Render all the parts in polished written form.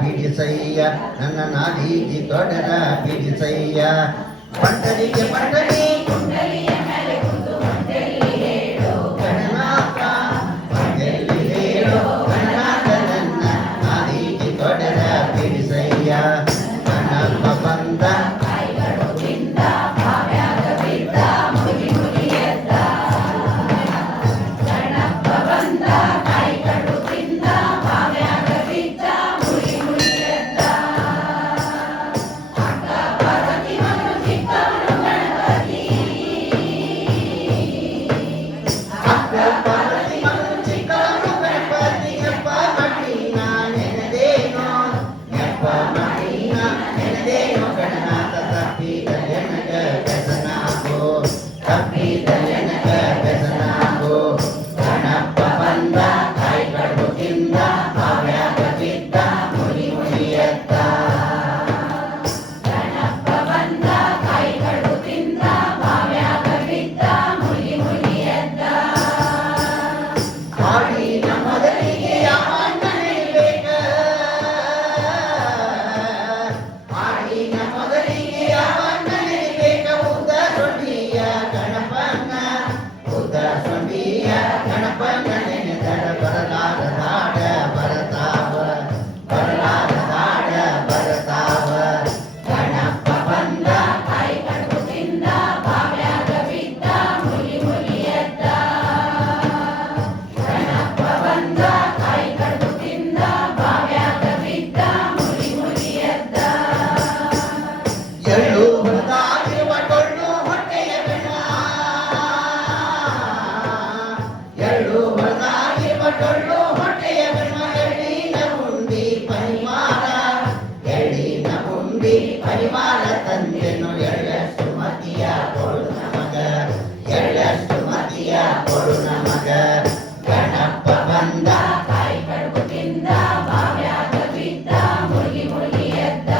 ಬಿಡಿಸಯ್ಯ ನನ್ನ ನಾಲಿಗೆ ತೊಡರ ಬಿಡಿಸಯ್ಯ ಪಂಡರಿಗೆ ಪಂಡರಿ ಗಣನಾಥ ಎಲ್ಲಿ ಹೇಳೋ ಗಣನಾಥ ನನ್ನ ನಾಲಿಗೆ ತೊಡರ ಬಿಡಿಸಯ್ಯ ಗಣಪ ಬಂದ ಪರಿವಾರ ತಂದೆನು ಎಳ್ಳಷ್ಟು ಮತಿಯ ಕೊಡು ನಮಗ ಎಳ್ಳಷ್ಟು ಮತಿಯ ಕೊಡು ನಮಗ ಗಣಪ ಬಂದ ಕಾಯಿ ಕಡುಬು ತಿಂದ ಬಾವ್ಯಾಗ ಬಿದ್ದ ಮುಳುಗಿ ಮುಳುಗಿ ಎದ್ದ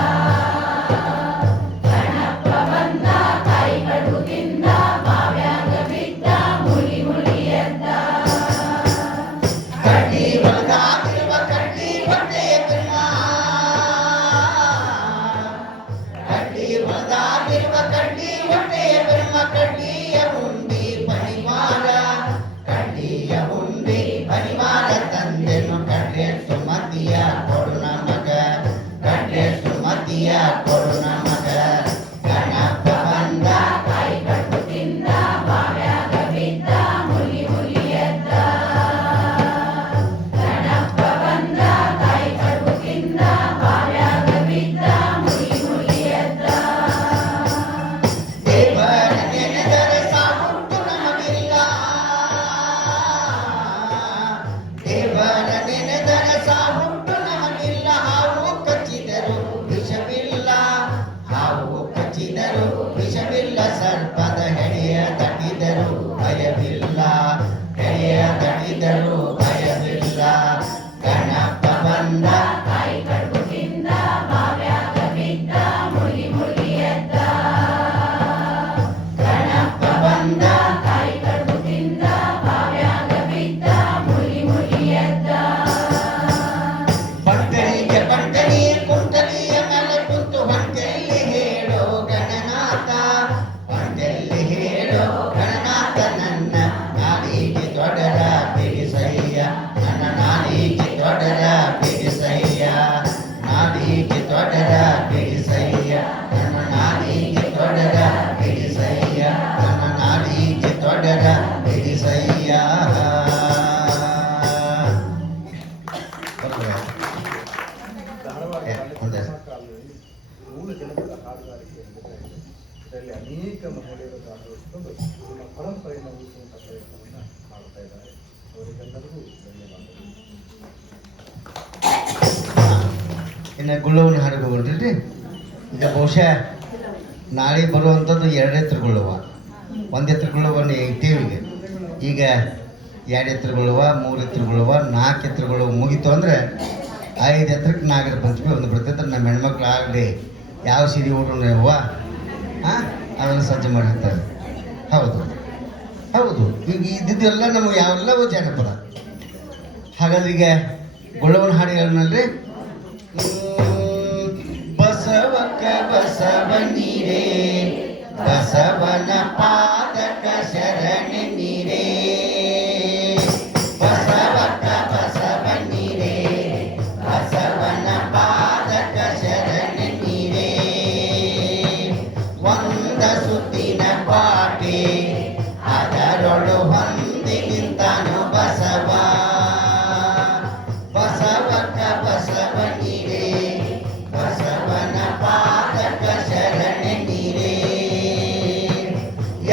ಗಣಪ ಬಂದ ಕಾಯಿ ಕಡುಬು ತಿಂದ ಬಾವ್ಯಾಗ ಬಿದ್ದ ಮುಳುಗಿ ಮುಳುಗಿ ಎದ್ದ ಕಡ್ಡಿ ಒಳಗಾಗಿರುವ ಕಡ್ಡಿ ಹೊಟ್ಟೆಯ ಕಡ್ಡಿ ಹೊಟ್ಟೆಯ ಬೆರ್ಮ ಕಡ್ಡಿಯ ಉಂಡಿ ಪರಿವಾರ ಕಡ್ಡಿಯ ಉಂಡಿ ಪರಿವಾರ ತಂದೆನು ಕಡ್ಡೆ ಸುಮತಿಯ ಕೊಡು ನಮಗ ಕಡ್ಡೆ ಸುಮತಿಯ ಕೊಡು ನಮಗ ಗಣಪ ಬಂದ ಕಾಯಿ ಕಡುಬು ತಿಂದ ಬಾವ್ಯಾಗ ಬಿದ್ದ ಮುಳುಗಿ ಮುಳುಗಿ ಎದ್ದ ಗಣಪ ಬಂದ ಕಾಯಿ ಕಡುಬು ತಿಂದ ಬಾವ್ಯಾಗ ಬಿದ್ದ ಮುಳುಗಿ ಮುಳುಗಿ ಎದ್ದ ವಿಷವಿಲ್ಲ ಸರ್ಪದ ಹೆಡೆಯ ತಟ್ಟಿದರು ಭಯವಿಲ್ಲ ಹೆಡೆಯ ತಟ್ಟಿದರು ಭಯವಿಲ್ಲ ಗಣಪ ಬಂದ ಕಾಯಿ ಕಡುಬು ತಿಂದ ಬಾವ್ಯಾಗ ಬಿದ್ದ ಮುಳುಗಿ ಮುಳುಗಿ ಎದ್ದ ಗಣಪ ಬಂದ ಕಾಯಿ ಕಡುಬು ತಿಂದ ಬಾವ್ಯಾಗ ಬಿದ್ದ ಮುಳುಗಿ ಮುಳುಗಿ ಎದ್ದ ಪಂಟರಿಗೆ ಪಂಟರಿ ಕುಂಟಲಿಯ ಮೇಲೆ ಕುಂತು ಹೊಂಟೆಲ್ಲಿ ಹೇಳೋ ಗಣನಾಥ ಹೊಂಟೆಲ್ಲಿ ಹೇಳೋ ಗಣನಾಥ ನನ್ನ ನಾಲಿಗೆ ತೊಡರ ಬಿಡಿಸಯ್ಯ ನನ್ನ ನಾಲಿಗೆ ತೊಡರ ಬಿಡಿಸಯ್ಯ ನಾಲಿಗೆ ತೊಡರ ಬಿಡಿಸಯ್ಯ ನನ್ನ ನಾಲಿಗೆ ತೊಡರ ಬಿಡಿಸಯ್ಯ ನನ್ನ ನಾಲಿಗೆ ತೊಡರ ಬಿಡಿಸಯ್ಯ ಮೂಲ ಜನಪದ ಹಾಡುಗಾರಿಕೆ ಇದರಲ್ಲಿ ಅನೇಕ ಮಹಿಳೆಯರು ಭಾಗವಹಿಸಿಕೊಂಡು ನಮ್ಮ ಪರಂಪರೆಯನ್ನು ಉಳಿಸುವಂಥ ಪ್ರಯತ್ನವನ್ನು ಮಾಡ್ತಾ ಇದ್ದಾರೆ. ಅವರಿಗೆಲ್ಲರಿಗೂ ಧನ್ಯವಾದಗಳು. ಇನ್ನು ಗುಳ್ಳವನ ಹಾಡಿಗೆ ಹೋಗ್ರಿ. ಈಗ ಬಹುಶಃ ನಾಳೆ ಬರುವಂಥದ್ದು 2 ಎತ್ತರಗೊಳ್ಳುವ, 1 ಎತ್ತರಗೊಳ್ಳುವನ್ನು ಇಟ್ಟೇವಿಗೆ. ಈಗ 2 ಎತ್ತರಗೊಳ್ಳುವ, 3 ಎತ್ತರಗೊಳ್ಳುವ, 4 ಎತ್ತರಗೊಳ್ಳುವ ಮುಗಿತು ಅಂದರೆ 5 ಎತ್ತರಕ್ಕೆ ನಾಗರ ಪಂಚಮಿ ಒಂದು ಬರ್ತೈತೆ. ನಮ್ಮ ಹೆಣ್ಮಕ್ಳು ಆಗಲಿ ಯಾವ ಸೀರೆ ಹುಡ್ರು ಹೂವ ಅವೆಲ್ಲ ಸಜ್ಜು ಮಾಡಿರ್ತಾರೆ. ಹೌದು ಹೌದು, ಈಗ ಇದ್ದಿದ್ದೆಲ್ಲ ನಮಗೆ ಯಾವೆಲ್ಲವೂ ಜಾನಪದ. ಹಾಗಾದ್ರೆ ಈಗ ಗೊಳ್ಳವನ ಹಾಡು ಹೇಳನಲ್ರಿ, ಬಸವನಿರೇ ಬಸವನ ಪಾದಕ ಶರಣನಿರೇ ಬಸವಕ್ಕ ಬಸವನಿರೇ ಬಸವನ ಪಾದಕ ಶರಣನಿರೇ ಒಂದ ಸುತ್ತಿನ ಪಾಟೆ ಅದರೊಳು ಹೊಂದಿ ನಿಂತನು ಬಸವ ಬಸವಕ್ಕ ಬಸವನಿರೇ ಬಸವನ ಪಾದಕ ಶರಣನಿರೇ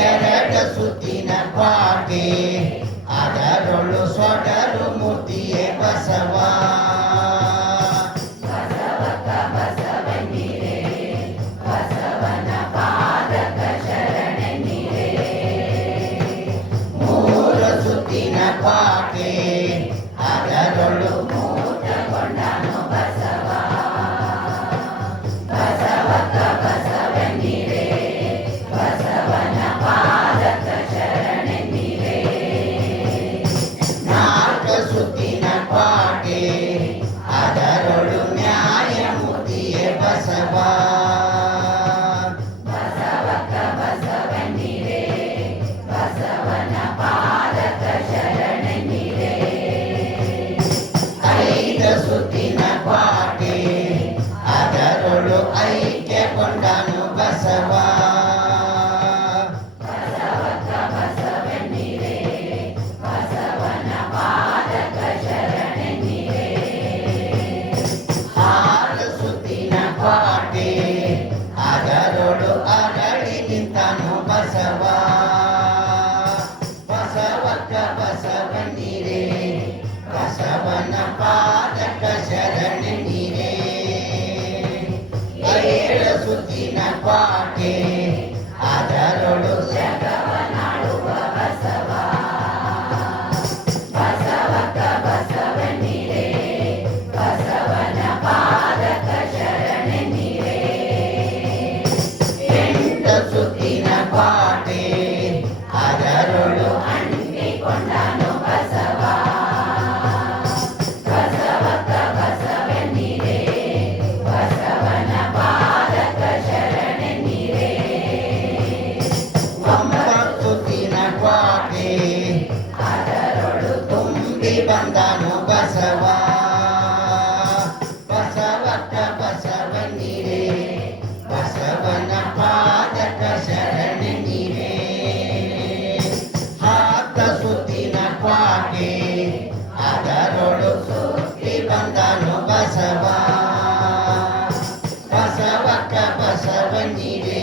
ಎರಡ ಸುತ್ತಿನ ಪಾಟೆ ಅದರೊಳು ಸೊಡರು ಮೂರ್ತಿಯೇ ಬಸವ ಬಸವಕ್ಕ ಬಸವನಿರೇ ಬಸವನ ಪಾದಕ ಶರಣನಿರೇ ಮೂರು ಸುತ್ತಿನ ಪಾಟೆ ಅದರೊಳು ಮೂಟಗೊಂಡನು ಬಸವ ಬಸವಕ್ಕ ಬಸವನಿರೇ ಬಸವನ ಪಾದಕ ಶರಣನಿರೇ ನಾಲ್ಕು ಸುತ್ತಿನ ಪಾಟೆ ಅದರೊಳು ನ್ಯಾಯಮೂರ್ತಿಯೇ ಬಸವ ಬಸವಕ್ಕ ಬಸವನಿರೇ ಬಸವನ ಪಾದಕ ಶರಣನಿರೇ ಐದ ಸುತ್ತಿನ ಪಾಟೆ ಅದರೊಳು ಐಕ್ಯಗೊಂಡನು ಬಸವ ಬಸವಕ್ಕ ಬಸವನಿರೇ ಬಸವನ ಪಾದಕ ಶರಣನಿರೇ ಆರು ಸುತ್ತಿನ ಪಾಟೆ ಅದರೊಳು ಅರಳಿ ನಿಂತನು ಬಸವ ಬಸವಕ್ಕ ಬಸವನಿರೇ ಬಸವನ ಪಾದಕ ಶರಣನಿರೇ ಏಳು ಸುತ್ತಿನ ಪಾಟೆ ಅದರೊಳು ಜಗವನಾಡುವ ಬಸವ ಬಸವಕ್ಕ ಬಸವನಿರೇ ಬಸವನ ಪಾದಕ ಶರಣನಿರೇ ಎಂಟು ಸುತ್ತಿನ ಪಾಟೆ ಅದರೊಳು ಅಂಟಿಕೊಂಡನು ಬಸವ ಬಸವಕ್ಕ ಬಸವನಿರೇ ಬಸವನ ಪಾದಕ ಶರಣನಿರೇ ಒಂಬತ್ತು ಸುತ್ತಿನ ಪಾಟೆ ಅದರೊಳು ತುಂಬಿ ಬಂದನು ಬಸವ ಬಸವಕ್ಕ ಬಸವನಿರೇ ಬಸವನ ಪಾದಕ ಶರಣನಿರೇ ಹತ್ತು ಸುತ್ತಿನ ಪಾಟೆ ಅದರೊಳು ಸುತ್ತಿ ಬಂದನು ಬಸವ ಬಸವಕ್ಕ ಬಸವನಿರೇ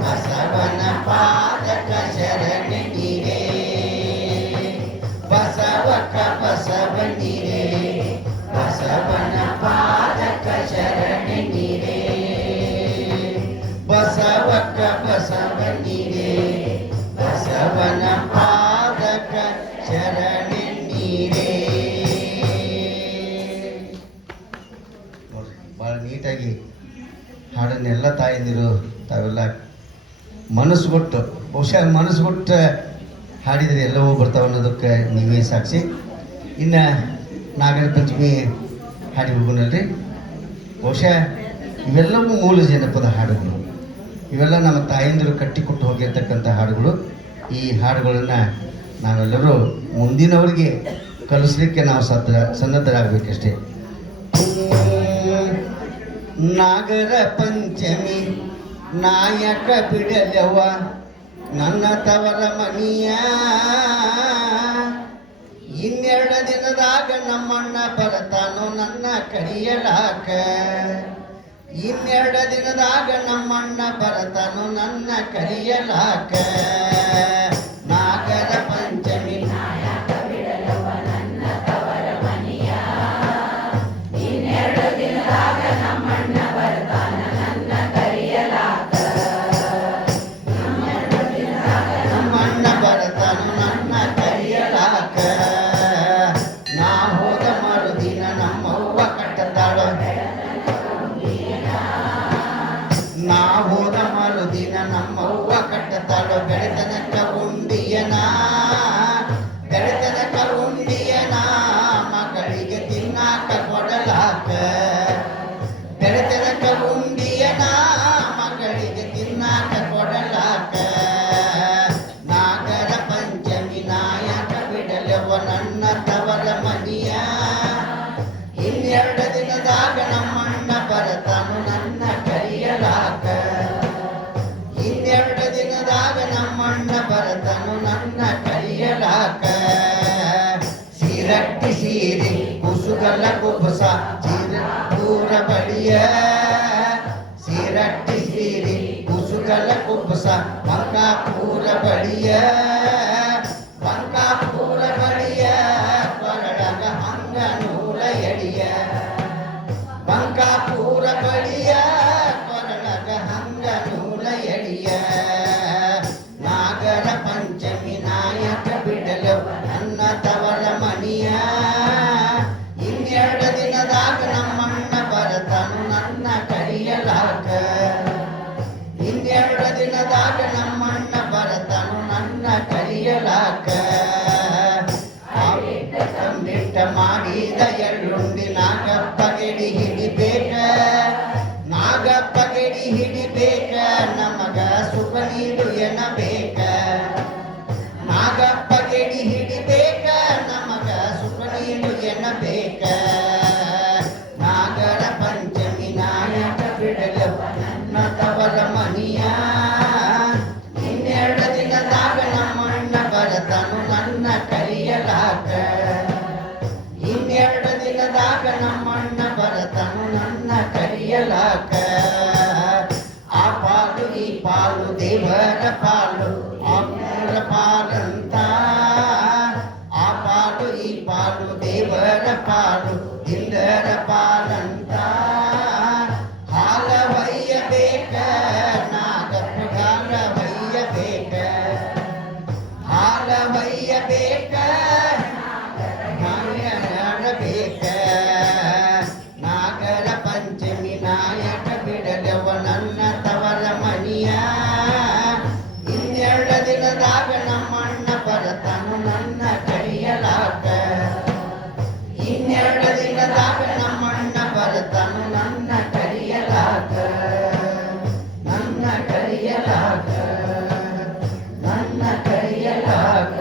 ಬಸವನ ಪಾದಕ ಶರಣನಿರೇ ಬಸವಕ್ಕ ಬಸವನಿರೇ ಬಸವನ ಪಾದಕ ಶರಣನಿರೇ ಬಸವಕ್ಕ ಬಸವನಿರೇ ಬಸವನ ಪಾದಕ ಶರಣನಿರೇ ನೋಡ್ರಿ ಭಾಳ ನೀಟಾಗಿ ಹಾಡನ್ನೆಲ್ಲ ತಾಯಂದಿರು ತಾವೆಲ್ಲ ಮನಸ್ಸು ಕೊಟ್ಟು ಬಹುಶಃ ಮನಸ್ಸು ಕೊಟ್ಟು ಹಾಡಿದರೆ ಎಲ್ಲವೂ ಬರ್ತಾವೆ ಅನ್ನೋದಕ್ಕೆ ನೀವೇ ಸಾಕ್ಷಿ. ಇನ್ನು ನಾಗರ ಪಂಚಮಿ ಹಾಡಿ ಹೋಗೋಣಲ್ರಿ. ಬಹುಶಃ ಇವೆಲ್ಲವೂ ಮೂಲ ಜನಪದ ಹಾಡುಗಳು, ಇವೆಲ್ಲ ನಮ್ಮ ತಾಯಂದಿರು ಕಟ್ಟಿಕೊಟ್ಟು ಹೋಗಿರ್ತಕ್ಕಂಥ ಹಾಡುಗಳು. ಈ ಹಾಡುಗಳನ್ನು ನಾವೆಲ್ಲರೂ ಮುಂದಿನವರಿಗೆ ಕಲಿಸ್ಲಿಕ್ಕೆ ನಾವು ಸನ್ನದ್ಧರಾಗಬೇಕಷ್ಟೇ. ನಾಗರ ಪಂಚಮಿ ನಾಯಕ ಬಿಡಲವ ನನ್ನ ತವರ ಮನಿಯ, ಇನ್ನೆರಡು ದಿನದಾಗ ನಮ್ಮಣ್ಣ ಬರತಾನೋ ನನ್ನ ಕರಿಯಲಾಕ, ಇನ್ನೆರಡು ದಿನದಾಗ ನಮ್ಮಣ್ಣ ಬರತಾನೋ ನನ್ನ ಕರಿಯಲಾಕ. ನಾಗರ ಪಂಚಮಿ ನಾಯಕ ಬಿಡಲವ ನನ್ನ ತವರ ಮನಿಯ, ಇನ್ನೆರಡು ದಿನದಾಗ ನಮ್ಮಣ್ಣ ಬರತಾನ ನನ್ನ ಕರಿಯಲಾಕ, ನಮ್ಮಣ್ಣ ಬರತಾನೋ ನನ್ನ ಕರಿಯಲಾಕ. ನಾ ಹೋದ ಮರುದಿನ ನಮ್ಮವ್ವ ಕಟ್ಟತಾಳ, ನಾ ಹೋದ ಮರುದಿನ ನಮ್ಮವ್ವ ಕಟ್ಟತಾಳ, ಬೆಳೆತನಕ್ಕ ಸೀರೆ ಕುಸುಗಲ ಕುಬಸ ಚೀರ ಪೂರ ಬಳಿಯ ಸೀರಟ್ಟಿ ಸೀರೆ ಕುಸುಗಲ ಕುಬಸ ಬಂಕಾಪೂರ ಬಳಿಯ ಬಂಕಾಪೂರ ಬಳಿಯ ಕೊರಳಗ ಹಂಗ ನೂರ ಎಡಿಯ ಬಂಕಾಪೂರ ಬಳಿಯ ಕೊರಳಗ ಹಂಗ ನೂರ ಎಡಿಯ ನಾಗರ ಪಂಚಮಿ ನಾಯಕ ಬಿಡಲು ನನ್ನ ತವರ ಮನಿಯ ಇನ್ನೆರಡು ದಿನದಾಗ ನಮ್ಮಣ್ಣ ಬರತನು ನನ್ನ ಕರಿಯಲಾಕ ಇನ್ನೆರಡು ದಿನದಾಗ ನಮ್ಮಣ್ಣ ಬರತನು ನನ್ನ ಕರಿಯಲಾಕ ತಂದಿಟ್ಟ ಮಾಡಿದ ಎಳ್ಳುಂಡಿ ನಾಗಪ್ಪ ಗೆಡಿ ಹಿಡಿಬೇಕ ನಾಗಪ್ಪ ಗೆಡಿ ಹಿಡಿಬೇಕ ನಮಗ ಸುಖ ನೀಡು ಎನ್ನಬೇಕ ನಾಗಪ್ಪ ಗೆಡಿ ಹಿಡಿಬೇಕ ನಮಗ ಸುಖ ನೀಡು ಎನ್ನಬೇಕ ನಾಗರ ಪಂಚಮಿ ನಾಯಕ ಬಿಡಲು ನನ್ನ ತವರ ಮನಿಯ ಇನ್ನೆರಡು ದಿನದಾಗ ನಮ್ಮಣ್ಣ ಬರತನು ನನ್ನ ಕರಿಯಲಾಕ ಇನ್ನೆರಡು ದಿನದಾಗ ನಮ್ಮಣ್ಣ ಬರತನು ನನ್ನ ಕರಿಯಲಾಕ ಆ ಪಾಲು ಈ ಪಾಲು ದೇವರ ಪಾಲು ಅಮೂರ ಪಾಲಂತ ಆ ಪಾಲು ಈ ಪಾಲು ದೇವರ ಪಾಲು ದಿಂಡರ ಪಾಲಂತ ಹಾಲ ಒಯ್ಯಬೇಕ ನಾಗಪ್ಪ ಹಾಲ ಒಯ್ಯಬೇಕ ಹಾಲ ಒಯ್ಯಬೇಕ ಬೇಕ ನಾಗರ ಪಂಚಮಿ ನಾಯಕ ಬಿಡಲವ ನನ್ನ ತವರ ಮನಿಯ ಇನ್ನೆರಡು ದಿನದಾಗ ನಮ್ಮಣ್ಣ ಬರತನು ನನ್ನ ಕರಿಯಲಾಕ ಇನ್ನೆರಡು ದಿನದಾಗ ನಮ್ಮಣ್ಣ ಬರತನು ನನ್ನ ಕರಿಯಲಾಕ ನನ್ನ ಕರಿಯಲಾಕ ನನ್ನ ಕರಿಯಲಾಕ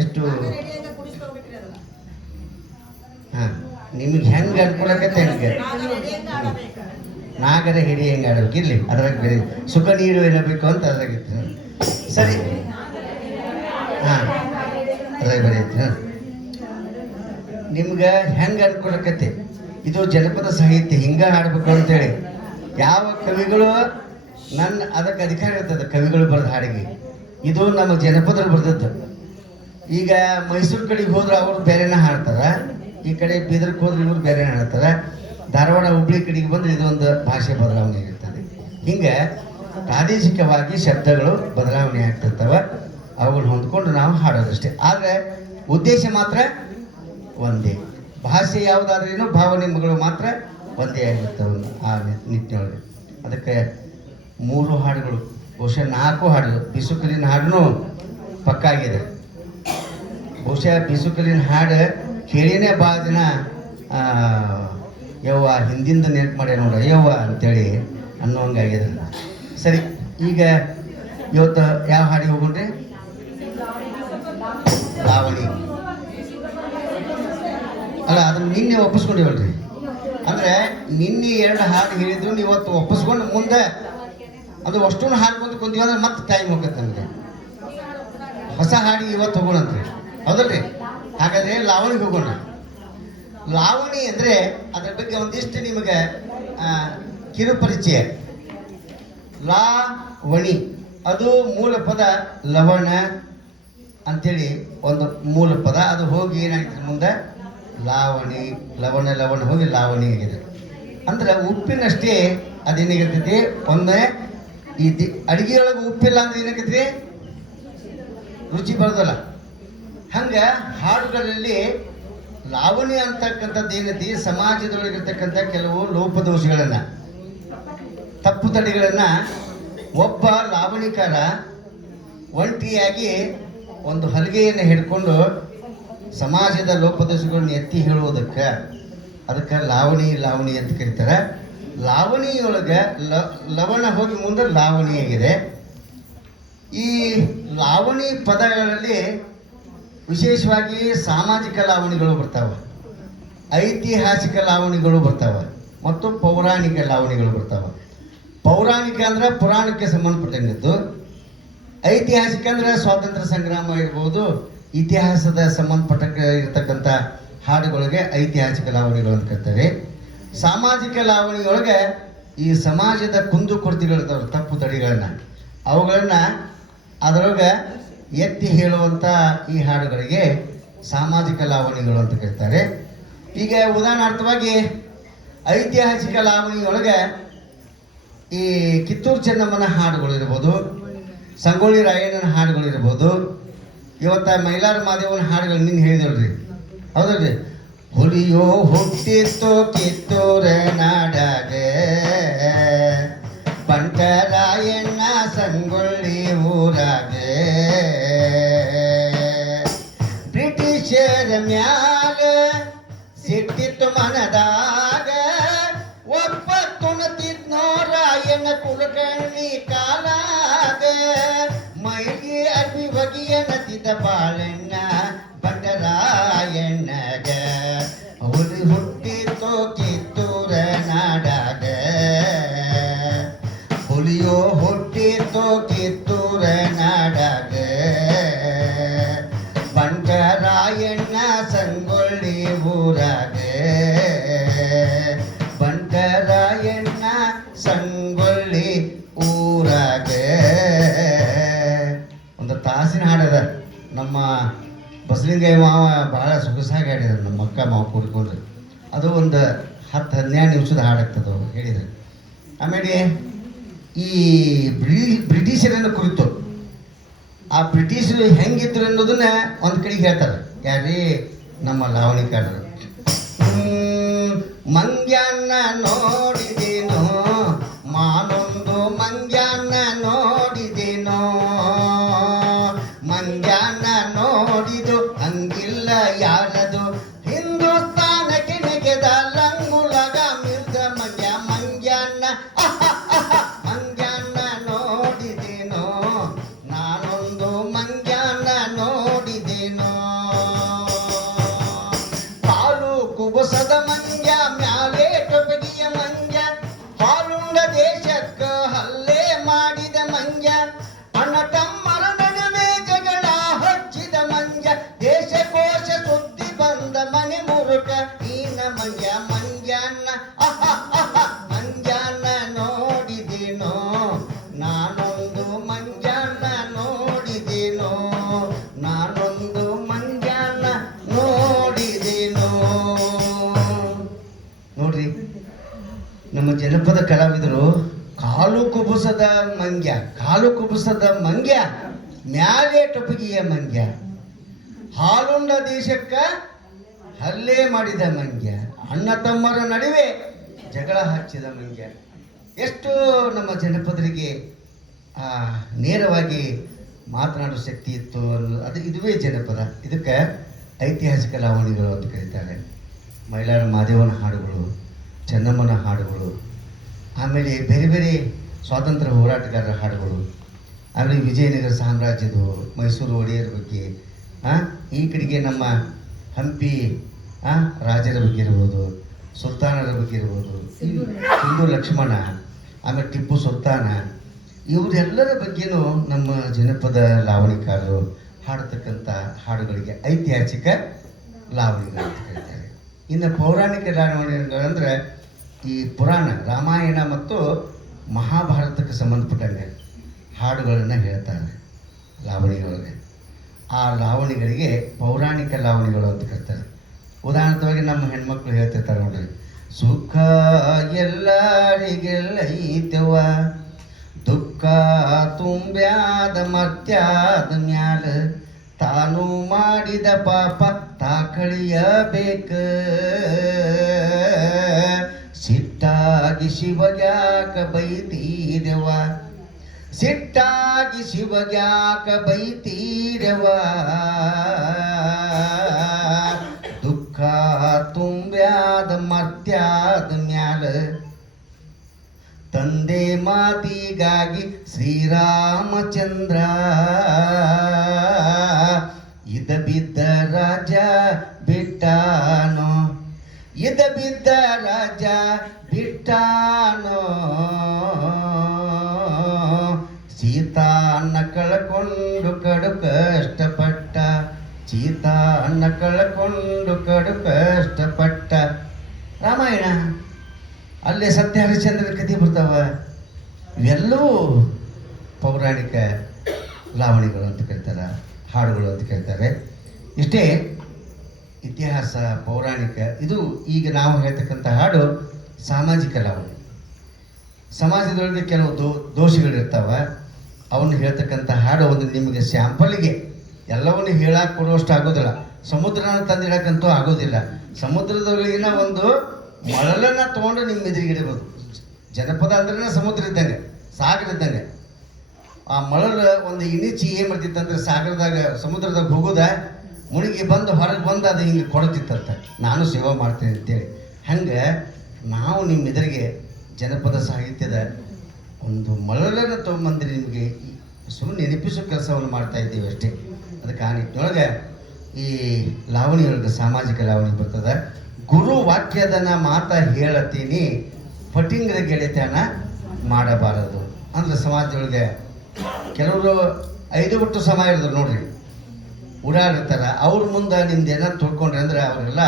ಎಷ್ಟು ಹಾಂ ನಿಮಗೆ ಹೆಂಗೆ ಅನ್ಕೊಳಕತ್ತೆ ಹೆಂಗೆ ನಾಗರ ಹಿಡಿ ಹೆಂಗೆ ಆಡಬೇಕು ಇರಲಿ ಅದ್ರಾಗ ಬೇರೆ ಸುಖ ನೀರು ಏನಬೇಕು ಅಂತ ಅದ್ರಾಗಿತ್ತು ಸರಿ ಹಾಂ ಅದ್ರಾಗ ಬೇರೆ ಐತಿ ಹಾಂ ನಿಮ್ಗೆ ಹೆಂಗೆ ಅನ್ಕೊಳಕತ್ತೆ ಇದು ಜನಪದ ಸಾಹಿತ್ಯ ಹಿಂಗೆ ಹಾಡಬೇಕು ಅಂತೇಳಿ ಯಾವ ಕವಿಗಳು ನನ್ನ ಅದಕ್ಕೆ ಅಧಿಕಾರ ಇರ್ತದೆ ಕವಿಗಳು ಬರೆದ ಹಾಡಿಗೆ ಇದು ನಮ್ಮ ಜನಪದರು ಬರೆದದ್ದು ಈಗ ಮೈಸೂರು ಕಡೆಗೆ ಹೋದ್ರೆ ಅವರು ಬೇರೆನೇ ಹಾಡ್ತಾರೆ ಈ ಕಡೆ ಬೀದರ್ಗೆ ಹೋದ್ರೆ ಇವರು ಬೇರೆನೇ ಹಾಡ್ತಾರೆ ಧಾರವಾಡ ಹುಬ್ಳಿ ಕಡೆಗೆ ಬಂದ್ರೆ ಇದೊಂದು ಭಾಷೆ ಬದಲಾವಣೆ ಇರ್ತದೆ ಹಿಂಗೆ ಪ್ರಾದೇಶಿಕವಾಗಿ ಶಬ್ದಗಳು ಬದಲಾವಣೆ ಆಗ್ತಿರ್ತವೆ ಅವುಗಳನ್ನ ಹೊಂದ್ಕೊಂಡು ನಾವು ಹಾಡೋದಷ್ಟೇ ಆದರೆ ಉದ್ದೇಶ ಮಾತ್ರ ಒಂದೇ ಭಾಷೆ ಯಾವುದಾದ್ರೇನು ಭಾವನೆಗಳು ಮಾತ್ರ ಒಂದೇ ಆಗಿರ್ತವೆ ಆ ನಿಟ್ಟಿನೊಳಗೆ ಅದಕ್ಕೆ 3 ಹಾಡುಗಳು ಬಹುಶಃ 4 ಹಾಡುಗಳು ಬಿಸುಕಲಿನ ಹಾಡೂ ಪಕ್ಕಾ ಆಗಿದೆ ಬಹುಶಃ ಬಿಸುಕಲಿನ ಹಾಡು ಕೇಳಿನೇ ಭಾಳ ದಿನ ಯವ್ವ ಹಿಂದಿಂದ ನೆನಪು ಮಾಡ್ಯ ನೋಡ್ರ ಯವ್ವ ಅಂತೇಳಿ ಅನ್ನೋಂಗಾಗಿದೆ ಸರಿ ಈಗ ಇವತ್ತು ಯಾವ ಹಾಡಿಗೆ ಹೋಗ್ರಿ ಲಾವಣಿ ಅಲ್ಲ ಅದನ್ನು ನಿನ್ನೆ ಒಪ್ಪಿಸ್ಕೊಂಡಿವಲ್ರಿ ಅಂದರೆ ನಿನ್ನೆ 2 ಹಾಡು ಹೇಳಿದ್ರು ನೀವು ಇವತ್ತು ಒಪ್ಪಿಸ್ಕೊಂಡು ಮುಂದೆ ಅದು ಅಷ್ಟೊಂದು ಹಾಡ್ಕೊಂಡು ಕುಂತೀವಿ ಅಂದ್ರೆ ಮತ್ತೆ ಟೈಮ್ ಹೋಗುತ್ತೆ ನಮಗೆ ಹೊಸ ಹಾಡಿಗೆ ಇವತ್ತು ಹೋಗೋಣಂತ್ರಿ ಹೌದಲ್ರಿ ಹಾಗಾದ್ರೆ ಲಾವಣಿಗೆ ಹೋಗೋಣ ಲಾವಣಿ ಅಂದರೆ ಅದ್ರ ಬಗ್ಗೆ ಒಂದಿಷ್ಟು ನಿಮಗೆ ಕಿರು ಪರಿಚಯ ಲಾವಣಿ ಅದು ಮೂಲ ಪದ ಲವಣ ಅಂಥೇಳಿ ಒಂದು ಮೂಲ ಪದ ಅದು ಹೋಗಿ ಏನಾಗ್ತದೆ ಮುಂದೆ ಲಾವಣಿ ಲವಣ ಲವಣ ಹೋಗಿ ಲಾವಣಿ ಆಗಿದೆ ಅಂದ್ರೆ ಉಪ್ಪಿನಷ್ಟೇ ಅದೇನಾಗಿರ್ತೈತಿ ಒಂದೇ ಈ ಅಡುಗೆಯೊಳಗೆ ಉಪ್ಪಿಲ್ಲ ಅಂದ್ರೆ ಏನಾಗೈತಿ ರುಚಿ ಬರೋದಲ್ಲ ಹಂಗೆ ಹಾಡುಗಳಲ್ಲಿ ಲಾವಣಿ ಅಂತಕ್ಕಂಥದ್ದು ಏನೈತಿ ಸಮಾಜದೊಳಗಿರ್ತಕ್ಕಂಥ ಕೆಲವು ಲೋಪದೋಷಗಳನ್ನು ತಪ್ಪು ತಡೆಗಳನ್ನು ಒಬ್ಬ ಲಾವಣಿಕಾರ ಒಂಟಿಯಾಗಿ ಒಂದು ಹಲಗೆಯನ್ನು ಹಿಡ್ಕೊಂಡು ಸಮಾಜದ ಲೋಪದೋಷಗಳನ್ನ ಎತ್ತಿ ಹೇಳುವುದಕ್ಕೆ ಅದಕ್ಕೆ ಲಾವಣಿ ಅಂತ ಕರೀತಾರೆ ಲಾವಣಿಯೊಳಗೆ ಲವಣ ಹೋಗಿ ಮುಂದೆ ಲಾವಣಿ ಆಗಿದೆ ಈ ಲಾವಣಿ ಪದಗಳಲ್ಲಿ ವಿಶೇಷವಾಗಿ ಸಾಮಾಜಿಕ ಲಾವಣಿಗಳು ಬರ್ತಾವೆ ಐತಿಹಾಸಿಕ ಲಾವಣಿಗಳು ಬರ್ತಾವೆ ಮತ್ತು ಪೌರಾಣಿಕ ಲಾವಣಿಗಳು ಬರ್ತಾವೆ ಪೌರಾಣಿಕ ಅಂದ್ರೆ ಪುರಾಣಕ್ಕೆ ಸಂಬಂಧಪಟ್ಟಂಗಿದ್ದು ಐತಿಹಾಸಿಕ ಅಂದ್ರೆ ಸ್ವಾತಂತ್ರ್ಯ ಸಂಗ್ರಾಮ ಇರ್ಬೋದು, ಇತಿಹಾಸದ ಸಂಬಂಧಪಟ್ಟ ಇರ್ತಕ್ಕಂಥ ಹಾಡುಗಳಿಗೆ ಐತಿಹಾಸಿಕ ಲಾವಣಿಗಳು ಅಂತ ಕರೀತಾರೆ. ಸಾಮಾಜಿಕ ಲಾವಣಿಯೊಳಗೆ ಈ ಸಮಾಜದ ಕುಂದುಕೊರತೆಗಳಿರ್ತಾವೆ, ತಪ್ಪು ತಡೆಗಳನ್ನ, ಅವುಗಳನ್ನ ಅದರೊಳಗೆ ಎತ್ತಿ ಹೇಳುವಂಥ ಈ ಹಾಡುಗಳಿಗೆ ಸಾಮಾಜಿಕ ಲಾವಣಿಗಳು ಅಂತ ಕರೀತಾರೆ. ಈಗ ಉದಾಹರಣಾರ್ಥವಾಗಿ ಐತಿಹಾಸಿಕ ಲಾವಣಿಯೊಳಗೆ ಈ ಕಿತ್ತೂರು ಚೆನ್ನಮ್ಮನ ಹಾಡುಗಳಿರ್ಬೋದು, ಸಂಗೊಳ್ಳಿ ರಾಯಣ್ಣನ ಹಾಡುಗಳಿರ್ಬೋದು, ಇವತ್ತ ಮೈಲಾರ ಮಾದೇವನ ಹಾಡುಗಳು ನಿನ್ನ ಹೇಳಿದಲ್ರಿ, ಹೌದಲ್ರಿ? ಹುಲಿಯೋ ಹುಟ್ಟಿತ್ತು ಕಿತ್ತೂರ ನಾಡಾಗ, ಬಂಟರಾಯಣ್ಣ ಸಂಗೊಳ್ಳಿ ಊರಾಗ, ಬ್ರಿಟಿಷರ ಮ್ಯಾಲ ಸಿಟ್ಟಿತ್ತು ಮನದಾಗ, ಒಬ್ಬ ತುಣತಿದ್ನೋ ರಾಯಣ್ಣ ಕುಲಕರ್ಣಿ ಕಾಲಾಗ, ಮೈಗೆ ಅರ್ಬಿ ಬಗೆಯ ನದಿದ ಬಾಳಣ್ಣ ಬಂಡರಾಯಣ್ಣಗ, ಹುಲಿ ಹುಟ್ಟಿತು ಕಿತ್ತೂರ ನಾಡಾಗ, ಹುಲಿಯೋ ಹುಟ್ಟಿತು ಕಿತ್ತೂರ ನಾಡಾಗ, ಬಂಡರಾಯಣ್ಣ ಸಂಗೊಳ್ಳಿ ಊರಾಗ, ಬಂಡರಾಯಣ್ಣ ಸಂಗೊಳ್ಳಿ ಊರಾಗ. ಒಂದು ತಾಸಿನ ಹಾಡದ ನಮ್ಮ ಬಸಲಿಂಗಯ್ಯ ಮಾವ ಭಾಳ ಸೊಗಸಾಗಿ ಹಾಡಿದ್ರು, ನಮ್ಮ ಅಕ್ಕ ಮಾವ ಕೂಡ್ಕೊಂಡ್ರು. ಅದು ಒಂದು 10-12 ನಿಮಿಷದ ಹಾಡಾಗ್ತದೆ ಅವರು ಹೇಳಿದರು. ಆಮೇಲೆ ಈ ಬ್ರಿಟಿಷರನ್ನು ಕುರಿತು, ಆ ಬ್ರಿಟಿಷರು ಹೆಂಗಿದ್ರು ಅನ್ನೋದನ್ನ ಒಂದು ಕಡೆಗೆ ಹೇಳ್ತಾರೆ. ಯಾರೇ ನಮ್ಮ ಲಾವಣಿಕಾರರು. ಮಂಗ್ಯನ್ನ ನೋಡಿದೇನೋ ಮಾನೊಂದು ಮಂಗ್ಯನ್ನ ನೋಡಿದೇನೋ, ಮಂಗ್ಯನ್ನ ನೋಡಿದು ಹಂಗಿಲ್ಲ ಯಾರದು, ಹಿಂದೂಸ್ತಾನಕ್ಕೆ ನೆಗೆದ ಲಂಗುಲಗ ಮಿರ್ದ ಮಂಗ್ಯ, ಮಂಗ್ಯನ್ನ ಮಂಗ್ಯನ್ನ ನೋಡಿದೇನೋ ನಾನೊಂದು ಮಂಗ್ಯನ್ನ ನೋಡಿದೇನೋ, ಕಾಲು ಕುಬಸದ ಮಂಗ್ಯ ಮ್ಯಾಲೆ ಟೊಬಗಿಯ ಮಂಗ್ಯ, ಹಾಲುಂಡ ದೇಶಕ್ಕ ಹಲ್ಲೆ ಮಾಡಿದ ಮಂಗ್ಯ, ಅಣ್ಣ ತಮ್ಮರ ನಡುವೆ ಜಗಳ ಹಚ್ಚಿದ ಮಂಗ್ಯ, ದೇಶಕೋಶ ಸುದ್ದಿ ಬಂದ ಮನೆ ಮುರುಕ ಈನ ಮಂಗ್ಯ, ಮಂಗ್ಯನ್ನ ಮಂಗ್ಯನ್ನ ನೋಡಿದೇನೋ ನಾನೊಂದು ಮಂಗ್ಯನ್ನ ನೋಡಿದೇನೋ, ನಾನೊಂದು ಮಂಗ್ಯನ್ನ ನೋಡಿದೇನೋ. ನೋಡ್ರಿ, ನಮ್ಮ ಜನಪದ ಕಲಾವಿದರು ಕಾಲು ಕುಬುಸದ ಮಂಗ್ಯ, ಕಾಲು ಕುಬುಸದ ಮಂಗ್ಯ ಮ್ಯಾಲೆ ಟೊಪಗಿಯ ಮಂಗ್ಯ, ಹಾಲುಂಡ ದೇಶಕ್ಕ ಹಲ್ಲೆ ಮಾಡಿದ ಮಂಗ್ಯ, ಅಣ್ಣ ತಮ್ಮರ ನಡುವೆ ಜಗಳ ಹಚ್ಚಿದ ಮಂಗ್ಯ. ಎಷ್ಟು ನಮ್ಮ ಜನಪದರಿಗೆ ನೇರವಾಗಿ ಮಾತನಾಡೋ ಶಕ್ತಿ ಇತ್ತು ಅನ್ನೋದು, ಅದು ಇದುವೇ ಜನಪದ. ಇದಕ್ಕೆ ಐತಿಹಾಸಿಕ ಲಾವಣಿಗಳು ಅಂತ ಕರೀತಾರೆ. ಮೈಲಾರ ಮಾದೇವನ ಹಾಡುಗಳು, ಚೆನ್ನಮ್ಮನ ಹಾಡುಗಳು, ಆಮೇಲೆ ಬೇರೆ ಬೇರೆ ಸ್ವಾತಂತ್ರ್ಯ ಹೋರಾಟಗಾರರ ಹಾಡುಗಳು, ಆಮೇಲೆ ವಿಜಯನಗರ ಸಾಮ್ರಾಜ್ಯದ ಮೈಸೂರು ಒಡೆಯರ ಬಗ್ಗೆ, ಈ ಕಡೆಗೆ ನಮ್ಮ ಹಂಪಿ ರಾಜರ ಬಗ್ಗೆ ಇರ್ಬೋದು, ಸುಲ್ತಾನರ ಬಗ್ಗೆ ಇರ್ಬೋದು, ಸಿಂಧು ಲಕ್ಷ್ಮಣ, ಆಮೇಲೆ ಟಿಪ್ಪು ಸುಲ್ತಾನ, ಇವರೆಲ್ಲರ ಬಗ್ಗೆನೂ ನಮ್ಮ ಜನಪದ ಲಾವಣಿಕಾರರು ಹಾಡತಕ್ಕಂಥ ಹಾಡುಗಳಿಗೆ ಐತಿಹಾಸಿಕ ಲಾವಣಿಗಳು ಅಂತ ಕರೀತಾರೆ. ಇನ್ನು ಪೌರಾಣಿಕ ಲಾವಣಿಗಳಂದ್ರೆ ಈ ಪುರಾಣ, ರಾಮಾಯಣ ಮತ್ತು ಮಹಾಭಾರತಕ್ಕೆ ಸಂಬಂಧಪಟ್ಟಂಗೆ ಹಾಡುಗಳನ್ನು ಹೇಳ್ತಾರೆ ಲಾವಣಿಗಳಿಗೆ. ಆ ಲಾವಣಿಗಳಿಗೆ ಪೌರಾಣಿಕ ಲಾವಣಿಗಳು ಅಂತ ಕರೀತಾರೆ. ಉದಾಹರಣವಾಗಿ ನಮ್ಮ ಹೆಣ್ಮಕ್ಳು ಹೇಳ್ತಿರ್ತಾರೆ ನೋಡ್ರಿ, ಸುಖ ಎಲ್ಲರಿಗೆಲ್ಲೈತವ, ದುಃಖ ತುಂಬ್ಯಾದ ಮರ್ತ್ಯಾದ ಮ್ಯಾಲ, ತಾನು ಮಾಡಿದ ಪಾಪ ತಾಕಳಿಯಬೇಕ, ಸಿಟ್ಟಾಗಿ ಶಿವಗ್ಯಾಕ ಬೈತೀರವ, ಸಿಟ್ಟಾಗಿ ಶಿವಗ್ಯಾಕ ಬೈತೀರವ, ದುಃಖ ತುಂಬ್ಯಾದ ಮರ್ತ್ಯಾದ ಮ್ಯಾಲ, ತಂದೆ ಮಾತಿಗಾಗಿ ಶ್ರೀರಾಮಚಂದ್ರ, ಇದ ಬಿದ್ದ ರಾಜ ಬಿಟ್ಟಾನೋ, ಇದ ಬಿದ್ದ ರಾಜ ಬಿಟ್ಟಾನೋ, ಸೀತ ಚೀತಾ ಅನ್ನ ಕಳ್ಕೊಂಡು ಕಡು ಕಷ್ಟಪಟ್ಟ, ಚೀತಾ ಅನ್ನ ಕಳ್ಕೊಂಡು ಕಡು ಕಷ್ಟಪಟ್ಟ. ರಾಮಾಯಣ ಅಲ್ಲೇ ಸತ್ಯ ಹರಿಶ್ಚಂದ್ರನ ಕಥೆ ಬರ್ತಾವ. ಇವೆಲ್ಲವೂ ಪೌರಾಣಿಕ ಲಾವಣಿಗಳು ಅಂತ ಕರೀತಾರೆ, ಹಾಡುಗಳು ಅಂತ ಕರೀತಾರೆ. ಇಷ್ಟೇ ಇತಿಹಾಸ ಪೌರಾಣಿಕ. ಇದು ಈಗ ನಾವು ಹೇಳ್ತಕ್ಕಂಥ ಹಾಡು ಸಾಮಾಜಿಕ ಲಾವಣಿ. ಸಮಾಜದೊಳಗೆ ಕೆಲವು ದೋಷಗಳಿರ್ತಾವ, ಅವನ್ನ ಹೇಳ್ತಕ್ಕಂಥ ಹಾಡು ಒಂದು ನಿಮಗೆ ಸ್ಯಾಂಪಲ್ಗೆ ಎಲ್ಲವನ್ನು ಹೇಳಕ್ಕೆ ಕೊಡುವಷ್ಟು ಆಗೋದಿಲ್ಲ. ಸಮುದ್ರನ ತಂದಿಡಕ್ಕಂತೂ ಆಗೋದಿಲ್ಲ. ಸಮುದ್ರದೊಳಗಿನ ಒಂದು ಮಳಲನ್ನು ತೊಗೊಂಡು ನಿಮ್ಮ ಎದುರಿಗಿಡಬಹುದು. ಜನಪದ ಅಂದ್ರೆ ಸಮುದ್ರ ಇದ್ದಂಗೆ, ಸಾಗರ ಇದ್ದಂಗೆ. ಆ ಮಳಲು ಒಂದು ಇಣಿಚಿ ಏನು ಮಾಡ್ತಿತ್ತಂದ್ರೆ ಸಾಗರದಾಗ ಸಮುದ್ರದಾಗ ಹೋಗೋದ ಮುಳುಗಿ ಬಂದು ಹೊರಗೆ ಬಂದು ಅದು ಹಿಂಗೆ ಕೊಡ್ತಿತ್ತಂತ, ನಾನು ಸೇವೆ ಮಾಡ್ತೀನಿ ಅಂತೇಳಿ. ಹಂಗೆ ನಾವು ನಿಮ್ಮ ಎದುರಿಗೆ ಜನಪದ ಸಾಹಿತ್ಯದ ಒಂದು ಮಳಲನ್ನು ತೊಗೊಂಬಂದು ನಿಮಗೆ ಸುಮ್ಮನೆ ನೆನಪಿಸೋ ಕೆಲಸವನ್ನು ಮಾಡ್ತಾ ಇದ್ದೀವಿ ಅಷ್ಟೇ. ಅದಕ್ಕೆ ಆ ನಿಟ್ಟಿನೊಳಗೆ ಈ ಲಾವಣಿಯೊಳಗೆ ಸಾಮಾಜಿಕ ಲಾವಣಿ ಬರ್ತದೆ. ಗುರು ವಾಕ್ಯದನ ಮಾತ ಹೇಳತೀನಿ, ಪಟಿಂಗ್ರ ಗೆಳೆತನ ಮಾಡಬಾರದು. ಅಂದ್ರೆ ಸಮಾಜದೊಳಗೆ ಕೆಲವರು 5 ಬಿಟ್ಟು ಸಮ ಇರೋದು ನೋಡ್ರಿ, ಓಡಾಡಿರ್ತಾರೆ. ಅವ್ರ ಮುಂದೆ ನಿಮ್ದು ಏನಾದ್ರು ತೊಡ್ಕೊಂಡ್ರಿ ಅಂದ್ರೆ ಅವರೆಲ್ಲ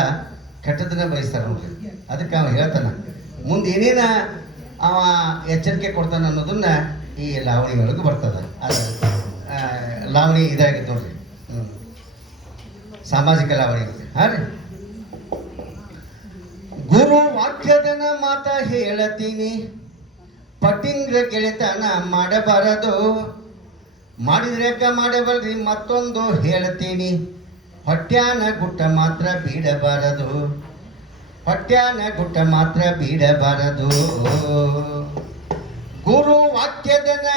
ಕೆಟ್ಟದನ್ನ ಬಯಸ್ತಾರೆ ನೋಡ್ರಿ. ಅದಕ್ಕೆ ಅವ ಹೇಳ್ತಾನೆ, ಮುಂದೆ ಏನೇನ ಅವ ಎಚ್ಚರಿಕೆ ಕೊಡ್ತಾನೆ ಅನ್ನೋದನ್ನ ಈ ಲಾವಣಿಯೊಳಗೆ ಬರ್ತದೆ. ಅದು ಲಾವಣಿ ಇದಾಗಿತ್ತು ನೋಡ್ರಿ, ಸಾಮಾಜಿಕ ಲಾವಣಿ. ಹಾಂ ರೀ, ಗುರು ವಾಕ್ಯದನ ಮಾತ ಹೇಳತೀನಿ, ಪಟಿಂಗ್ರ ಗೆಳೆತನ ಮಾಡಬಾರದು. ಮಾಡಿದ್ರೇಕ ಮಾಡಬಲ್ರಿ ಮತ್ತೊಂದು ಹೇಳ್ತೀನಿ, ಹೊಟ್ಯಾನ ಗುಟ್ಟ ಮಾತ್ರ ಬೀಡಬಾರದು, ಹೊಟ್ಯಾನ ಗುಟ್ಟ ಮಾತ್ರ ಬೀಡಬಾರದು. ಗುರು ವಾಕ್ಯದನ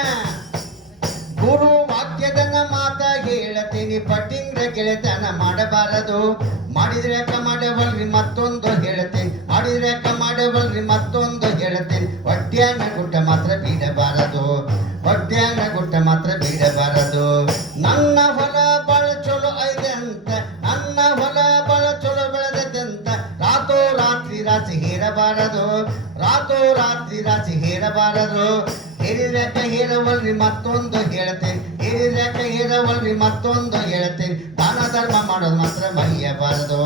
ಮಾತ ಹೇಳ್ತೀನಿ, ಪಟಿಂಗ್ರ ಗೆಳೆತನ ಮಾಡಬಾರದು. ಮಾಡಿದ್ರೇಕ ಮಾಡಬಲ್ರಿ ಮತ್ತೊಂದು ಹೇಳ್ತೀನಿ, ಮಾಡಿದ್ರೇಕ ಮಾಡಬಲ್ರಿ ಮತ್ತೊಂದು ಹೇಳ್ತೀನಿ, ಹೊಟ್ಯಾನ ಗುಟ್ಟ ಮಾತ್ರ ಬೀಡಬಾರದು, ಹೊಟ್ಯಾನ ಗುಟ್ಟ ಮಾತ್ರ ಬೀಡಬಾರದು. ನನ್ನ ಹೊಲ ಬಳ ಚಲೋ ಐದೆ ಅಂತ, ನನ್ನ ಹೊಲ ಬಳ ಚಲೋ ಬೆಳೆದಂತ, ರಾತೋ ರಾತ್ರಿ ರಾಶಿ ಹೇರಬಾರದು, ರಾತೋ ರಾತ್ರಿ ರಾಶಿ ಹೇರಬಾರದು. ಹೇರಿದ್ರೇಕ ಹೇರವಲ್ರಿ ಮತ್ತೊಂದು ಹೇಳ್ತೇನೆ, ಹೇರಿದ್ರೇಕ ಹೇರವಲ್ರಿ ಮತ್ತೊಂದು ಹೇಳ್ತೇನೆ. ದಾನ ಧರ್ಮ ಮಾಡೋದು ಮಾತ್ರ ಮರೆಯಬಾರದು,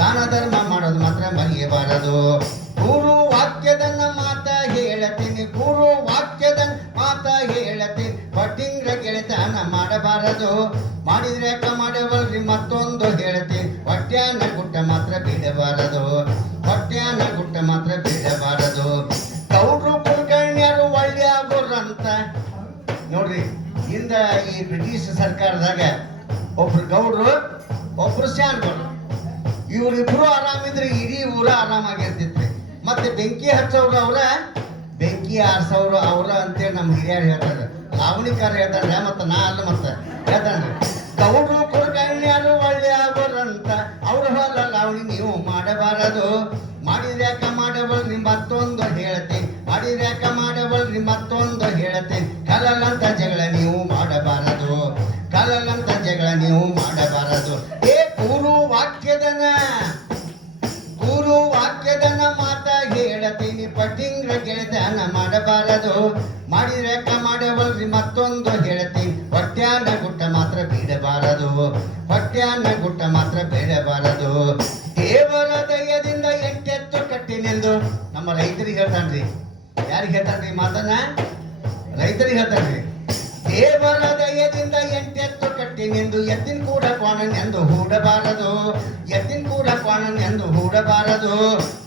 ದಾನ ಧರ್ಮ ಮಾಡೋದು ಮಾತ್ರ ಮರೆಯಬಾರದು. ಗುರು ವಾಕ್ಯದನ್ನ ಮಾತ ಹೇಳ್ತೀನಿ, ಗುರು ವಾಕ್ಯದನ್ನ ಮಾತ ಹೇಳ್ತೀನಿ, ಪಟಿಂಗ್ರ ಗೆಳೆತನ ಮಾಡಬಾರದು. ಮಾಡಿದ್ರೇಕ ಮಾಡಬಲ್ರಿ ಮತ್ತೊಂದು ಹೇಳ್ತೀನಿ, ಹೊಟ್ಯಾನ ಗುಟ್ಟ ಮಾತ್ರ ಬೀಡಬಾರದು, ಹೊಟ್ಯಾನ ಗುಟ್ಟ ಮಾತ್ರ ಬೀಡಬಾರದು. ಗೌಡ್ರು ಕುಲಕರ್ಣಿಯರು ಒಳ್ಳೆಯಾಗೋರಂತ ನೋಡ್ರಿ. ಇಂದ ಈ ಬ್ರಿಟಿಷ್ ಸರ್ಕಾರದಾಗ ಒಬ್ರು ಗೌಡ್ರು, ಒಬ್ರು ಶಾನ್ಗಳು, ಇವರಿಬ್ರು ಆರಾಮಿದ್ರೆ ಇಡೀ ಊರ ಆರಾಮಾಗಿರ್ತಿತ್ರಿ. ಮತ್ತೆ ಬೆಂಕಿ ಹಚ್ಚೋರು ಅವ್ರ, ಬೆಂಕಿ ಆರ್ಸೋರು ಅವ್ರ ಅಂತೇಳಿ ನಮ್ಮ ಹಿರಿಯರು ಹೇಳ್ತಾರೆ, ಲಾವಣಿಕಾರ ಹೇಳ್ತಾರೆ. ಮತ್ತೆ ನಾ ಅಲ್ಲ ಮತ್ತೆ ಹೇಳ್ತಾನ್ರಿ, ಗೌಡ್ರು ಕುಲಕರ್ಣಿಯರು ಒಳ್ಳೆಯಾಗೋರಂತ, ಅವ್ರ ಹೊಲ ಲಾವಣಿ ನೀವು ಮಾಡಬಾರದು. ಮಾಡಿದ್ಯಾಕ ಮಾಡಬಲ್ರಿ ಮತ್ತೊಂದು ಹೇಳ್ತೀನಿ, ಮಾಡಿದ್ಯಾಕ ಮಾಡಬಲ್ರಿ ಮತ್ತೊಂದು ಹೇಳ್ತೀನಿ. ಕಲಲಂತ ಜಗಳ ನೀವು ಮಾಡಬಾರದು, ಕಲಲಂತ ಜಗಳ ನೀವು ಮಾಡಬಾರದು. ಏ ಗುರು ವಾಕ್ಯದನ ಮಾತ ಹೇಳ್ತೀನಿ, ಪಟಿಂಗ್ರ ಗೆಳೆತನ ಮಾಡಬಾರದು. ಮಾಡಿದ್ಯಾಕ ಮಾಡಬಲ್ರಿ ಮತ್ತೊಂದು ಹೇಳ್ತೀನಿ, ಹೊಟ್ಯಾನ ಗುಟ್ಟ ಮಾತ್ರ ಬೀಡಬಾರದು, ಹೊಟ್ಯಾನ ಗುಟ್ಟ ಮಾತ್ರ ಬೇಡಬಾರದು. ದೇವರ ದಯದಿಂದ ಎಂಟೆತ್ತು ಕಟ್ಟಿನೆಂದು ನಮ್ಮ ರೈತರಿಗೆ ಹೇಳ್ತಾನ್ರಿ. ಯಾರಿಗೆ ಹೇಳ್ತಾನ್ರಿ ಮಾತನ್ನ? ರೈತರಿಗೆ ಹೇಳ್ತಾನ್ರಿ. ದೇವರ ದಯದಿಂದ ಎಂಟೆತ್ತು ಕಟ್ಟಿನೆಂದು, ಎತ್ತಿನ ಕೂಡ ಕೋಣನೆಂದು ಹೂಡಬಾರದು, ಎತ್ತಿನ ಕೂಡ ಕೋಣನೆಂದು ಹೂಡಬಾರದು.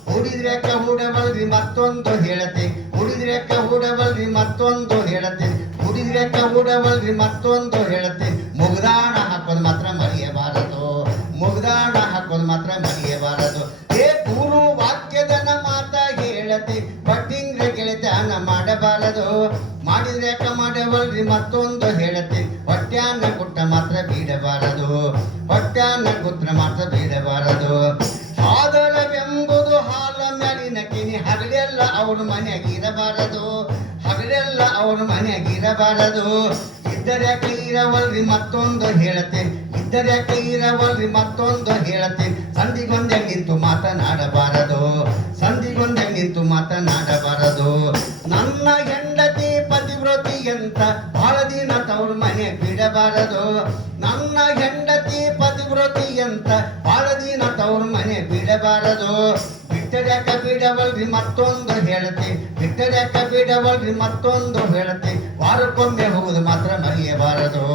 ಹುಡಿದ್ರೇಕ ಹೂಡಬಲ್ರಿ ಮತ್ತೊಂದು ಹೇಳ್ತೀನಿ, ಹುಡಿದ್ರೇಕ ಹೂಡಬಲ್ರಿ ಮತ್ತೊಂದು ಹೇಳ್ತೀನಿ, ಹುಡಿದ್ರೇಕ ಹೂಡಬಲ್ರಿ ಮತ್ತೊಂದು ಹೇಳ್ತೀನಿ. ಮುಗ್ದಾಣ ಹಾಕೋದು ಮಾತ್ರ ಮರೆಯಬಾರದು, ಮುಗ್ದಾಣ ಹಾಕೋದು ಮಾತ್ರ ಮರೆಯಬಾರದು. ಏ ಗುರು ವಾಕ್ಯದನ ಮಾತ ಹೇಳ್ತೀನಿ, ಪಟ್ಟಿಂಗ್ರ ಗೆಳೆತನ ಮಾಡಬಾರದು. ಮಾಡಿದ್ರೇಕ ಮಾಡಬಲ್ರಿ ಮತ್ತೊಂದು ಹೇಳ್ತೀನಿ, ಹೊಟ್ಯಾನ ಗುಟ್ಟ ಮಾತ್ರ ಬೀಡಬಾರದು, ಹೊಟ್ಯಾನ ಗುಟ್ಟ ಮಾತ್ರ ಬೀಡಬಾರದು. ಆದರವೆಂಬುದು ಹಾಲ ಮ್ಯಾಲಿನ ಕಿನಿ, ಹಗಲೆಲ್ಲ ಅವ್ರ ಮನೆಯಾಗಿರಬಾರದು, ಹಗಲೆಲ್ಲ ಅವ್ರ ಮನೆಯಾಗಿರಬಾರದು. ಇದ್ದರ್ಯಾಕ ಇರವಲ್ರಿ ಮತ್ತೊಂದು ಹೇಳ್ತೇನೆ, ಇದ್ದರ್ಯಾಕ ಇರವಲ್ರಿ ಮತ್ತೊಂದು ಹೇಳ್ತೇನೆ. ಸಂಧಿಗೊಂದೆ ನಿಂತು ಮಾತನಾಡಬಾರದು, ಸಂಧಿಗೊಂದೆ ನಿಂತು ಮಾತನಾಡಬಾರದು. ನನ್ನ ಹೆಂಡತಿ ಪತಿವ್ರತಿ ಅಂತ ಬಹಳ ದಿನ ಭಜನೆ ಬಿಡಬಾರದು. ಬಿಟ್ಟರ್ಯಾಕ ಬಿಡವಲ್ರಿ ಮತ್ತೊಂದು ಹೇಳತಿ, ಬಿಟ್ಟರ್ಯಾಕ ಬಿಡವಲ್ರಿ ಮತ್ತೊಂದು ಹೇಳತಿ. ವಾರಕ್ಕೊಮ್ಮೆ ಹೋಗುದು ಮಾತ್ರ ಮರೆಯಬಾರದು,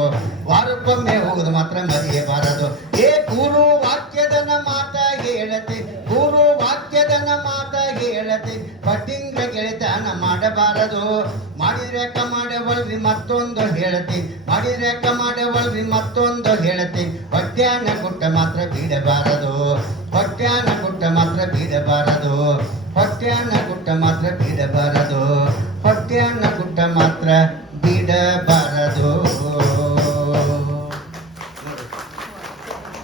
ವಾರಕ್ಕೊಮ್ಮೆ ಹೋಗುದು ಮಾತ್ರ ಮರೆಯಬಾರದು. ಏ ಗುರು ವಾಕ್ಯದನ ಮಾತ ಹೇಳತಿ, ಗುರು ವಾಕ್ಯದನ ಮಾತ ಹೇಳತಿ. ಪಟ್ಟಿಂಗ ಗೆಳೆತನ ಮಾಡಬಾರದು. ಮಾಡಿದ್ರ್ಯಾಕ ಮಾಡವಲ್ರಿ ಮತ್ತೊಂದು ಹೇಳತಿ, ಮಾಡಿದ್ರ್ಯಾಕ ಮಾಡವಲ್ರಿ ಮತ್ತೊಂದು ಹೇಳತಿ. ಹೊಟ್ಯಾನ ಗುಟ್ಟ ಮಾತ್ರ ಬಿಡಬಾರದು, ಹೊಟ್ಯಾನ ಗುಟ್ಟ ಮಾತ್ರ ಬಿಡಬಾರದು, ಹೊಟ್ಯಾನ ಗುಟ್ಟ ಮಾತ್ರ ಬಿಡಬಾರದು, ಹೊಟ್ಯಾನ ಗುಟ್ಟ ಮಾತ್ರ ಬಿಡಬಾರದು.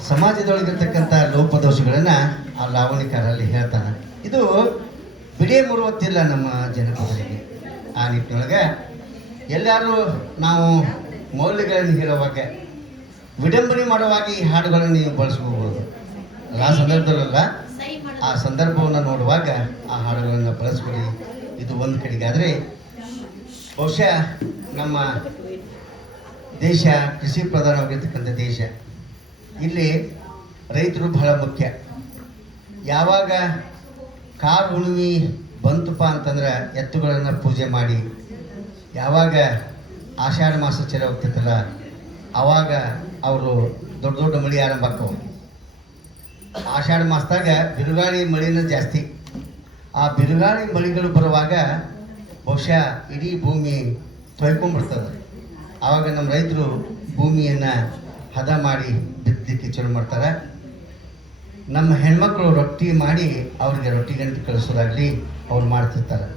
ಸಮಾಜದೊಳಗಿರ್ತಕ್ಕಂಥ ಲೋಪದೋಷಗಳನ್ನ ಆ ಲಾವಣಿಕಾರಲ್ಲಿ ಹೇಳ್ತಾನೆ. ಇದು ಬಿಡೇ ಮುರುವತ್ತಿಲ್ಲ ನಮ್ಮ ಜನಪದರಿಗೆ. ಆ ನಿಟ್ಟಿನೊಳಗೆ ಎಲ್ಲರೂ ನಾವು ಮೌಲ್ಯಗಳನ್ನು ಹೇಳುವಾಗ, ವಿಡಂಬನೆ ಮಾಡುವಾಗ ಈ ಹಾಡುಗಳನ್ನು ನೀವು ಬಳಸ್ಕೋಬೋದು. ಆ ಸಂದರ್ಭದಲ್ಲ, ಆ ಸಂದರ್ಭವನ್ನು ನೋಡುವಾಗ ಆ ಹಾಡುಗಳನ್ನು ಬಳಸ್ಕೊಳ್ಳಿ. ಇದು ಒಂದು ಕಡೆಗೆ. ಆದರೆ ಬಹುಶಃ ನಮ್ಮ ದೇಶ ಕೃಷಿ ಪ್ರಧಾನವಾಗಿರ್ತಕ್ಕಂಥ ದೇಶ. ಇಲ್ಲಿ ರೈತರು ಬಹಳ ಮುಖ್ಯ. ಯಾವಾಗ ಕಾರು ಹುಣ್ಣಿಮೆ ಬಂತಪ್ಪ ಅಂತಂದ್ರೆ ಎತ್ತುಗಳನ್ನು ಪೂಜೆ ಮಾಡಿ, ಯಾವಾಗ ಆಷಾಢ ಮಾಸ ಚಲೋ ಹೋಗ್ತೈತಲ್ಲ ಆವಾಗ ಅವರು ದೊಡ್ಡ ದೊಡ್ಡ ಮಳೆ ಆರಂಭ ಆಕ್ಕವು. ಆಷಾಢ ಮಾಸದಾಗ ಬಿರುಗಾಳಿ ಮಳೆನ ಜಾಸ್ತಿ. ಆ ಬಿರುಗಾಳಿ ಮಳೆಗಳು ಬರುವಾಗ ಬಹುಶಃ ಇಡೀ ಭೂಮಿ ತೊಯ್ಕೊಂಡ್ಬಿಡ್ತದೆ. ಆವಾಗ ನಮ್ಮ ರೈತರು ಭೂಮಿಯನ್ನು ಹದ ಮಾಡಿ ಬಿತ್ತಲಿಕ್ಕೆ ಚಲೋ ಮಾಡ್ತಾರೆ. ನಮ್ಮ ಹೆಣ್ಮಕ್ಳು ರೊಟ್ಟಿ ಮಾಡಿ ಅವ್ರಿಗೆ ರೊಟ್ಟಿ ಗಂಟು ಕಳಿಸೋದಾಗಲಿ ಅವ್ರು ಮಾಡ್ತಿರ್ತಾರೆ.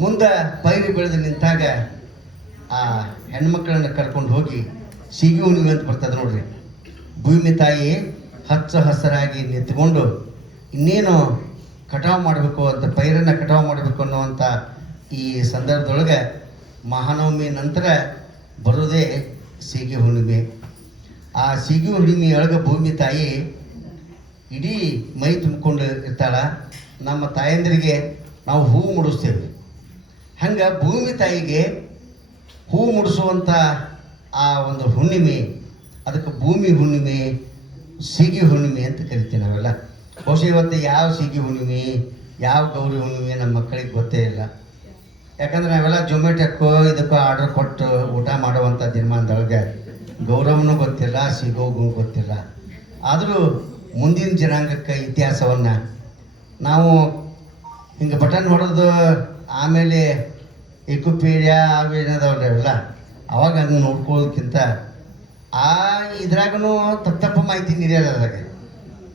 ಮುಂದೆ ಪೈರು ಬೆಳೆದು ನಿಂತಾಗ ಆ ಹೆಣ್ಮಕ್ಳನ್ನ ಕರ್ಕೊಂಡು ಹೋಗಿ ಸೀಗಿ ಹುಣ್ಣಿಮೆ ಅಂತ ಬರ್ತದೆ ನೋಡ್ರಿ. ಭೂಮಿ ತಾಯಿ ಹಚ್ಚ ಹಸರಾಗಿ ನಿಂತ್ಕೊಂಡು ಇನ್ನೇನು ಕಟಾವು ಮಾಡಬೇಕು ಅಂತ, ಪೈರನ್ನು ಕಟಾವು ಮಾಡಬೇಕು ಅನ್ನುವಂಥ ಈ ಸಂದರ್ಭದೊಳಗೆ ಮಹಾನವಮಿ ನಂತರ ಬರೋದೇ ಸೀಗಿ ಹುಣ್ಣಿಮೆ. ಆ ಸೀಗಿ ಹುಣ್ಣಿಮೆಯೊಳಗೆ ಭೂಮಿ ತಾಯಿ ಇಡೀ ಮೈ ತುಂಬಿಕೊಂಡು ಇರ್ತಾಳೆ. ನಮ್ಮ ತಾಯಂದಿರಿಗೆ ನಾವು ಹೂವು ಮುಡಿಸ್ತೇವೆ. ಹಂಗೆ ಭೂಮಿ ತಾಯಿಗೆ ಹೂವು ಮುಡಿಸುವಂಥ ಆ ಒಂದು ಹುಣ್ಣಿಮೆ, ಅದಕ್ಕೆ ಭೂಮಿ ಹುಣ್ಣಿಮೆ, ಸೀಗಿ ಹುಣ್ಣಿಮೆ ಅಂತ ಕರಿತೀವಿ ನಾವೆಲ್ಲ. ಬಹುಶಃ ಇವತ್ತು ಯಾವ ಸೀಗಿ ಹುಣ್ಣಿಮೆ, ಯಾವ ಗೌರಿ ಹುಣ್ಣಿಮೆ ನಮ್ಮ ಮಕ್ಕಳಿಗೆ ಗೊತ್ತೇ ಇಲ್ಲ. ಯಾಕಂದ್ರೆ ನಾವೆಲ್ಲ ಜೊಮ್ಯಾಟೋಕ್ಕೋ ಇದಕ್ಕೋ ಆರ್ಡರ್ ಕೊಟ್ಟು ಊಟ ಮಾಡುವಂಥ ದಿನಮಾನದೊಳಗೆ ಗೌರವನೂ ಗೊತ್ತಿಲ್ಲ, ಸಿಗೋಗೂ ಗೊತ್ತಿಲ್ಲ. ಆದರೂ ಮುಂದಿನ ಜನಾಂಗಕ್ಕೆ ಇತಿಹಾಸವನ್ನು ನಾವು ಹಿಂಗೆ ಬಟನ್ ಹೊಡೆದು ಆಮೇಲೆ ವಿಕಿಪೀಡಿಯಾ ಅವೇನದವಲ್ಲ ಅವಾಗ ಹಂಗೆ ನೋಡ್ಕೊಳ್ಳೋದಕ್ಕಿಂತ ಆ ಇದ್ರಾಗೂ ತಪ್ಪು ಮಾಹಿತಿ ನೀಡಿಲ್ಲ. ಅದ್ರಾಗ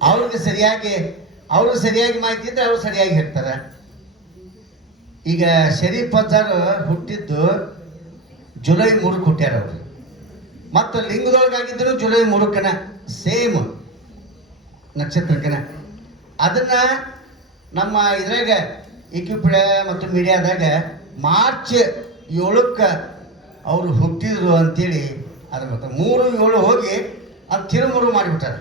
ಅವ್ರಿಗೆ ಸರಿಯಾಗಿ ಮಾಹಿತಿ ಇದ್ದರೆ ಅವ್ರು ಸರಿಯಾಗಿ ಹೇಳ್ತಾರೆ. ಈಗ ಶರೀಫ್ ಅಜ್ಜಾರು ಹುಟ್ಟಿದ್ದು ಜುಲೈ 3 ಹುಟ್ಟ್ಯಾರ ಅವರು. ಮತ್ತು ಲಿಂಗದೊಳಗಾಗಿದ್ದರು ಜುಲೈ 3 ಸೇಮ್ ನಕ್ಷತ್ರಕ್ಕನ. ಅದನ್ನು ನಮ್ಮ ಇದ್ರಾಗ ವಿಕಿಪೀಡಿಯಾ ಮತ್ತು ಮೀಡಿಯಾದಾಗ ಮಾರ್ಚ್ 7 ಅವರು ಹುಟ್ಟಿದ್ರು ಅಂತೇಳಿ ಅದ್ರ ಮತ್ತು 3-7 ಹೋಗಿ ಅದು ತಿರುಮರು ಮಾಡಿಬಿಟ್ಟಾರೆ.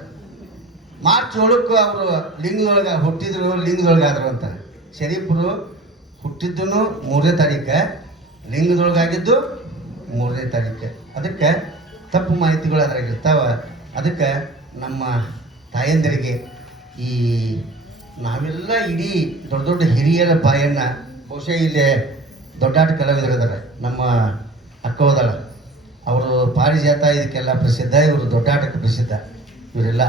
ಮಾರ್ಚ್ 7 ಅವರು ಲಿಂಗದೊಳಗೆ ಹುಟ್ಟಿದ್ರು, ಲಿಂಗದೊಳಗಾದ್ರು ಅಂತಾರೆ. ಶರೀಫರು ಹುಟ್ಟಿದ್ದು 3ನೇ ತಾರೀಕು, ಲಿಂಗದೊಳಗಾಗಿದ್ದು 3ನೇ ತಾರೀಕು. ಅದಕ್ಕೆ ತಪ್ಪು ಮಾಹಿತಿಗಳು ಅದ್ರಾಗ ಇರ್ತಾವೆ. ಅದಕ್ಕೆ ನಮ್ಮ ತಾಯಂದಿರಿಗೆ ಈ ನಾವೆಲ್ಲ ಇಡೀ ದೊಡ್ಡ ದೊಡ್ಡ ಹಿರಿಯರ ಬಾಯನ್ನು, ಬಹುಶಃ ಇಲ್ಲಿ ದೊಡ್ಡಾಟ ಕಲಾವಿದರಿದ್ದಾರೆ. ನಮ್ಮ ಅಕ್ಕ ಹೋದಾಳ, ಅವರು ಪಾರಿಜಾತ ಇದಕ್ಕೆಲ್ಲ ಪ್ರಸಿದ್ಧ, ಇವರು ದೊಡ್ಡಾಟಕ್ಕೆ ಪ್ರಸಿದ್ಧ. ಇವರೆಲ್ಲ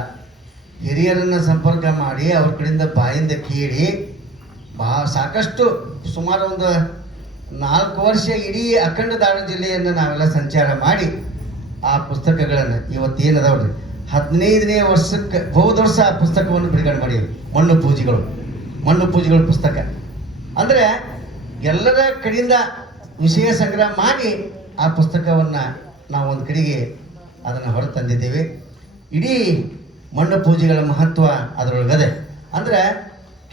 ಹಿರಿಯರನ್ನು ಸಂಪರ್ಕ ಮಾಡಿ ಅವ್ರ ಕಡೆಯಿಂದ ಬಾಯಿಂದ ಕೇಳಿ ಸಾಕಷ್ಟು ಸುಮಾರು ಒಂದು 4 ವರ್ಷ ಇಡೀ ಅಖಂಡ ಧಾರವಾಡ ಜಿಲ್ಲೆಯನ್ನು ನಾವೆಲ್ಲ ಸಂಚಾರ ಮಾಡಿ ಆ ಪುಸ್ತಕಗಳನ್ನು ಇವತ್ತೇನದಾವ್ರಿ 15ನೇ ವರ್ಷಕ್ಕೆ ಹೋದ ವರ್ಷ ಆ ಪುಸ್ತಕವನ್ನು ಬಿಡುಗಡೆ ಮಾಡಿ, ಮಣ್ಣು ಪೂಜೆಗಳು ಪುಸ್ತಕ. ಅಂದರೆ ಎಲ್ಲರ ಕಡೆಯಿಂದ ವಿಷಯ ಸಂಗ್ರಹ ಮಾಡಿ ಆ ಪುಸ್ತಕವನ್ನು ನಾವು ಒಂದು ಕಡೆಗೆ ಅದನ್ನು ಹೊರ ತಂದಿದ್ದೇವೆ. ಇಡೀ ಮಣ್ಣು ಪೂಜೆಗಳ ಮಹತ್ವ ಅದರೊಳಗದೆ. ಅಂದರೆ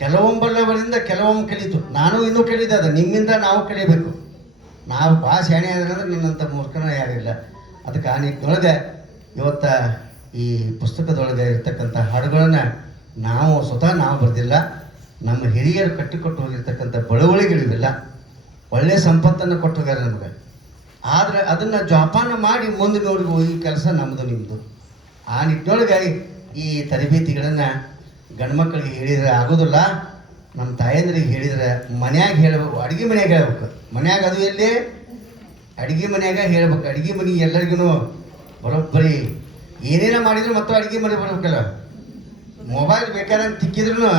ಕೆಲವೊಬ್ಬರವರಿಂದ ಕೆಲವೊಮ್ಮೆ ಕಲಿತು, ನಾನು ಇನ್ನೂ ಕಲಿದೆ. ಅದು ನಿಮ್ಮಿಂದ ನಾವು ಕಲಿಬೇಕು. ನಾವು ಭಾಳ ಶಾಣೆ ಆದ್ರೆ ಅಂದ್ರೆ ನಿನ್ನಂಥ ಮೂರ್ಖನ ಯಾರಿಲ್ಲ. ಅದಕ್ಕೆ ಆ ನಿಟ್ಟಿನೊಳಗೆ ಇವತ್ತು ಈ ಪುಸ್ತಕದೊಳಗೆ ಇರ್ತಕ್ಕಂಥ ಹಾಡುಗಳನ್ನು ನಾವು ಸ್ವತಃ ನಾವು ಬರೆದಿಲ್ಲ, ನಮ್ಮ ಹಿರಿಯರು ಕಟ್ಟಿಕೊಟ್ಟು ಹೋಗಿರ್ತಕ್ಕಂಥ ಬಳುವಳಿಗಳಿವೆಲ್ಲ ಒಳ್ಳೆಯ ಸಂಪತ್ತನ್ನು ಕೊಟ್ಟು ಹೋಗ್ಯಾರ ನಮಗೆ. ಆದರೆ ಅದನ್ನು ಜೋಪಾನ ಮಾಡಿ ಮುಂದಿನವ್ರಿಗೆ ಈ ಕೆಲಸ ನಮ್ಮದು ನಿಮ್ಮದು. ಆ ನಿಟ್ಟಿನೊಳಗೆ ಈ ತರಬೇತಿಗಳನ್ನು ಗಂಡು ಮಕ್ಕಳಿಗೆ ಹೇಳಿದ್ರೆ ಆಗೋದಿಲ್ಲ. ನಮ್ಮ ತಾಯಂದ್ರಿಗೆ ಹೇಳಿದ್ರೆ ಮನ್ಯಾಗ ಹೇಳ್ಬೇಕು, ಅಡುಗೆ ಮನ್ಯಾಗ ಹೇಳ್ಬೇಕು. ಮನ್ಯಾಗ ಅದು ಎಲ್ಲಿ ಅಡುಗೆ ಮನ್ಯಾಗ ಹೇಳ್ಬೇಕು. ಅಡುಗೆ ಮನೆ ಎಲ್ಲರಿಗೂ ಬರೋಬ್ಬರಿ ಏನೇನೋ ಮಾಡಿದ್ರು ಮತ್ತು ಅಡುಗೆ ಮನೆ ಬರ್ಬೇಕಲ್ಲ. ಮೊಬೈಲ್ ಬೇಕಾದಂಗೆ ತಿಕ್ಕಿದ್ರು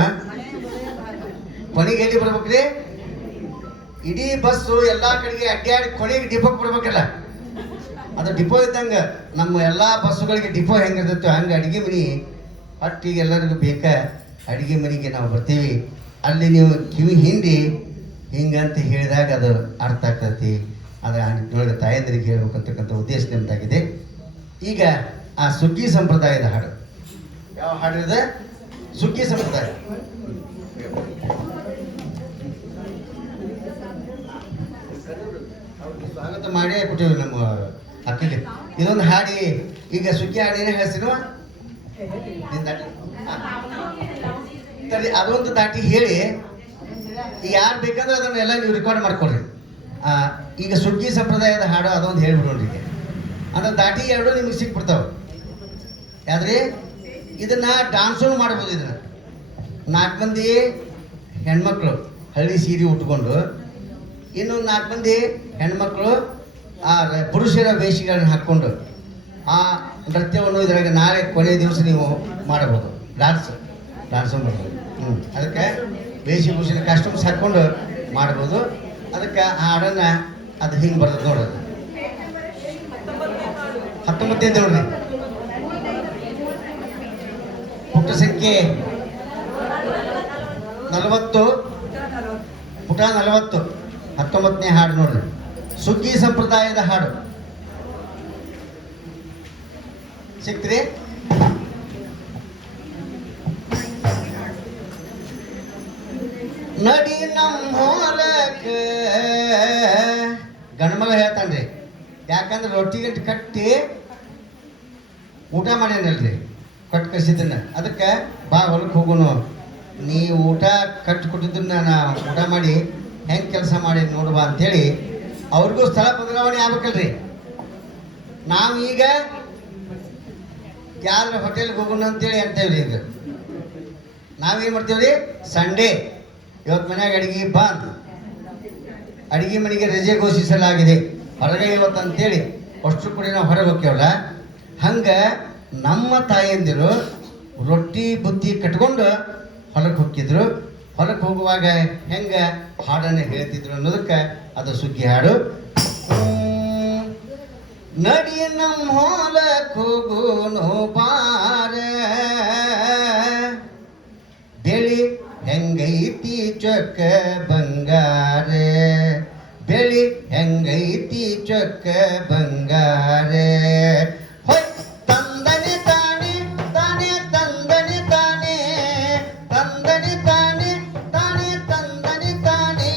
ಕೊನೆಗೆ ಎಲ್ಲಿ ಬರ್ಬೇಕ್ರಿ? ಇಡೀ ಬಸ್ಸು ಎಲ್ಲ ಕಡೆಗೆ ಅಡ್ಡಾಡಿ ಕೊನೆಗೆ ಡಿಪೋಗೆ ಬರ್ಬೇಕಲ್ಲ. ಅದು ಡಿಪೋ ಇದ್ದಂಗೆ ನಮ್ಮ ಎಲ್ಲ ಬಸ್ಸುಗಳಿಗೆ ಡಿಪೋ ಹೆಂಗಿರ್ತೈತೋ ಹಂಗೆ ಅಡುಗೆ ಮನೆ ಒಟ್ಟಿಗೆ ಎಲ್ಲರಿಗೂ ಬೇಕಾ. ಅಡುಗೆ ಮನೆಗೆ ನಾವು ಬರ್ತೀವಿ, ಅಲ್ಲಿ ನೀವು ಕಿವಿ ಹಿಂಡಿ ಹಿಂಗಂತ ಹೇಳಿದಾಗ ಅದು ಅರ್ಥ ಆಗ್ತೈತಿ. ಅದರ ನಿಟ್ಟಿನೊಳಗೆ ತಾಯಂದ್ರಿಗೆ ಹೇಳ್ಬೇಕಂತಕ್ಕಂಥ ಉದ್ದೇಶ ನಿಮ್ದಾಗಿದೆ. ಈಗ ಆ ಸುಗ್ಗಿ ಸಂಪ್ರದಾಯದ ಹಾಡು, ಯಾವ ಹಾಡು ಇದೆ? ಸುಗ್ಗಿ ಸಂಪ್ರದಾಯ. ಸ್ವಾಗತ ಮಾಡೇ ಕೊಟ್ಟಿವಿ ನಮ್ಮ ಅಕ್ಕಗೆ. ಇದೊಂದು ಹಾಡಿ, ಈಗ ಸುಗ್ಗಿ ಹಾಡು ಏನೇ ಹೇಳ್ತೀನೋ ಅದೊಂದು ದಾಟಿ ಹೇಳಿ, ಈಗ ಯಾರು ಬೇಕಂದ್ರೆ ಅದನ್ನೆಲ್ಲ ನೀವು ರೆಕಾರ್ಡ್ ಮಾಡ್ಕೊಳ್ರಿ. ಈಗ ಸುಗ್ಗಿ ಸಂಪ್ರದಾಯದ ಹಾಡು ಅದೊಂದು ಹೇಳ್ಬಿಡೋಣ್ರಿ. ಈಗ ಅಂದ್ರೆ ದಾಟಿ ಎರಡು ನಿಮ್ಗೆ ಸಿಕ್ಬಿಡ್ತಾವೆ. ಯಾವ್ದ್ರಿ? ಇದನ್ನ ಡಾನ್ಸು ಮಾಡ್ಬೋದು. ಇದನ್ನ 4 ಮಂದಿ ಹೆಣ್ಮಕ್ಳು ಹಳ್ಳಿ ಸೀರೆ ಉಟ್ಕೊಂಡು, ಇನ್ನೊಂದು 4 ಮಂದಿ ಹೆಣ್ಮಕ್ಳು ಆ ಪುರುಷರ ವೇಷಗಳನ್ನ ಹಾಕ್ಕೊಂಡು ಆ ನೃತ್ಯವನ್ನು ಇದ್ರಾಗ ನಾಳೆ ಕೊನೆಯ ದಿವಸ ನೀವು ಮಾಡಬಹುದು. ಡಾನ್ಸು ಮಾಡ್ಬೋದು. ಅದಕ್ಕೆ ವೇಷಭೂಷಣ ಕಾಸ್ಟ್ಯೂಮ್ಸ್ ಹಾಕ್ಕೊಂಡು ಮಾಡ್ಬೋದು. ಅದಕ್ಕೆ ಆ ಹಾಡನ್ನು ಅದು ಹಿಂಗೆ ಬರ್ತದೆ ನೋಡೋದು. 19 ನೋಡ್ರಿ, ಪುಟ ಸಂಖ್ಯೆ 40, ಪುಟ 40, 19ನೇ ಹಾಡು ನೋಡ್ರಿ. ಸುಗ್ಗಿ ಸಂಪ್ರದಾಯದ ಹಾಡು ಸಿಕ್ತ್ರಿ? ನಡಿ ನಮ್ಮ ಹೊಲಕ್ಕ ಗಂಡ್ಮಗ ಹೇಳ್ತಾನ್ರಿ. ಯಾಕಂದ್ರೆ ರೊಟ್ಟಿ ಗಂಟು ಕಟ್ಟಿ ಊಟ ಮಾಡ್ಯಾನಲ್ರಿ, ಕಟ್ ಕಳಿಸಿದ್ದನ್ನ. ಅದಕ್ಕೆ ಬಾ ಹೊಲಕ್ಕೆ ಹೋಗೋಣ, ನೀ ಊಟ ಕಟ್ಟಿ ಕೊಟ್ಟಿದ್ದನ್ನ ನಾ ಊಟ ಮಾಡಿ ಹೆಂಗೆ ಕೆಲಸ ಮಾಡಿ ನೋಡುವ ಅಂಥೇಳಿ ಅವ್ರಿಗೂ ಸ್ಥಳ ಬದಲಾವಣೆ ಆಗ್ಬೇಕಲ್ರಿ. ನಾವು ಈಗ ಯಾರ ಹೋಟೆಲ್ಗೆ ಹೋಗೋಣ ಅಂತೇಳಿ ಅಂತೇವ್ರಿ. ಈಗ ನಾವೇನು ಮಾಡ್ತೀವ್ರಿ? ಸಂಡೇ ಇವತ್ತು ಮನ್ಯಾಗ ಅಡಿಗೆ ಬಂದ್, ಅಡಿಗೆ ಮನೆಗೆ ರಜೆ ಘೋಷಿಸಲಾಗಿದೆ ಹೊರಗೆ ಇವತ್ತು ಅಂತೇಳಿ ಅಷ್ಟು ಕೂಡ ನಾವು ಹೊರಗೆ ಹೋಗ್ತೇವಲ್ಲ. ಹಂಗೆ ನಮ್ಮ ತಾಯಂದಿರು ರೊಟ್ಟಿ ಬುತ್ತಿ ಕಟ್ಕೊಂಡು ಹೊಲಕ್ಕೆ ಹೋಗ್ತಿದ್ರು. ಹೊಲಕ್ಕೆ ಹೋಗುವಾಗ ಹೆಂಗೆ ಹಾಡನ್ನು ಹೇಳ್ತಿದ್ರು ಅನ್ನೋದಕ್ಕೆ ಅದು ಸುಗ್ಗಿ ಹಾಡು. ನಡಿ ನಮ್ಮ ಹೊಲಕ್ಕೆ ಹೋಗೋನು ಬಾರ, ಬೆಳಿ ಹೆಂಗೈತಿ ಚೊಕ್ಕ ಬಂಗಾರ, ಬೆಳಿ ಹೆಂಗೈತಿ ಚೊಕ್ಕ ಬಂಗಾರ. ಹೊಯ್ ತಂದನೆ ತಾನೆ ತಾನೆ ತಂದನೆ ತಾನೆ, ತಂದನೆ ತಾನೆ ತಾನೆ ತಂದನೆ ತಾನೆ.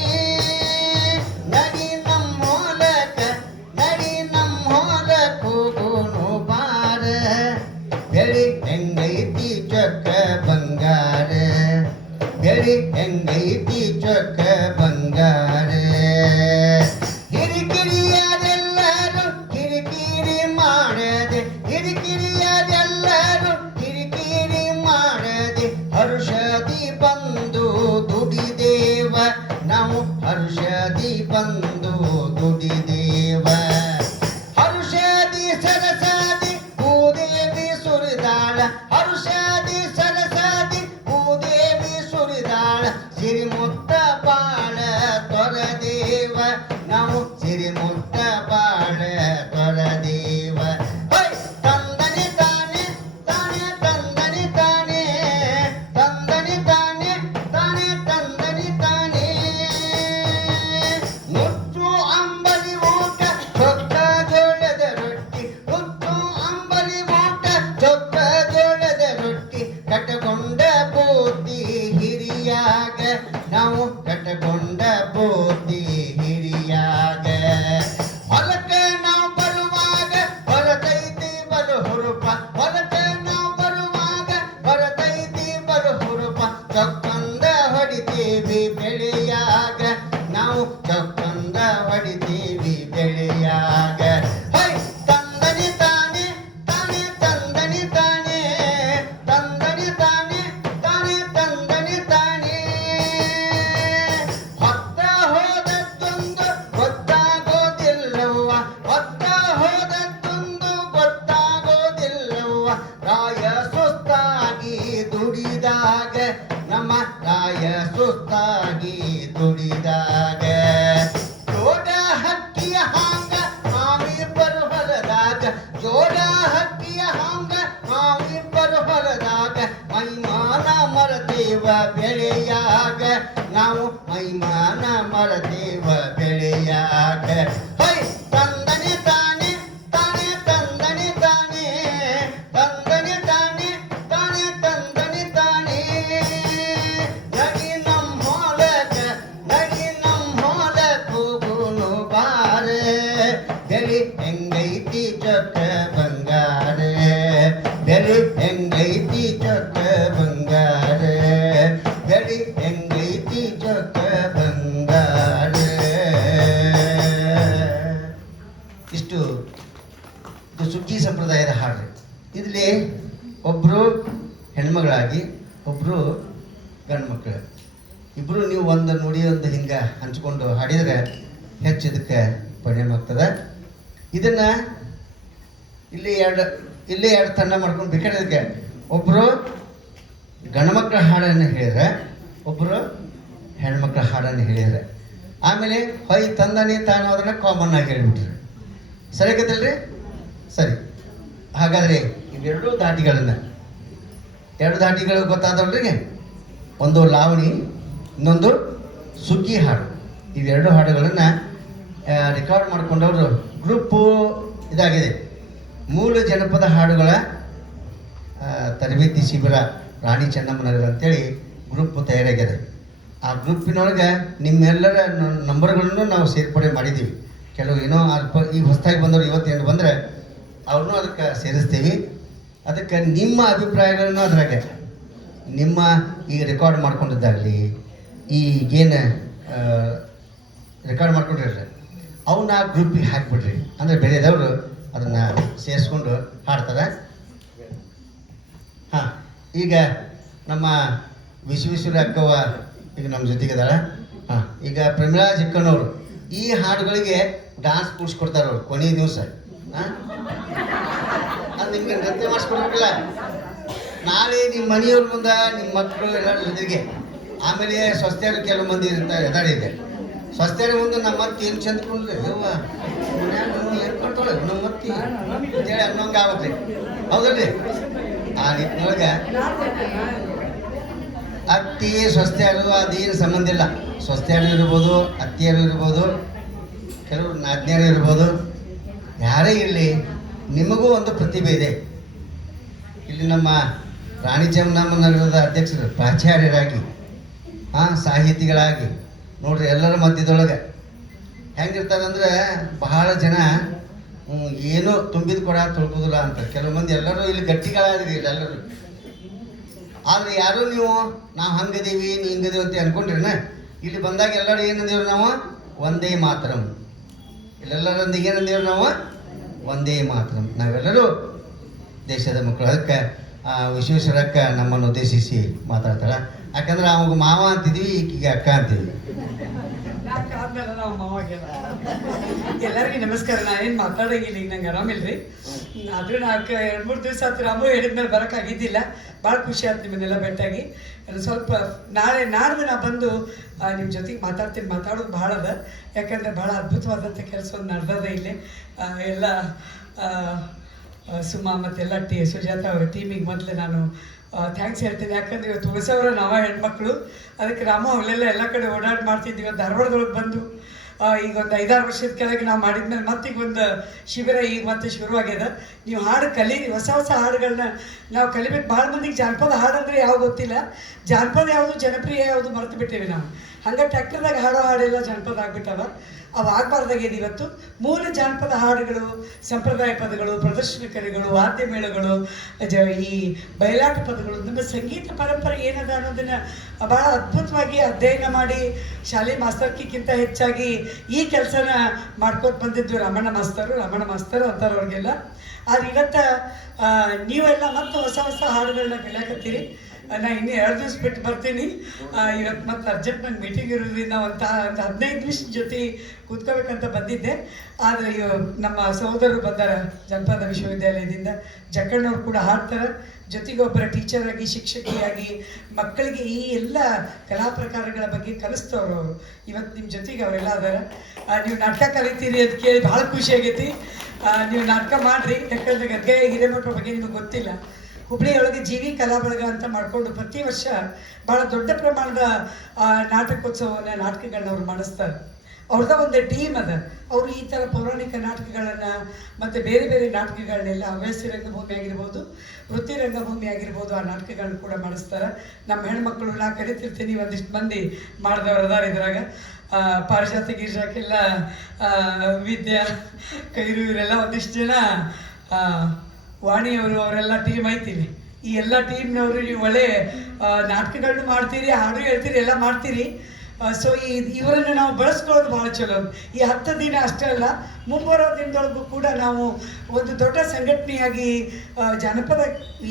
ನಡಿ ನಮ್ಮ ಹೊಲಕ್ಕ, ನಡಿ ನಮ್ಮ ಹೊಲಕ್ಕ ಹೋಗೋನು ಬಾರ, ಬೆಳಿ ಹೆಂಗೈತಿ ಚೊಕ್ಕ ಬಂಗಾರ, ಬೆಳಿ ಹೆಂಗೈತಿ ಚೊಕ್ಕ ಬಂಗಾರ. ಹಿರಿಕಿರಿಯರೆಲ್ಲರೂ ಕಿರಿಕಿರಿ ಮಾಡದೆ, ಹಿರಿಕಿರಿಯರೆಲ್ಲರೂ ಕಿರಿಕಿರಿ ಮಾಡದೆ, ಹರ್ಷದಿ ಬಂದು ದುಡಿದೇವ ನಾವು, ಹರ್ಷದಿ ಬಂದು ದುಡಿದೇವ. ಹರ್ಷದಿ ಸರಸಾದಿ ಭೂದೇವಿ ಸುರಿದಾಳ, ಹರ್ಷದಿ ಸರಸಾದಿ ಭೂದೇವಿ ಸುರಿದಾಳ. ಸಿರಿಮುತ್ತ ಬಾಳ ತೊರದೇವ ನಾವು, ಸಿರಿಮುತ್ತ ಬಾಳ ತೊರದೇವ. ತಂದನೆ ತಾನೆ ತಾನೆ ತಂದನೆ ತಾನೆ, ತಂದನೆ ತಾನೆ ತಾನೆ ತಂದನೆ ತಾನೆ. ಮುತ್ತು ಅಂಬಲಿ ಊಟ ಚೊಕ್ಕ ಬಂಗಾರೆ, ಬೆಳಿ ಹೆಂಗೈತಿ ಚೊಕ್ಕ ಬಂಗಾರೆ, ಬೆಳಿ ಹೆಂಗೈತಿ ಚೊಕ್ಕ ಬಂಗಾರೆ. ಹೊಯ್ ತಂದನೆ ತಾನೆ ತಾನೆ ತಾನೆ ತಂದನೆ ತಾನೆ, ತಂದನೆ ತಾನೆ ತಾನೆ ತಂದನೆ ತಾನೆ. ಮುತ್ತು ಅಂಬಲಿ ಊಟ ಚೊಕ್ಕ ಬಂಗಾರೆ, ಬೆಳಿ ಹೆಂಗೈತಿ ಚೊಕ್ಕ ಬಂಗಾರೆ. ಕಟ್ಟಕೊಂಡ ಬೂದಿ ಹಿರಿಯಾಗ ನಾವು, ಕಟ್ಟಕೊಂಡ ಬೂದಿ ಹಿರಿಯಾಗ. ಹೊಲಕ್ಕ ನಾವು ಬರುವಾಗ ಬರತೈತಿ ಬಲು ಹುರುಪ, ಹೊಲಕ್ಕ ನಾವು ಬರುವಾಗ ಬರತೈತಿ ಬಲು ಹುರುಪ. ಚೊಕ್ಕಂದ ಹೊಡಿತೀವಿ ಬೆಳೆಯಾಗ ನಾವು, ಚೊಕ್ಕಂದ ಹೊಡಿತೀವಿ ಬೆಳೆಯಾಗ. ಹೊಯ್ ತಂದನೆ ತಾನೆ ತಾನೆ ತಂದನೆ ತಾನೆ, ತಂದನೆ ತಾನೆ ತಾನೆ ಸುಸ್ತಾಗಿ ದುಡಿದಾಗ ಜೋಡ ಹಕ್ಕಿಯ ಹಾಂಗ ನಾವಿಬ್ಬರು ಹೊಲದಾಗ ಜೋಡ ಹಕ್ಕಿಯ ಹಾಂಗ ನಾವಿಬ್ಬರು ಹೊಲದಾಗ ಮೈಮಾನ ಮರದೇವ ಬೆಳೆಯಾಗ ನಾವು ಮೈಮಾನ ಮರದೇವ ಬೆಳೆಯಾಗ ಹೈ ತಂದನೆ ತಾನೆ ತಾನೆ ತಂದನೆ ತಾನೆ ತಂದನೆ ತಾನೆ ತಾನೆ ತಂದನೆ ತಾನೆ ನಡಿ ನಮ್ಮ ಹೊಲಕ ನಡಿ ನಮ್ಮ ಹೊಲಕ ಹೋಗುನು ಬಾರ ಬೆಳಿ ಹೆಂಗೈತಿ ಚೊಕ್ಕ ಬಂಗಾರ ಬೆಳಿ ಹೆಂಗೈತಿ ಚೊಕ್ಕ ಬಂಗಾರ ಬೆಳಿ ಹೆಂಗೈತಿ ಚೊಕ್ಕ ಬಂಗಾರ. ಇಷ್ಟು ಇದು ಸುಗ್ಗಿ ಸಂಪ್ರದಾಯದ ಹಾಡು. ಇದರಲ್ಲಿ ಒಬ್ಬರು ಹೆಣ್ಮಗಳಾಗಿ ಒಬ್ಬರು ಗಂಡು ಮಕ್ಕಳು ಇಬ್ಬರು ನೀವು ಒಂದು ನುಡಿ ಒಂದು ಹಿಂಗೆ ಹಂಚ್ಕೊಂಡು ಹಾಡಿದರೆ ಹೆಚ್ಚು ಇದಕ್ಕೆ ಪರಿಣಾಮ ಆಗ್ತದೆ. ಇದನ್ನು ಇಲ್ಲಿ ಎರಡು ತಂಡ ಮಾಡ್ಕೊಂಡು ಬೇಕಾದ್ರೆ ಇದಕ್ಕೆ ಒಬ್ಬರು ಗಂಡು ಮಕ್ಕಳ ಹಾಡನ್ನು ಹೇಳಿದ್ರೆ ಒಬ್ಬರು ಹೆಣ್ಮಕ್ಳ ಹಾಡನ್ನು ಹೇಳಿದ್ರೆ ಆಮೇಲೆ ಹೊಯ್ ತಂದನೆ ತಾನು ಅದನ್ನು ಕಾಮನ್ ಆಗಿ ಹೇಳಿಬಿಟ್ರಿ. ಸರಿ ಆಗತ್ತಲ್ರಿ? ಸರಿ. ಹಾಗಾದರೆ ಇವೆರಡು ದಾಟಿಗಳನ್ನು ಎರಡು ದಾಟಿಗಳು ಗೊತ್ತಾದವ್ರಿಗೆ ಒಂದು ಲಾವಣಿ ಇನ್ನೊಂದು ಸುಗ್ಗಿ ಹಾಡು. ಇವೆರಡು ಹಾಡುಗಳನ್ನು ರೆಕಾರ್ಡ್ ಮಾಡಿಕೊಂಡವರು ಗ್ರೂಪು ಇದಾಗಿದೆ. ಮೂಲ ಜನಪದ ಹಾಡುಗಳ ತರಬೇತಿ ಶಿಬಿರ ರಾಣಿ ಚೆನ್ನಮ್ಮನಗರ ಅಂತೇಳಿ ಗ್ರೂಪ್ ತಯಾರಾಗಿದೆ. ಆ ಗ್ರೂಪಿನೊಳಗೆ ನಿಮ್ಮೆಲ್ಲರ ನಂಬರ್ಗಳನ್ನು ನಾವು ಸೇರ್ಪಡೆ ಮಾಡಿದ್ದೀವಿ. ಕೆಲವು ಏನೋ ಅಲ್ಪ ಈಗ ಹೊಸದಾಗಿ ಬಂದವರು ಇವತ್ತೇನು ಬಂದರೆ ಅವ್ರನ್ನೂ ಅದಕ್ಕೆ ಸೇರಿಸ್ತೀವಿ. ಅದಕ್ಕೆ ನಿಮ್ಮ ಅಭಿಪ್ರಾಯಗಳನ್ನು ಅದ್ರಾಗೆ ನಿಮ್ಮ ಈಗ ರೆಕಾರ್ಡ್ ಮಾಡ್ಕೊಂಡಿದ್ದಾಗಲಿ ಈಗೇನು ರೆಕಾರ್ಡ್ ಮಾಡ್ಕೊಂಡಿರ್ರಿ ಅವನ್ನ ಗ್ರೂಪಿಗೆ ಹಾಕಿಬಿಡ್ರಿ. ಅಂದರೆ ಬೇರೆದವರು ಅದನ್ನು ಸೇರಿಸ್ಕೊಂಡು ಹಾಡ್ತಾರೆ. ಹಾಂ, ಈಗ ನಮ್ಮ ವಿಶ್ವೇಶ್ವರ ಅಕ್ಕವ್ವ ಈಗ ನಮ್ಮ ಜೊತೆಗಿದ್ದಾಳೆ. ಹಾಂ, ಈಗ ಪ್ರಮೀಳಾ ಜಿಕ್ಕಣ್ಣವರು ಈ ಹಾಡುಗಳಿಗೆ ಡಾನ್ಸ್ ಕೂಡಿಸ್ಕೊಡ್ತಾರೆ ಅವ್ರು ಕೊನೆಯ ದಿವಸ. ಹಾಂ, ಅದು ನಿಮ್ಗೆ ನೃತ್ಯ ಮಾಡಿಸ್ಕೊಡ್ಬೇಕಲ್ಲ. ನಾಳೆ ನಿಮ್ಮ ಮನೆಯವ್ರ ಮುಂದೆ ನಿಮ್ಮ ಮಕ್ಕಳು ಎಲ್ಲರ ಜೊತೆಗೆ ಆಮೇಲೆ ಸ್ವಸ್ಥರು ಕೆಲವು ಮಂದಿ ಇರ್ತಾರೆ ಎದಾಡಿದೆ ಸ್ವಸ್ಥರ ಮುಂದೆ ನಮ್ಮ ಮತ್ತೆ ಏನು ಚಂದ್ಕೊಂಡ್ರಿ ಯವ್ವ ಏನು ಕೊಡ್ತಾಳೆ ನಮ್ಮ ಮತ್ತಿ ಅಂತೇಳಿ ಅನ್ನೋಂಗೆ ಆಗುತ್ತೆ. ಹೌದಲ್ರಿ? ಆ ನಿಟ್ಟಿನೊಳಗೆ ಅತ್ತಿ ಸ್ವಸ್ಥರು ಅದೇನು ಸಂಬಂಧ ಇಲ್ಲ. ಸ್ವಸ್ಥರು ಇರ್ಬೋದು, ಅತ್ತಿಯರು ಇರ್ಬೋದು, ಕೆಲವರು ನಾಜ್ಞರು ಇರ್ಬೋದು, ಯಾರೇ ಇರಲಿ ನಿಮಗೂ ಒಂದು ಪ್ರತಿಭೆ ಇದೆ. ಇಲ್ಲಿ ನಮ್ಮ ರಾಣಿ ಚೆನ್ನಮ್ಮನಗರದ ಅಧ್ಯಕ್ಷರು ಪ್ರಾಚಾರ್ಯರಾಗಿ ಸಾಹಿತಿಗಳಾಗಿ ನೋಡ್ರಿ ಎಲ್ಲರ ಮಧ್ಯದೊಳಗೆ ಹೆಂಗಿರ್ತಾರೆ ಅಂದರೆ ಬಹಳ ಜನ ಏನೋ ತುಂಬಿದ ಕೊಡ ತೊಳ್ಕೋದಿಲ್ಲ ಅಂತ. ಕೆಲವು ಮಂದಿ ಎಲ್ಲರೂ ಇಲ್ಲಿ ಗಟ್ಟಿಗಳಾದ್ರಿ ಎಲ್ಲರೂ. ಆದರೆ ಯಾರೂ ನೀವು ನಾವು ಹಂಗದೀವಿ ನೀ ಹಿಂಗದೀವಿ ಅಂತ ಅನ್ಕೊಂಡ್ರಿನ ಇಲ್ಲಿ ಬಂದಾಗ ಎಲ್ಲರೂ ಏನಂದೇವ್ರಿ ನಾವು ಒಂದೇ ಮಾತರಂ. ಇಲ್ಲೆಲ್ಲರೊಂದಿಗೆ ಏನಂದೇವ್ರಿ ನಾವು ಒಂದೇ ಮಾತರಂ. ನಾವೆಲ್ಲರೂ ದೇಶದ ಮಕ್ಕಳು. ಅದಕ್ಕೆ ವಿಶ್ವೇಶ್ವರಕ್ಕ ನಮ್ಮನ್ನು ಉದ್ದೇಶಿಸಿ ಮಾತಾಡ್ತಾಳೆ. ಯಾಕಂದ್ರೆ ಅವಾಗ ಮಾವ ಅಂತಿದ್ವಿ, ಈಗೀಗ ಅಕ್ಕ ಅಂತೀವಿ. ಎಲ್ಲರಿಗೂ ನಮಸ್ಕಾರ. ನಾನೇನು ಮಾತಾಡೋಂಗಿಲ್ಲ, ಈಗ ನಂಗೆ ಆರಾಮಿಲ್ರಿ. ಆದ್ರೂ ನಾನು 2-3 ದಿವಸ ಆಯ್ತು ರಾಮು ಹೇಳಿದ್ಮೇಲೆ ಬರೋಕ್ಕಾಗಿದ್ದಿಲ್ಲ. ಭಾಳ ಖುಷಿ ಆಯ್ತು ನಿಮ್ಮನ್ನೆಲ್ಲ ಭೇಟಿಯಾಗಿ. ಸ್ವಲ್ಪ ನಾಡ್ದು ನಾ ಬಂದು ನಿಮ್ಮ ಜೊತೆಗೆ ಮಾತಾಡೋದು ಭಾಳ ಅದ. ಯಾಕಂದರೆ ಭಾಳ ಅದ್ಭುತವಾದಂಥ ಕೆಲಸ ಒಂದು ನಡೆದದ ಇಲ್ಲಿ. ಎಲ್ಲ ಸುಮಾ ಮತ್ತೆಲ್ಲ ಸುಜಾತ ಅವರ ಟೀಮಿಗೆ ಮೊದಲು ನಾನು ಥ್ಯಾಂಕ್ಸ್ ಹೇಳ್ತೀನಿ. ಯಾಕಂದ್ರೆ ಇವತ್ತು ಹೊಸವರ ನಾವೇ ಹೆಣ್ಮಕ್ಳು. ಅದಕ್ಕೆ ರಾಮು ಅವಳೆಲ್ಲ ಎಲ್ಲ ಕಡೆ ಓಡಾಡಿ ಮಾಡ್ತಿದ್ದೀವಿ. ಧಾರವಾಡದೊಳಗೆ ಬಂದು ಈಗ ಒಂದು 5-6 ವರ್ಷದ ಕೆಳಗೆ ನಾವು ಮಾಡಿದ್ಮೇಲೆ ಮತ್ತೆ ಈಗ ಒಂದು ಶಿಬಿರ ಈಗ ಮತ್ತೆ ಶುರುವಾಗ್ಯದ. ನೀವು ಹಾಡು ಕಲೀರಿ, ಹೊಸ ಹಾಡುಗಳನ್ನ ನಾವು ಕಲಿಬೇಕು. ಭಾಳ ಮಂದಿಗೆ ಜಾನಪದ ಹಾಡು ಅಂದರೆ ಯಾವ ಗೊತ್ತಿಲ್ಲ. ಜಾನಪದ ಯಾವುದು ಜನಪ್ರಿಯ ಯಾವುದು ಮರೆತು ಬಿಟ್ಟೇವಿ ನಾವು. ಹಂಗೆ ಟ್ಯಾಕ್ಟರ್ದಾಗ ಹಾಡೋ ಹಾಡೆಲ್ಲ ಜಾನಪದ ಆಗ್ಬಿಟ್ಟವ. ಅವು ಆಗಬಾರ್ದಾಗಿದೆ. ಇವತ್ತು ಮೂಲ ಜಾನಪದ ಹಾಡುಗಳು, ಸಂಪ್ರದಾಯ ಪದಗಳು, ಪ್ರದರ್ಶನ ಕಲೆಗಳು, ವಾದ್ಯ ಮೇಳಗಳು, ಈ ಬಯಲಾಟ ಪದಗಳು, ನಮ್ಮ ಸಂಗೀತ ಪರಂಪರೆ ಏನದ ಅನ್ನೋದನ್ನು ಭಾಳ ಅದ್ಭುತವಾಗಿ ಅಧ್ಯಯನ ಮಾಡಿ ಶಾಲೆ ಮಾಸ್ತರ್ಕಿಂತ ಹೆಚ್ಚಾಗಿ ಈ ಕೆಲಸನ ಮಾಡ್ಕೊತ ಬಂದಿದ್ದು ರಮಣ ಮಾಸ್ತರು ಅಂತಾರೆ ಅವ್ರಿಗೆಲ್ಲ. ಆದ್ರೆ ಇವತ್ತು ನೀವೆಲ್ಲ ಮತ್ತೆ ಹೊಸ ಹಾಡುಗಳನ್ನ ಕಲಿಯಾಕತ್ತೀರಿ. ನಾ ಇನ್ನು 2 ದಿವಸ ಬಿಟ್ಟು ಬರ್ತೀನಿ. ಇವತ್ತು ಮತ್ತೆ ಅರ್ಜೆಂಟ್ ನಂಗೆ ಮೀಟಿಂಗ್ ಇರೋದ್ರಿಂದ ಒಂದು 15 ನಿಮಿಷ ಜೊತೆ ಕೂತ್ಕೋಬೇಕಂತ ಬಂದಿದ್ದೆ. ಆದರೆ ನಮ್ಮ ಸಹೋದರರು ಬಂದಾರ ಜನಪದ ವಿಶ್ವವಿದ್ಯಾಲಯದಿಂದ. ಜಕ್ಕಣ್ಣವ್ರು ಕೂಡ ಹಾಡ್ತಾರೆ, ಜೊತೆಗೆ ಒಬ್ಬರ ಟೀಚರ್ ಆಗಿ ಶಿಕ್ಷಕಿಯಾಗಿ ಮಕ್ಕಳಿಗೆ ಈ ಎಲ್ಲ ಕಲಾ ಪ್ರಕಾರಗಳ ಬಗ್ಗೆ ಕಲಿಸ್ತವ್ರು ಅವರು. ಇವತ್ತು ನಿಮ್ಮ ಜೊತೆಗೆ ಅವರೆಲ್ಲ ಅದಾರ. ನೀವು ನಾಟಕ ಕಲಿತೀರಿ ಅಂತ ಕೇಳಿ ಭಾಳ ಖುಷಿ ಆಗೈತಿ. ನೀವು ನಾಟಕ ಮಾಡಿರಿ, ಯಾಕಂದ್ರೆ ಗದ್ಗೆ ಹಿರೇಮಠರ ಬಗ್ಗೆ ನಿಮಗೆ ಗೊತ್ತಿಲ್ಲ. ಹುಬ್ಬಳ್ಳಿಯೊಳಗೆ ಜೀವಿ ಕಲಾ ಬಳಗ ಅಂತ ಮಾಡಿಕೊಂಡು ಪ್ರತಿ ವರ್ಷ ಭಾಳ ದೊಡ್ಡ ಪ್ರಮಾಣದ ನಾಟಕೋತ್ಸವವನ್ನು ನಾಟಕಗಳನ್ನ ಅವ್ರು ಮಾಡಿಸ್ತಾರೆ. ಅವ್ರದ ಒಂದು ಟೀಮ್ ಅದ. ಅವರು ಈ ಥರ ಪೌರಾಣಿಕ ನಾಟಕಗಳನ್ನು ಮತ್ತು ಬೇರೆ ಬೇರೆ ನಾಟಕಗಳನ್ನೆಲ್ಲ ಹವ್ಯಾಸಿ ರಂಗಭೂಮಿ ಆಗಿರ್ಬೋದು, ವೃತ್ತಿ ರಂಗಭೂಮಿ ಆಗಿರ್ಬೋದು, ಆ ನಾಟಕಗಳನ್ನ ಕೂಡ ಮಾಡಿಸ್ತಾರೆ. ನಮ್ಮ ಹೆಣ್ಮಕ್ಳು ನಾ ಕರಿತಿರ್ತೀನಿ, ಒಂದಿಷ್ಟು ಮಂದಿ ಮಾಡಿದವ್ರು ಅದಾರ ಇದ್ರಾಗ. ಪಾರಿಜಾತ ಗಿರಿಜಾಕೆಲ್ಲ ವಿದ್ಯಾ ಕೈರು ಇವರೆಲ್ಲ ಒಂದಿಷ್ಟು ಜನ, ವಾಣಿಯವರು ಅವರೆಲ್ಲ ಟೀಮ್ ಐತಿವಿ. ಈ ಎಲ್ಲ ಟೀಮ್ನವರು ನೀವು ಒಳ್ಳೆ ನಾಟಕಗಳನ್ನ ಮಾಡ್ತೀರಿ, ಹಾಡು ಹೇಳ್ತೀರಿ, ಎಲ್ಲ ಮಾಡ್ತೀರಿ. ಸೊ ಇವರನ್ನು ನಾವು ಬಳಸ್ಕೊಳ್ಳೋದು ಭಾಳ ಚಲೋ. ಈ 10 ದಿನ ಅಷ್ಟೇ ಅಲ್ಲ, ಮುಂಬರೋ ದಿನದೊಳಗೂ ಕೂಡ ನಾವು ಒಂದು ದೊಡ್ಡ ಸಂಘಟನೆಯಾಗಿ ಜಾನಪದ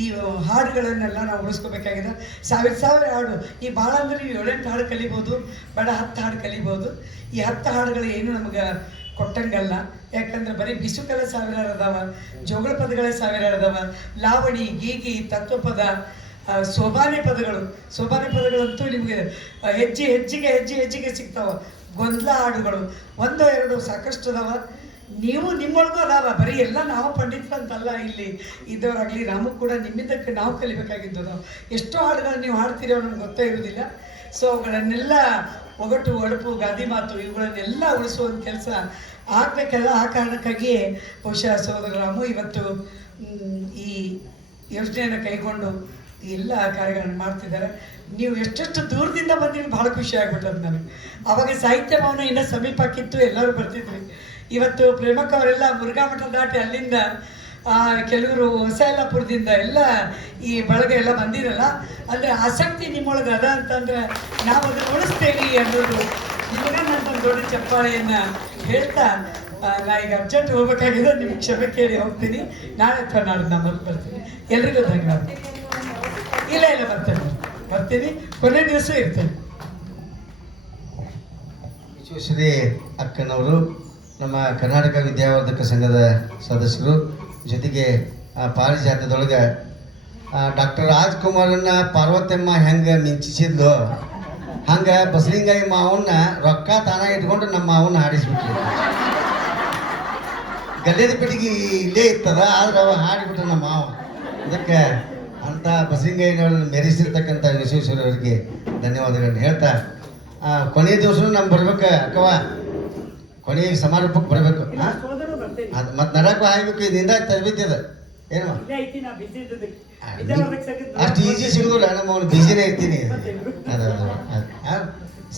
ಈ ಹಾಡುಗಳನ್ನೆಲ್ಲ ನಾವು ಉಳಿಸ್ಕೋಬೇಕಾಗಿದೆ. ಸಾವಿರ ಹಾಡು, ಈ ಭಾಳ ಅಂದರೆ ನೀವು 7-8 ಹಾಡು ಕಲಿಬೋದು, ಬೇಡ 10 ಹಾಡು ಕಲಿಬೋದು. ಈ 10 ಹಾಡುಗಳು ಏನು ನಮಗೆ ಕೊಟ್ಟಂಗಲ್ಲ, ಯಾಕಂದ್ರೆ ಬರೀ ಬಿಸುಕಲ 1000 ಅದಾವ, ಜೋಗಳ ಪದಗಳೇ 1000 ಅದಾವ, ಲಾವಣಿ, ಗೀಗಿ, ತತ್ವಪದ, ಸೋಬಾನೆ ಪದಗಳಂತೂ ನಿಮಗೆ ಹೆಜ್ಜೆಗೆ ಸಿಗ್ತಾವ. ಗೊಂದಲ ಹಾಡುಗಳು 1-2 ಸಾಕಷ್ಟು ಅದಾವ. ನೀವು ನಿಮ್ಮೊಳಗೂ ಅದಾವ, ಬರೀ ಎಲ್ಲ ನಾವು ಪಂಡಿತರಂತಲ್ಲ ಇಲ್ಲಿ ಇದ್ದವರಾಗಲಿ. ನಾವು ಕೂಡ ನಿಮ್ಮಿಂದಕ್ಕೆ ನಾವು ಕಲಿಬೇಕಾಗಿದ್ದು ಅದಾವ. ಎಷ್ಟೋ ಹಾಡುಗಳು ನೀವು ಹಾಡ್ತೀರೋ ನಮ್ಗೆ ಗೊತ್ತೇ ಇರೋದಿಲ್ಲ. ಸೊ ಅವುಗಳನ್ನೆಲ್ಲ ಒಗಟು, ಒಡಪು, ಗಾದಿ ಮಾತು ಇವುಗಳನ್ನೆಲ್ಲ ಉಳಿಸುವಂಥ ಕೆಲಸ ಆಗಬೇಕಲ್ಲ. ಆ ಕಾರಣಕ್ಕಾಗಿಯೇ ಬಹುಶಃ ಸಹೋದರ ರಾಮು ಇವತ್ತು ಈ ಯೋಜನೆಯನ್ನು ಕೈಗೊಂಡು ಎಲ್ಲ ಕಾರ್ಯಗಳನ್ನು ಮಾಡ್ತಿದ್ದಾರೆ. ನೀವು ಎಷ್ಟೆಷ್ಟು ದೂರದಿಂದ ಬಂದಿದ್ದು ಭಾಳ ಖುಷಿ ಆಗ್ಬಿಟ್ಟದು ನನಗೆ. ಆವಾಗ ಸಾಹಿತ್ಯ ಭವನ ಇನ್ನೂ ಸಮೀಪ ಆಗಿತ್ತು, ಎಲ್ಲರೂ ಬರ್ತಿದ್ವಿ. ಇವತ್ತು ಪ್ರೇಮಕ್ಕ ಅವರೆಲ್ಲ ಮುರುಘಾ ಮಠ ದಾಟಿ ಅಲ್ಲಿಂದ, ಕೆಲವರು ಹೊಸ ಯಲ್ಲಾಪುರದಿಂದ ಎಲ್ಲ ಈ ಬಳಗ ಎಲ್ಲ ಬಂದಿರಲ್ಲ. ಅಂದರೆ ಆಸಕ್ತಿ ನಿಮ್ಮೊಳಗೆ ಅದ ಅಂತಂದ್ರೆ ನಾವು ಅದನ್ನು ಉಳಿಸ್ತೇವೆ ಅನ್ನೋದು ನಿಮಗೆ ನನ್ನ ದೊಡ್ಡ ಚಪ್ಪಾಳೆಯನ್ನು ಹೇಳ್ತಾ, ನಾ ಈಗ ಅರ್ಜೆಂಟ್ ಹೋಗ್ಬೇಕಾಗಿದೆ, ನಿಮಗೆ ಕ್ಷಮೆ ಕೇಳಿ ಹೋಗ್ತೀನಿ. ನಾಳೆ ಅಥವಾ ನಾಳೆ ನಾನು ಬರ್ತೀನಿ. ಎಲ್ರಿಗೂ ಧನ್ಯವಾದ. ಇಲ್ಲ ಬರ್ತೀನಿ, ಕೊನೆ ದಿವಸ ಇರ್ತೇನೆ. ವಿಶ್ವೇಶ್ವರಿ ಅಕ್ಕನವರು ನಮ್ಮ ಕರ್ನಾಟಕ ವಿದ್ಯಾವರ್ಧಕ ಸಂಘದ ಸದಸ್ಯರು, ಜೊತೆಗೆ ಪಾರಿಜಾತದೊಳಗೆ ಡಾಕ್ಟರ್ ರಾಜ್ಕುಮಾರನ್ನ ಪಾರ್ವತಮ್ಮ ಹೆಂಗೆ ಮಿಂಚಿಸಿದ್ಲು ಹಂಗೆ ಬಸಲಿಂಗಾಯಿ ಮಾವನ್ನ ರೊಕ್ಕ ತಾನ ಇಟ್ಕೊಂಡು ನಮ್ಮ ಮಾವನ್ನ ಹಾಡಿಸ್ಬಿಟ್ರು. ಗಡ್ಡೆದ ಪೆಟ್ಟಿಗೆ ಇಲ್ಲೇ ಇರ್ತದ, ಆದ್ರೆ ಅವ ಹಾಡಿಬಿಟ್ರು ನಮ್ಮ ಮಾವ. ಅದಕ್ಕೆ ಅಂತ ಬಸಲಿಂಗಯ್ಯನವ್ರನ್ನ ಮೆರೆಸಿರ್ತಕ್ಕಂಥ ವಿಶ್ವೇಶ್ವರ ಅವರಿಗೆ ಧನ್ಯವಾದಗಳನ್ನ ಹೇಳ್ತಾ, ಕೊನೆಯ ದಿವಸ ನಮ್ಗೆ ಬರ್ಬೇಕು ಅಕ್ಕವ, ಕೊನೆಯ ಸಮಾರೋಪಕ್ಕೆ ಬರಬೇಕು. ಅದು ಮತ್ತೆ ನಡಕ್ಕೂ ಹಾಯ್ಬೇಕು, ಇದರಿಂದ ತರಬೇತಿ ಅದ ಏನು ಅಷ್ಟು ಈಜಿ ಸಿಗೋದಿಲ್ಲ. ನಮ್ಮ ಅವ್ನು ಬಿಸಿನೇ ಇರ್ತೀನಿ.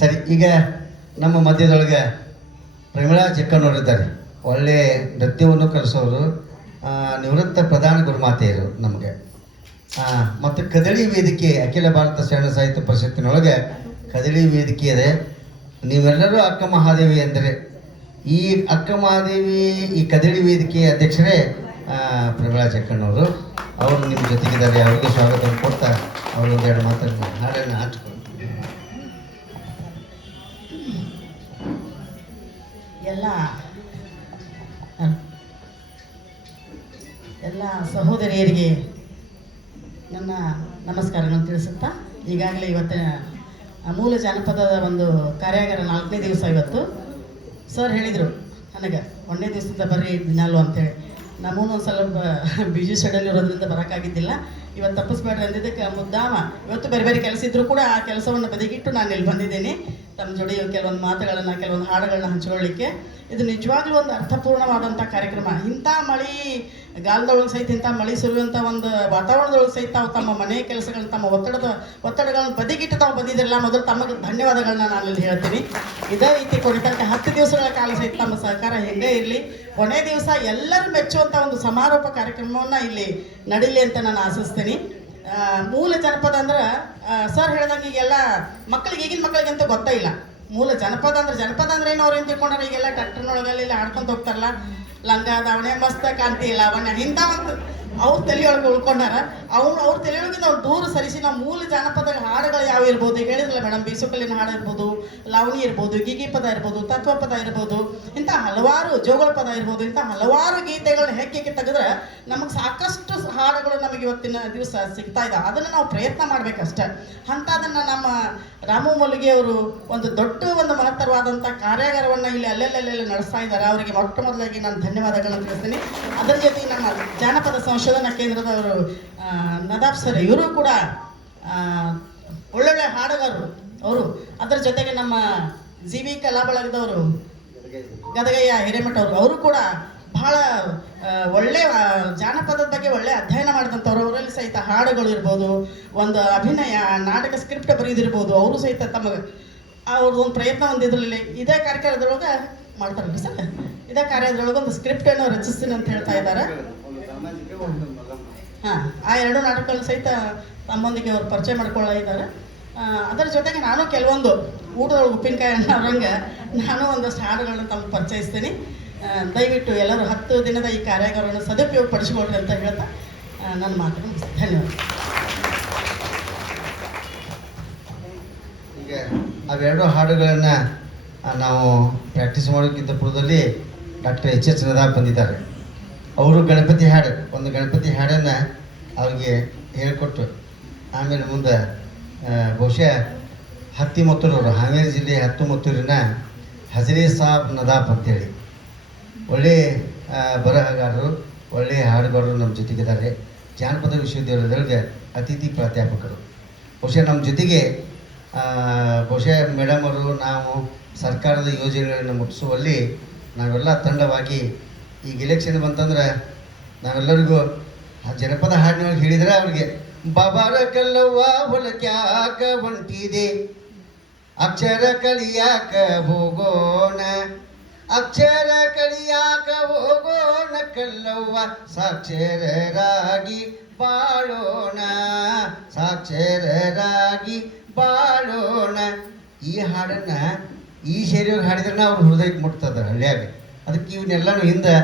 ಸರಿ, ಈಗ ನಮ್ಮ ಮಧ್ಯದೊಳಗೆ ಪ್ರಮೀಳಾ ಚಿಕ್ಕಣ್ಣವ್ರು ಇದ್ದಾರೆ. ಒಳ್ಳೆ ನೃತ್ಯವನ್ನು ಕಲಿಸೋರು, ನಿವೃತ್ತ ಪ್ರಧಾನ ಗುರುಮಾತೆಯರು ನಮಗೆ. ಮತ್ತು ಕದಳಿ ವೇದಿಕೆ, ಅಖಿಲ ಭಾರತ ಶರಣ ಸಾಹಿತ್ಯ ಪರಿಷತ್ತಿನೊಳಗೆ ಕದಳಿ ವೇದಿಕೆ ಇದೆ. ನೀವೆಲ್ಲರೂ ಅಕ್ಕ ಮಹಾದೇವಿ ಅಂದರೆ ಈ ಅಕ್ಕ ಮಹಾದೇವಿ ಈ ಕದಳಿ ವೇದಿಕೆಯ ಅಧ್ಯಕ್ಷರೇ ಪ್ರಮೀಳಾ ಚಿಕ್ಕಣ್ಣವರು. ಅವರು ನಿಮ್ಮ ಜೊತೆಗಿದ್ದಾರೆ. ಅವರಿಗೆ ಸ್ವಾಗತ ಕೊಡ್ತಾ ಅವರು ಒಂದೆರಡು ಮಾತನ್ನು ಹಾಡನ್ನು ಹಂಚ್ಕೊಂಡು. ಎಲ್ಲ ಸಹೋದರಿಯರಿಗೆ ನನ್ನ ನಮಸ್ಕಾರಗಳನ್ನು ತಿಳಿಸುತ್ತಾ, ಈಗಾಗಲೇ ಇವತ್ತಿನ ಮೂಲ ಜಾನಪದದ ಒಂದು ಕಾರ್ಯಾಗಾರ 4ನೇ ದಿವಸ. ಇವತ್ತು ಸರ್ ಹೇಳಿದರು ನನಗೆ 1ನೇ ದಿವಸದಿಂದ ಬರ್ರಿ ದಿನಾಲು ಅಂತೇಳಿ. ನಮಗೂ ಒಂದು ಸ್ವಲ್ಪ ಬಿಜಿ ಶೆಡ್ಯೂಲ್ ಇರೋದ್ರಿಂದ ಬರೋಕ್ಕಾಗಿದ್ದಿಲ್ಲ. ಇವತ್ತು ತಪ್ಪಿಸ್ಬೇಡ್ರಿ ಅಂದಿದ್ದಕ್ಕೆ ಮುದ್ದಾಮ ಇವತ್ತು ಬೇರೆ ಬೇರೆ ಕೆಲಸ ಇದ್ದರೂ ಕೂಡ ಆ ಕೆಲಸವನ್ನು ಬದಿಗಿಟ್ಟು ನಾನು ಇಲ್ಲಿ ಬಂದಿದ್ದೀನಿ ತಮ್ಮ ಜೋಡಿ ಕೆಲವೊಂದು ಮಾತುಗಳನ್ನು, ಕೆಲವೊಂದು ಹಾಡುಗಳನ್ನ ಹಂಚ್ಕೊಳ್ಳಿಕ್ಕೆ. ಇದು ನಿಜವಾಗ್ಲೂ ಒಂದು ಅರ್ಥಪೂರ್ಣವಾದಂಥ ಕಾರ್ಯಕ್ರಮ. ಇಂಥ ಮಳೆ ಗಾಲದೊಳಗೆ ಸಹಿತ, ಇಂಥ ಮಳೆ ಸುರಿಯುವಂಥ ಒಂದು ವಾತಾವರಣದೊಳಗೆ ಸಹಿತ ತಾವು ತಮ್ಮ ಮನೆ ಕೆಲಸಗಳನ್ನ, ತಮ್ಮ ಒತ್ತಡಗಳನ್ನು ಬದಿಗಿಟ್ಟು ತಾವು ಬಂದಿದ್ದಿರಲ್ಲ. ಮೊದಲು ತಮಗೆ ಧನ್ಯವಾದಗಳನ್ನ ನಾನು ಇಲ್ಲಿ ಹೇಳ್ತೀನಿ. ಇದೇ ರೀತಿ ಕೊನೆತನಕ 10 ದಿವಸಗಳ ಕಾಲ ಸಹಿತ ತಮ್ಮ ಸಹಕಾರ ಹಿಂಗೆ ಇರಲಿ. ಕೊನೆ ದಿವಸ ಎಲ್ಲರೂ ಮೆಚ್ಚುವಂಥ ಒಂದು ಸಮಾರೋಪ ಕಾರ್ಯಕ್ರಮವನ್ನು ಇಲ್ಲಿ ನಡೀಲಿ ಅಂತ ನಾನು ಆಶಿಸ್ತೀನಿ. ಮೂಲ ಜನಪದ ಅಂದ್ರೆ ಸರ್ ಹೇಳ್ದಂಗೆ ಈಗೆಲ್ಲ ಮಕ್ಕಳಿಗೆ, ಈಗಿನ ಮಕ್ಕಳಿಗೆ ಅಂತ ಗೊತ್ತೇ ಇಲ್ಲ ಮೂಲ ಜನಪದ ಅಂದ್ರೆ ಏನು. ಅವ್ರು ಏನು ತಿಳ್ಕೊಂಡ್ರೆ ಈಗೆಲ್ಲ ಟ್ರ್ಯಾಕ್ಟರ್ನೊಳಗಲ್ಲಿ ಆಡ್ಕೊಂಡು ಹೋಗ್ತಾರಲ್ಲ, ಲಂಗ ದಾವಣೆ ಮಸ್ತ ಕಾಂತಿ ಲಾವಣ್ಯ ಇಂಥ ಒಂದು ಅವ್ರ ತಲೆಯೊಳಗೆ ಉಳ್ಕೊಂಡಾರ ಅವ್ರ ತಲೆಯೊಳಗೆ ನಾವು ದೂರ ಸರಿಸಿ ನಾವು ಮೂಲ ಜಾನಪದ ಹಾಡುಗಳು ಯಾವ ಇರ್ಬೋದು, ಈಗ ಹೇಳಿದ್ರಲ್ಲ ಮೇಡಮ್, ಬೀಸುಕಲ್ಲಿನ ಹಾಡು ಇರ್ಬೋದು, ಲಾವಣಿ ಇರ್ಬೋದು, ಗೀಗಿ ಪದ ಇರ್ಬೋದು, ತತ್ವ ಪದ ಇರ್ಬೋದು, ಇಂಥ ಹಲವಾರು ಜೋಗಳ ಪದ ಇರ್ಬೋದು, ಇಂಥ ಹಲವಾರು ಗೀತೆಗಳನ್ನ ಹೆಕ್ಕಿ ತೆಗೆದ್ರೆ ನಮಗೆ ಸಾಕಷ್ಟು ಹಾಡುಗಳು ನಮಗೆ ಇವತ್ತಿನ ದಿವಸ ಸಿಗ್ತಾ ಇದೆ. ಅದನ್ನು ನಾವು ಪ್ರಯತ್ನ ಮಾಡ್ಬೇಕಷ್ಟೆ. ಅಂಥದನ್ನು ನಮ್ಮ ರಾಮು ಮಲ್ಲಿಗೆ ಅವರು ಒಂದು ದೊಡ್ಡ ಒಂದು ಮಹತ್ತರವಾದಂಥ ಕಾರ್ಯಾಗಾರವನ್ನು ಇಲ್ಲಿ ಅಲ್ಲೆಲ್ಲೆಲ್ಲೆಲ್ಲ ನಡೆಸ್ತಾ ಇದ್ದಾರೆ. ಅವರಿಗೆ ಮೊಟ್ಟ ಮೊದಲಾಗಿ ನಾನು ಧನ್ಯವಾದಗಳನ್ನು ತಿಳಿಸ್ತೀನಿ. ಅದರ ಜೊತೆಗೆ ನಮ್ಮ ಜಾನಪದ ಸಂಶೋಧನಾ ಕೇಂದ್ರದವರು ನದಾಫ್ ಸರ್, ಇವರು ಕೂಡ ಒಳ್ಳೊಳ್ಳೆ ಹಾಡುಗಾರರು ಅವರು. ಅದರ ಜೊತೆಗೆ ನಮ್ಮ ಜಿ.ವಿ. ಕಲಾ ಬಳಗದವರು ಗದಗಯ್ಯ ಹಿರೇಮಠ ಅವರು ಕೂಡ ಬಹಳ ಒಳ್ಳೆ ಜಾನಪದದ ಬಗ್ಗೆ ಒಳ್ಳೆ ಅಧ್ಯಯನ ಮಾಡಿದಂಥವ್ರು. ಅವರಲ್ಲಿ ಸಹಿತ ಹಾಡುಗಳು ಇರ್ಬೋದು, ಒಂದು ಅಭಿನಯ ನಾಟಕ ಸ್ಕ್ರಿಪ್ಟ್ ಬರೆಯೋದಿರ್ಬೋದು, ಅವರು ಸಹಿತ ತಮಗೆ ಅವ್ರದ್ದು ಒಂದು ಪ್ರಯತ್ನ ಹೊಂದಿದ್ರಲ್ಲಿ ಇದೇ ಕಾರ್ಯಕ್ರಮದೊಳಗೆ ಮಾಡ್ತಾರಲ್ಲ ಸರ್, ಇದೇ ಕಾರ್ಯದೊಳಗೆ ಒಂದು ಸ್ಕ್ರಿಪ್ಟನ್ನು ರಚಿಸ್ತೀನಿ ಅಂತ ಹೇಳ್ತಾ ಇದ್ದಾರೆ. ಹಾಂ, ಆ ಎರಡು ನಾಟಕಗಳು ಸಹಿತ ತಮ್ಮೊಂದಿಗೆ ಅವರು ಪರಿಚಯ ಮಾಡ್ಕೊಳ್ಳ ಇದ್ದಾರೆ. ಅದರ ಜೊತೆಗೆ ನಾನು ಕೆಲವೊಂದು ಊಟದೊಳಗೆ ಉಪ್ಪಿನಕಾಯಿ ಅನ್ನೋರಂಗೆ ನಾನು ಒಂದಷ್ಟು ಹಾಡುಗಳನ್ನ ತಮಗೆ ಪರಿಚಯಿಸ್ತೀನಿ. ದಯವಿಟ್ಟು ಎಲ್ಲರೂ 10 ದಿನದ ಈ ಕಾರ್ಯಾಗಾರವನ್ನು ಸದುಪಯೋಗ ಪಡಿಸ್ಕೊಳ್ರಿ ಅಂತ ಹೇಳ್ತಾ ನನ್ನ ಮಾತನ್ನು ಮುಗಿಸ್ತೀನಿ. ಧನ್ಯವಾದ. ಈಗ ಅವೆರಡು ಹಾಡುಗಳನ್ನು ನಾವು ಪ್ರಾಕ್ಟೀಸ್ ಮಾಡೋಕ್ಕಿಂತ ಪೂರ್ವದಲ್ಲಿ ಡಾಕ್ಟರ್ H.H. ನದಾಫ್ ಬಂದಿದ್ದಾರೆ. ಅವರು ಗಣಪತಿ ಹಾಡು, ಒಂದು ಗಣಪತಿ ಹಾಡನ್ನು ಅವ್ರಿಗೆ ಹೇಳಿಕೊಟ್ಟು ಆಮೇಲೆ ಮುಂದೆ ಬಹುಶಃ ಹತ್ತಿಮತ್ತೂರವರು, ಹಾವೇರಿ ಜಿಲ್ಲೆ ಹತ್ತಿಮತ್ತೂರಿನ ಹಜರಿ ಸಾಬ್ ನದಾಫ್ ಅಂತೇಳಿ ಒಳ್ಳೆ ಬರಹಗಾರರು, ಒಳ್ಳೆಯ ಹಾಡುಗಾರರು ನಮ್ಮ ಜೊತೆಗಿದ್ದಾರೆ. ಜಾನಪದ ವಿಶ್ವವಿದ್ಯಾಲಯದೊಳಗೆ ಅತಿಥಿ ಪ್ರಾಧ್ಯಾಪಕರು. ಬಹುಶಃ ನಮ್ಮ ಜೊತೆಗೆ ಬಹುಶಃ ಮೇಡಮ್ ಅವರು ನಾವು ಸರ್ಕಾರದ ಯೋಜನೆಗಳನ್ನು ಮುಟ್ಟಿಸುವಲ್ಲಿ ನಾವೆಲ್ಲ ತಂಡವಾಗಿ ಈಗ ಎಲೆಕ್ಷನ್ ಬಂತಂದ್ರೆ ನಾವೆಲ್ಲರಿಗೂ ಜನಪದ ಹಾಡಿನೊಳಗೆ ಹೇಳಿದರೆ ಅವ್ರಿಗೆ ಬಾಬಾರ ಕಲ್ಲವ್ವ ಹೊಲಕ್ಯಾಕ ಹೊಂಟಿದೆ, ಅಕ್ಷರ ಕಲಿಯಾಕ ಹೋಗೋಣ, ಅಕ್ಷರ ಕಲಿಯಾಕ ಹೋಗೋಣ ಕಲ್ಲವ್ವ, ಸಾಕ್ಷರರಾಗಿ ಬಾಳೋಣ, ಸಾಕ್ಷರರಾಗಿ ಬಾಳೋಣ. ಈ ಹಾಡನ್ನು ಈ ಶೈಲಿಯವ್ರು ಹಾಡಿದ್ರೆ ಅವ್ರು ಹೃದಯಕ್ಕೆ ಮುಟ್ತದ ಹಳ್ಳಿಯಾಗ. ಅದಕ್ಕೆ ಇವನ್ನೆಲ್ಲನೂ ಹಿಂದೆ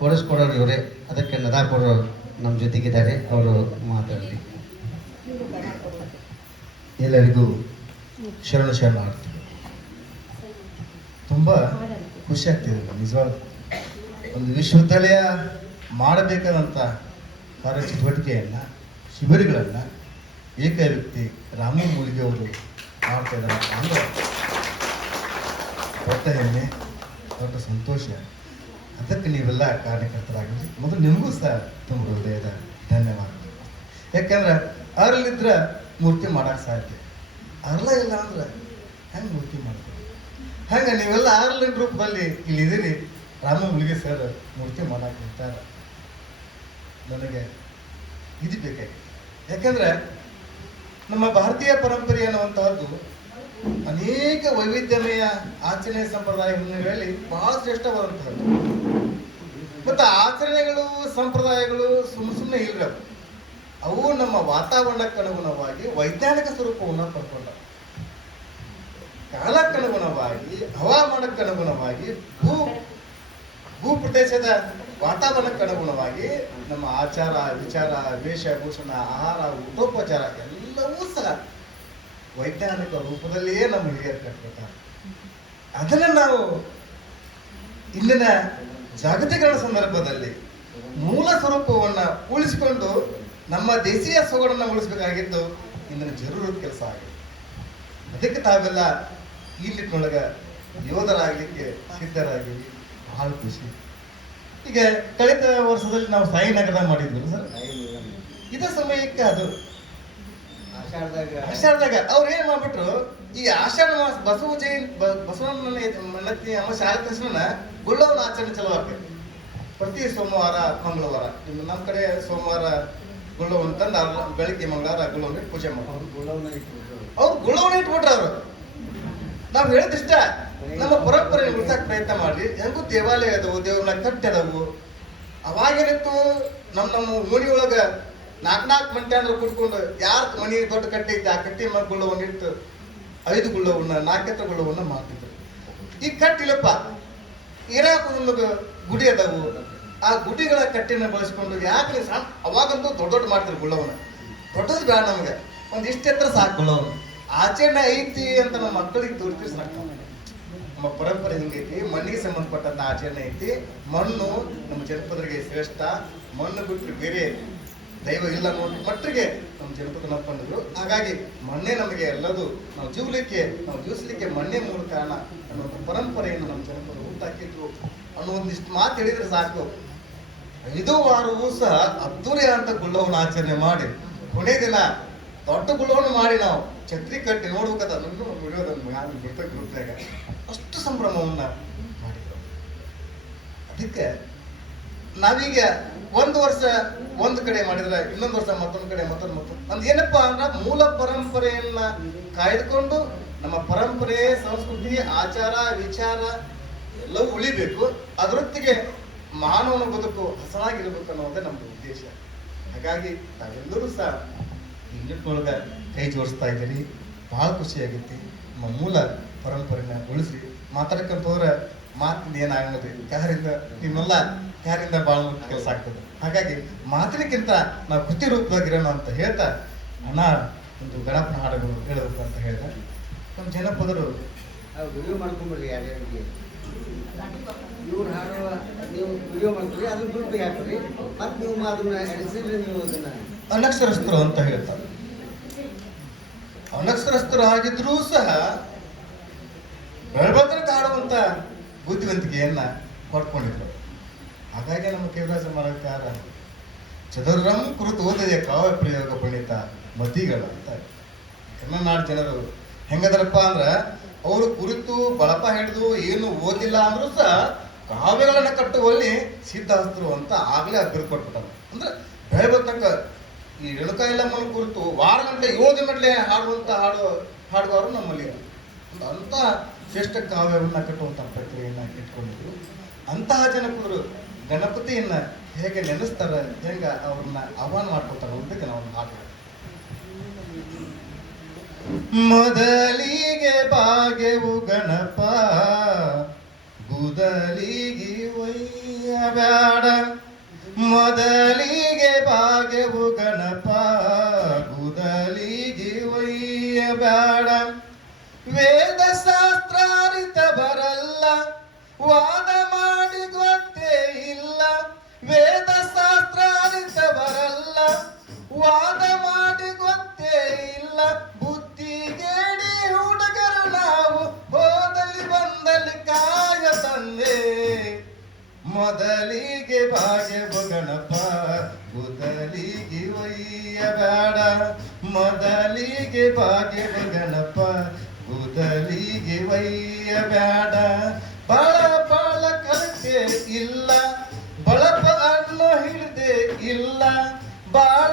ಕೊಡಿಸ್ಕೊಡೋರು ಇವರೇ. ಅದಕ್ಕೆ ನದಾಫ್ ಅವರು ನಮ್ಮ ಜೊತೆಗಿದ್ದಾರೆ, ಅವರು ಮಾತಾಡಲಿ. ಎಲ್ಲರಿಗೂ ಶರಣಾರ್ಥಿ. ತುಂಬ ಖುಷಿ ಆಗ್ತಿದೆ ನಿಜವಾದ ಒಂದು ವಿಶ್ವವಿದ್ಯಾಲಯ ಮಾಡಬೇಕಾದಂಥ ಕಾರ್ಯಚಟುವಟಿಕೆಯನ್ನು, ಶಿಬಿರಗಳನ್ನು ಏಕ ವ್ಯಕ್ತಿ ರಾಮು ಮೂಲಿಗೆ ಅವರು ಮಾಡ್ತಾ ಇದ್ದಾರೆ ಅಂದರೆ ದೊಡ್ಡ ಹೆಮ್ಮೆ, ದೊಡ್ಡ ಸಂತೋಷ. ಅದಕ್ಕೆ ನೀವೆಲ್ಲ ಕಾರ್ಯಕರ್ತರಾಗಿದ್ರಿ. ಮೊದಲು ನಿಮಗೂ ಸಹ ತುಂಬ ಹೃದಯದ ಧನ್ಯವಾದ. ಯಾಕಂದ್ರೆ ಅರಳಿದ್ರೆ ಮೂರ್ತಿ ಮಾಡೋಕ್ಕೆ ಸಾಧ್ಯ, ಅರಳ ಇಲ್ಲ ಅಂದ್ರೆ ಹೆಂಗೆ ಮೂರ್ತಿ ಮಾಡ್ತೀವಿ? ಹಂಗೆ ನೀವೆಲ್ಲ ಅರಳಿನ ರೂಪದಲ್ಲಿ ಇಲ್ಲಿದ್ದೀರಿ. ರಾಮ ಮುಲಿಗೆ ಸರ್ ಮೂರ್ತಿ ಮಾಡಕ್ಕೆ ಇರ್ತಾರೆ. ನನಗೆ ಇದು ಬೇಕಾಗಿದೆ. ಯಾಕಂದ್ರೆ ನಮ್ಮ ಭಾರತೀಯ ಪರಂಪರೆ ಅನ್ನುವಂತಹದ್ದು ಅನೇಕ ವೈವಿಧ್ಯಮಯ ಆಚರಣೆ ಸಂಪ್ರದಾಯ ಹಿನ್ನೆಲೆಯಲ್ಲಿ ಬಹಳ ಶ್ರೇಷ್ಠವಾದಂತಹದ್ದು. ಮತ್ತು ಆಚರಣೆಗಳು ಸಂಪ್ರದಾಯಗಳು ಸುಮ್ಮನೆ ಇಲ್ರಿ, ಅವು ನಮ್ಮ ವಾತಾವರಣಕ್ಕೆ ಅನುಗುಣವಾಗಿ ವೈಜ್ಞಾನಿಕ ಸ್ವರೂಪವನ್ನು ಪಡ್ಕೊಂಡ, ಕಾಲಕ್ಕನುಗುಣವಾಗಿ, ಹವಾಮಾನಕ್ಕೆ ಅನುಗುಣವಾಗಿ, ಭೂ ಪ್ರದೇಶದ ವಾತಾವರಣಕ್ಕೆ ಅನುಗುಣವಾಗಿ ನಮ್ಮ ಆಚಾರ ವಿಚಾರ, ವೇಷಭೂಷಣ, ಆಹಾರ, ಊಟೋಪಚಾರ ಎಲ್ಲವೂ ಸಹ ವೈಜ್ಞಾನಿಕ ರೂಪದಲ್ಲಿಯೇ ನಮ್ಮ ಹಿರಿಯರು ಕಟ್ಕೊತಾರೆ. ಅದನ್ನು ನಾವು ಇಂದಿನ ಜಾಗತೀಕರಣ ಸಂದರ್ಭದಲ್ಲಿ ಮೂಲ ಸ್ವರೂಪವನ್ನು ಉಳಿಸಿಕೊಂಡು ನಮ್ಮ ದೇಶೀಯ ಸೊಗಡನ್ನು ಉಳಿಸಬೇಕಾಗಿದ್ದು ಇಂದಿನ ಜರೂರತ್ ಕೆಲಸ ಆಗಿದೆ. ಅದಕ್ಕೆ ತಾವೆಲ್ಲ ಈ ನಿಟ್ಟಿನೊಳಗೆ ಯೋಧರಾಗಲಿಕ್ಕೆ ಸಿದ್ಧರಾಗಿವಿ. ಬಹಳ ಖುಷಿ. ಈಗ ಕಳೆದ ವರ್ಷದಲ್ಲಿ ನಾವು ಸಾಯಿನಗರ ಮಾಡಿದ್ವಿ ಸರ್. ಇದೇ ಸಮಯಕ್ಕೆ ಅದು ಆಷಾಢದಾಗ ಅವ್ರು ಏನ್ ಮಾಡ್ಬಿಟ್ರು, ಈ ಆಷಾಢ ಮಾಸ ಬಸವ ಜಯಂತಿ ಬಸವಣ್ಣನ ಅಮಾವಾಸ್ಯೆ ಆದ ತಕ್ಷಣ ಗುಳ್ಳವನ ಆಚರಣೆ ಚಲೋ ಆಗ್ತೈತಿ. ಪ್ರತಿ ಸೋಮವಾರ ಮಂಗಳವಾರ, ನಮ್ಮ ಕಡೆ ಸೋಮವಾರ ಗುಳ್ಳವನ್ ತಂದು ಬೆಳಿಗ್ಗೆ ಮಂಗಳವಾರ ಗುಳ್ಳವನ ಪೂಜೆ ಮಾಡ್ತಾರೆ. ಅವ್ರು ಗುಳ್ಳವನ ಇಟ್ಬಿಟ್ರ. ಅವರು ನಾವು ಹೇಳಿದಿಷ್ಟ ನಮ್ಮ ಪರಂಪರೆ ಉಳಿಸಕ್ ಪ್ರಯತ್ನ ಮಾಡಿ. ಹೆಂಗೂ ದೇವಾಲಯ ಅದಾವು, ದೇವ್ರನ್ನ ಕಟ್ಟಿ ಅದಾವು. ಅವಾಗೇನಿತ್ತು, ನಮ್ಮ ಓಣಿಯೊಳಗ 4 ಮಂಟೆ ಅಂದ್ರೆ ಕುಡ್ಕೊಂಡು ಯಾರ ಮನಿ ದೊಡ್ಡ ಕಟ್ಟೆ ಇದ್ದ ಆ ಕಟ್ಟಿ ಗುಳ್ಳವನ್ನ ಇಟ್ಟು 5 ಗುಳ್ಳವನ್ನ 4 ಎತ್ತರ ಗುಳ್ಳವನ್ನ ಮಾಡ್ತಿದ್ರು. ಈಗ ಕಟ್ಟಿಲ್ಲಪ್ಪ, ಇರಾಕ ಒಂದು ಗುಡಿ ಅದಾವು, ಆ ಗುಡಿಗಳ ಕಟ್ಟಿನ ಬಳಸ್ಕೊಂಡು ಯಾಕೆ ಸಣ್ಣ ಅವಾಗಂತೂ ದೊಡ್ಡ ದೊಡ್ಡ ಮಾಡ್ತಾರೆ ಗುಳ್ಳವನ ದೊಡ್ಡದು ಬೇಡ ನಮ್ಗೆ ಒಂದಿಷ್ಟು ಎತ್ತರ ಸಾಕು ಗುಳ್ಳವನ ಆಚರಣೆ ಐತಿ ಅಂತ ನಮ್ಮ ಮಕ್ಕಳಿಗೆ ತೋರಿಸಿ ಸಾಕು. ನಮ್ಮ ಪರಂಪರೆ ಹಿಂಗೈತಿ, ಮಣ್ಣಿಗೆ ಸಂಬಂಧಪಟ್ಟಂತ ಆಚರಣೆ ಐತಿ. ಮಣ್ಣು ನಮ್ಮ ಜನಪದರಿಗೆ ಶ್ರೇಷ್ಠ, ಮಣ್ಣು ಬಿಟ್ಟರೆ ಬೇರೆ ದೈವ ಇಲ್ಲ ಅನ್ನೋ ಮಟ್ಟಿಗೆ ನಮ್ಮ ಜನಪದ ನಂಬ್ಕೊಂಡಿದ್ರು. ಹಾಗಾಗಿ ಮಣ್ಣೇ ನಮಗೆ ಎಲ್ಲದು, ನಾವು ಜೀವಿಸಲಿಕ್ಕೆ ಮಣ್ಣೇ ಮೂಲ ಕಾರಣ ಅನ್ನೋ ಪರಂಪರೆಯನ್ನು ನಮ್ಮ ಜನಪದ ಹುಟ್ಟಾಕಿದ್ರು ಅನ್ನೋ ಒಂದಿಷ್ಟು ಮಾತು ಹೇಳಿದ್ರೆ ಸಾಕು. 5 ವಾರವೂ ಸಹ ಅದ್ದೂರಿ ಅಂತ ಗುಳ್ಳವನ ಆಚರಣೆ ಮಾಡಿ ಕೊನೆ ದಿನ ದೊಡ್ಡ ಗುಳ್ಳವನ ಮಾಡಿ ನಾವು ಛತ್ರಿ ಕಟ್ಟಿ ನೋಡ್ಬೇಕದ ವಿಡಿಯೋದನ್ನು ಗ್ರೂಪ್ನಾಗ ಅಷ್ಟು ಸಂಭ್ರಮವನ್ನ ಮಾಡಿದ್ರು. ಅದಕ್ಕೆ ನಾವೀಗ ಒಂದು ವರ್ಷ ಒಂದು ಕಡೆ ಮಾಡಿದ್ರೆ ಇನ್ನೊಂದು ವರ್ಷ ಮತ್ತೊಂದು ಕಡೆ ಮತ್ತೊಂದು ನಮ್ದು ಏನಪ್ಪಾ ಅಂದ್ರೆ ಮೂಲ ಪರಂಪರೆಯನ್ನ ಕಾಯ್ದುಕೊಂಡು ನಮ್ಮ ಪರಂಪರೆ, ಸಂಸ್ಕೃತಿ, ಆಚಾರ, ವಿಚಾರ ಎಲ್ಲವೂ ಉಳಿಬೇಕು. ಅದರೊತ್ತಿಗೆ ಮಾನವನ ಬದುಕು ಹಸನಾಗಿರ್ಬೇಕು ಅನ್ನೋದೇ ನಮ್ದು ಉದ್ದೇಶ. ಹಾಗಾಗಿ ನಾವೆಲ್ಲರೂ ಸಹ ಈ ನಿಟ್ಟಿನೊಳಗ ಕೈ ಜೋಡಿಸ್ತಾ ಇದ್ದೀರಿ. ಬಹಳ ಖುಷಿ ಆಗೈತಿ. ನಮ್ಮ ಮೂಲ ಪರಂಪರೆನ ಉಳಿಸಿ ಮಾತಾಡ್ಕೊಂತವ್ರ ಮಾತಿಂದ ಏನಾಗೋದು ಯಾರಿಂದ ಬಹಳ ಕೆಲಸ ಆಗ್ತದೆ. ಹಾಗಾಗಿ ಮಾತಿನಕ್ಕಿಂತ ನಾವು ಕೃತಿ ರೂಪದಾಗಿರೋಣ ಅಂತ ಹೇಳ್ತಾ ಅಣ್ಣ ಒಂದು ಗಣಪನ ಹಾಡುಗಳು ಹೇಳಬೇಕು ಅಂತ ಹೇಳಿದ. ನಮ್ಮ ಜನಪದರು ವಿಡಿಯೋ ಮಾಡ್ಕೊಂಡ್ಬಿಡ್ರಿ, ಯಾರ್ಯಾರಿಗೆ ಇವ್ರು ಹಾಡುವ ನೀವು ವಿಡಿಯೋ ಮಾಡ್ತೀರಿ, ಅದನ್ನ ಗ್ರೂಪಿಗೆ ಹಾಕ್ರಿ, ಮತ್ತೆ ನೀವು ಅದನ್ನ ಎಡಿಸಿದ್ರೆ ನೀವು ಅದನ್ನ ಅನಕ್ಷರಸ್ಥರು ಅಂತ ಹೇಳ್ತಾರೆ. ಅನಕ್ಷರಸ್ಥರು ಆಗಿದ್ರೂ ಸಹ ಬೆಳಬದ್ರಕ್ಕೆ ಹಾಡುವಂತ ಬುದ್ಧಿವಂತಿಕೆಯನ್ನ ಪಡ್ಕೊಂಡಿದ್ರು. ಹಾಗಾಗಿ ನಮ್ಮ ಕೇವರಾಜ ಮರಕಾರ ಚದುರಂ ಕುರಿತು ಓದಿದೆ ಕಾವ್ಯ ಪ್ರಯೋಗ ಪಂಡಿತ ಮತಿಗಳ ಅಂತ. ಕನ್ನನಾಡು ಜನರು ಹೆಂಗದರಪ್ಪ ಅಂದ್ರ ಅವರು ಕುರಿತು ಬಳಪ ಹಿಡಿದು ಏನು ಓದಿಲ್ಲ ಅಂದ್ರೂ ಸಹ ಕಾವ್ಯಗಳನ್ನ ಕಟ್ಟುವಲ್ಲಿ ಸಿದ್ಧಹಸ್ತರು ಅಂತ ಆಗ್ಲೇ ಅಭಿವೃದ್ಧಿ ಕೊಟ್ಬಿಟ್ಟಾರ. ಅಂದ್ರೆ ಬೆಳಬತ್ತಕ್ಕ ಈ ರೇಣುಕಾ ಯಲ್ಲಮ್ಮನ ಕುರಿತು ವಾರ ಗಂಟೆ 7 ದಿನ ಗಂಟೆ ಹಾಡುವಂತ ಹಾಡುಗಾರರು ನಮ್ಮಲ್ಲಿ ಅಂತ ಶ್ರೇಷ್ಠ ಕಾವ್ಯವನ್ನ ಕಟ್ಟುವಂತ ಪ್ರಕ್ರಿಯೆಯನ್ನ ಇಟ್ಕೊಂಡಿದ್ರು. ಅಂತಹ ಜನಪದರು ಗಣಪತಿಯನ್ನ ಹೇಗೆ ನೆನೆಸ್ತಾರ, ಹೆಂಗ ಅವ್ರನ್ನ ಆಹ್ವಾನ ಮಾಡ್ಕೊತಾರ ಅಂತ ನಾವು ಹಾಡು. ಮೊದಲಿಗೆ ಬಾಗೆವು ಗಣಪ ಗುದಲಿಗೆ ಒಯ್ಯಬೇಡ, ಮೊದಲಿಗೆ ಬಾಗೆವು ಗಣಪ ಗುದಲಿಗೆ ಒಯ್ಯಬೇಡ, ವೇದ ಶಾಸ್ತ್ರಾರಿತ ಬರಲ್ಲ ವಾದ ಮಾಡಿ ಗೊತ್ತೇ ಇಲ್ಲ, ವೇದ ಶಾಸ್ತ್ರಾರಿತ ಬರಲ್ಲ ವಾದ ಮಾಡಿ ಗೊತ್ತೇ ಇಲ್ಲ, ಬುದ್ಧಿಗೇಡಿ ಹುಡುಗರು ನಾವು ಹೋದಲ್ಲಿ ಬಂದಲ್ಲಿ ಕಾಯ ತಂದೆ, ಮೊದಲಿಗೆ ಬಾಗೆವು ಗಣಪ ಗುದಲಿಗೆ ಒಯ್ಯಬೇಡ, ಮೊದಲಿಗೆ ಬಾಗೆವು ಗಣಪ ಗುದಲಿಗೆ ಒಯ್ಯಬೇಡ, ಬಳಪ ಕಲಿತೆ ಇಲ್ಲ ಬಳಪ ಅನ್ನ ಹಿಡಿದೆ ಇಲ್ಲ, ಬಾಳ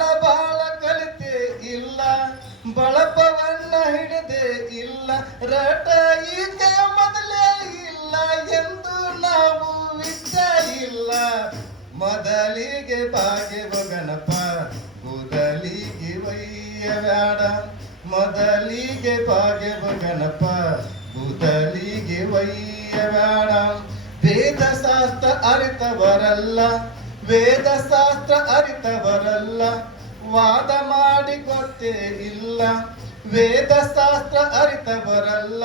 ಕಲಿತೆ ಇಲ್ಲ ಬಳಪವನ್ನ ಹಿಡಿದೆ ಇಲ್ಲ, ರಟ ಈಗ ಮೊದಲೇ ಇಲ್ಲ ಎಂದು ನಾವು ವಿದ್ಯ ಇಲ್ಲ, ಮೊದಲಿಗೆ ಬಾಗೆವ ಗಣಪ ಗುದಲಿಗೆ ಒಯ್ಯಬೇಡ, ಮೊದಲಿಗೆ ಬಾಗೆವ ಗಣಪ ಗುದಲಿಗೆ ಒಯ್ಯಬೇಡ, ವೇದ ಶಾಸ್ತ್ರ ಅರಿತವರಲ್ಲ ವೇದ ಶಾಸ್ತ್ರ ಅರಿತವರಲ್ಲ ವಾದ ಮಾಡಿ ಗೊತ್ತೇ ಇಲ್ಲ, ವೇದ ಶಾಸ್ತ್ರ ಅರಿತವರಲ್ಲ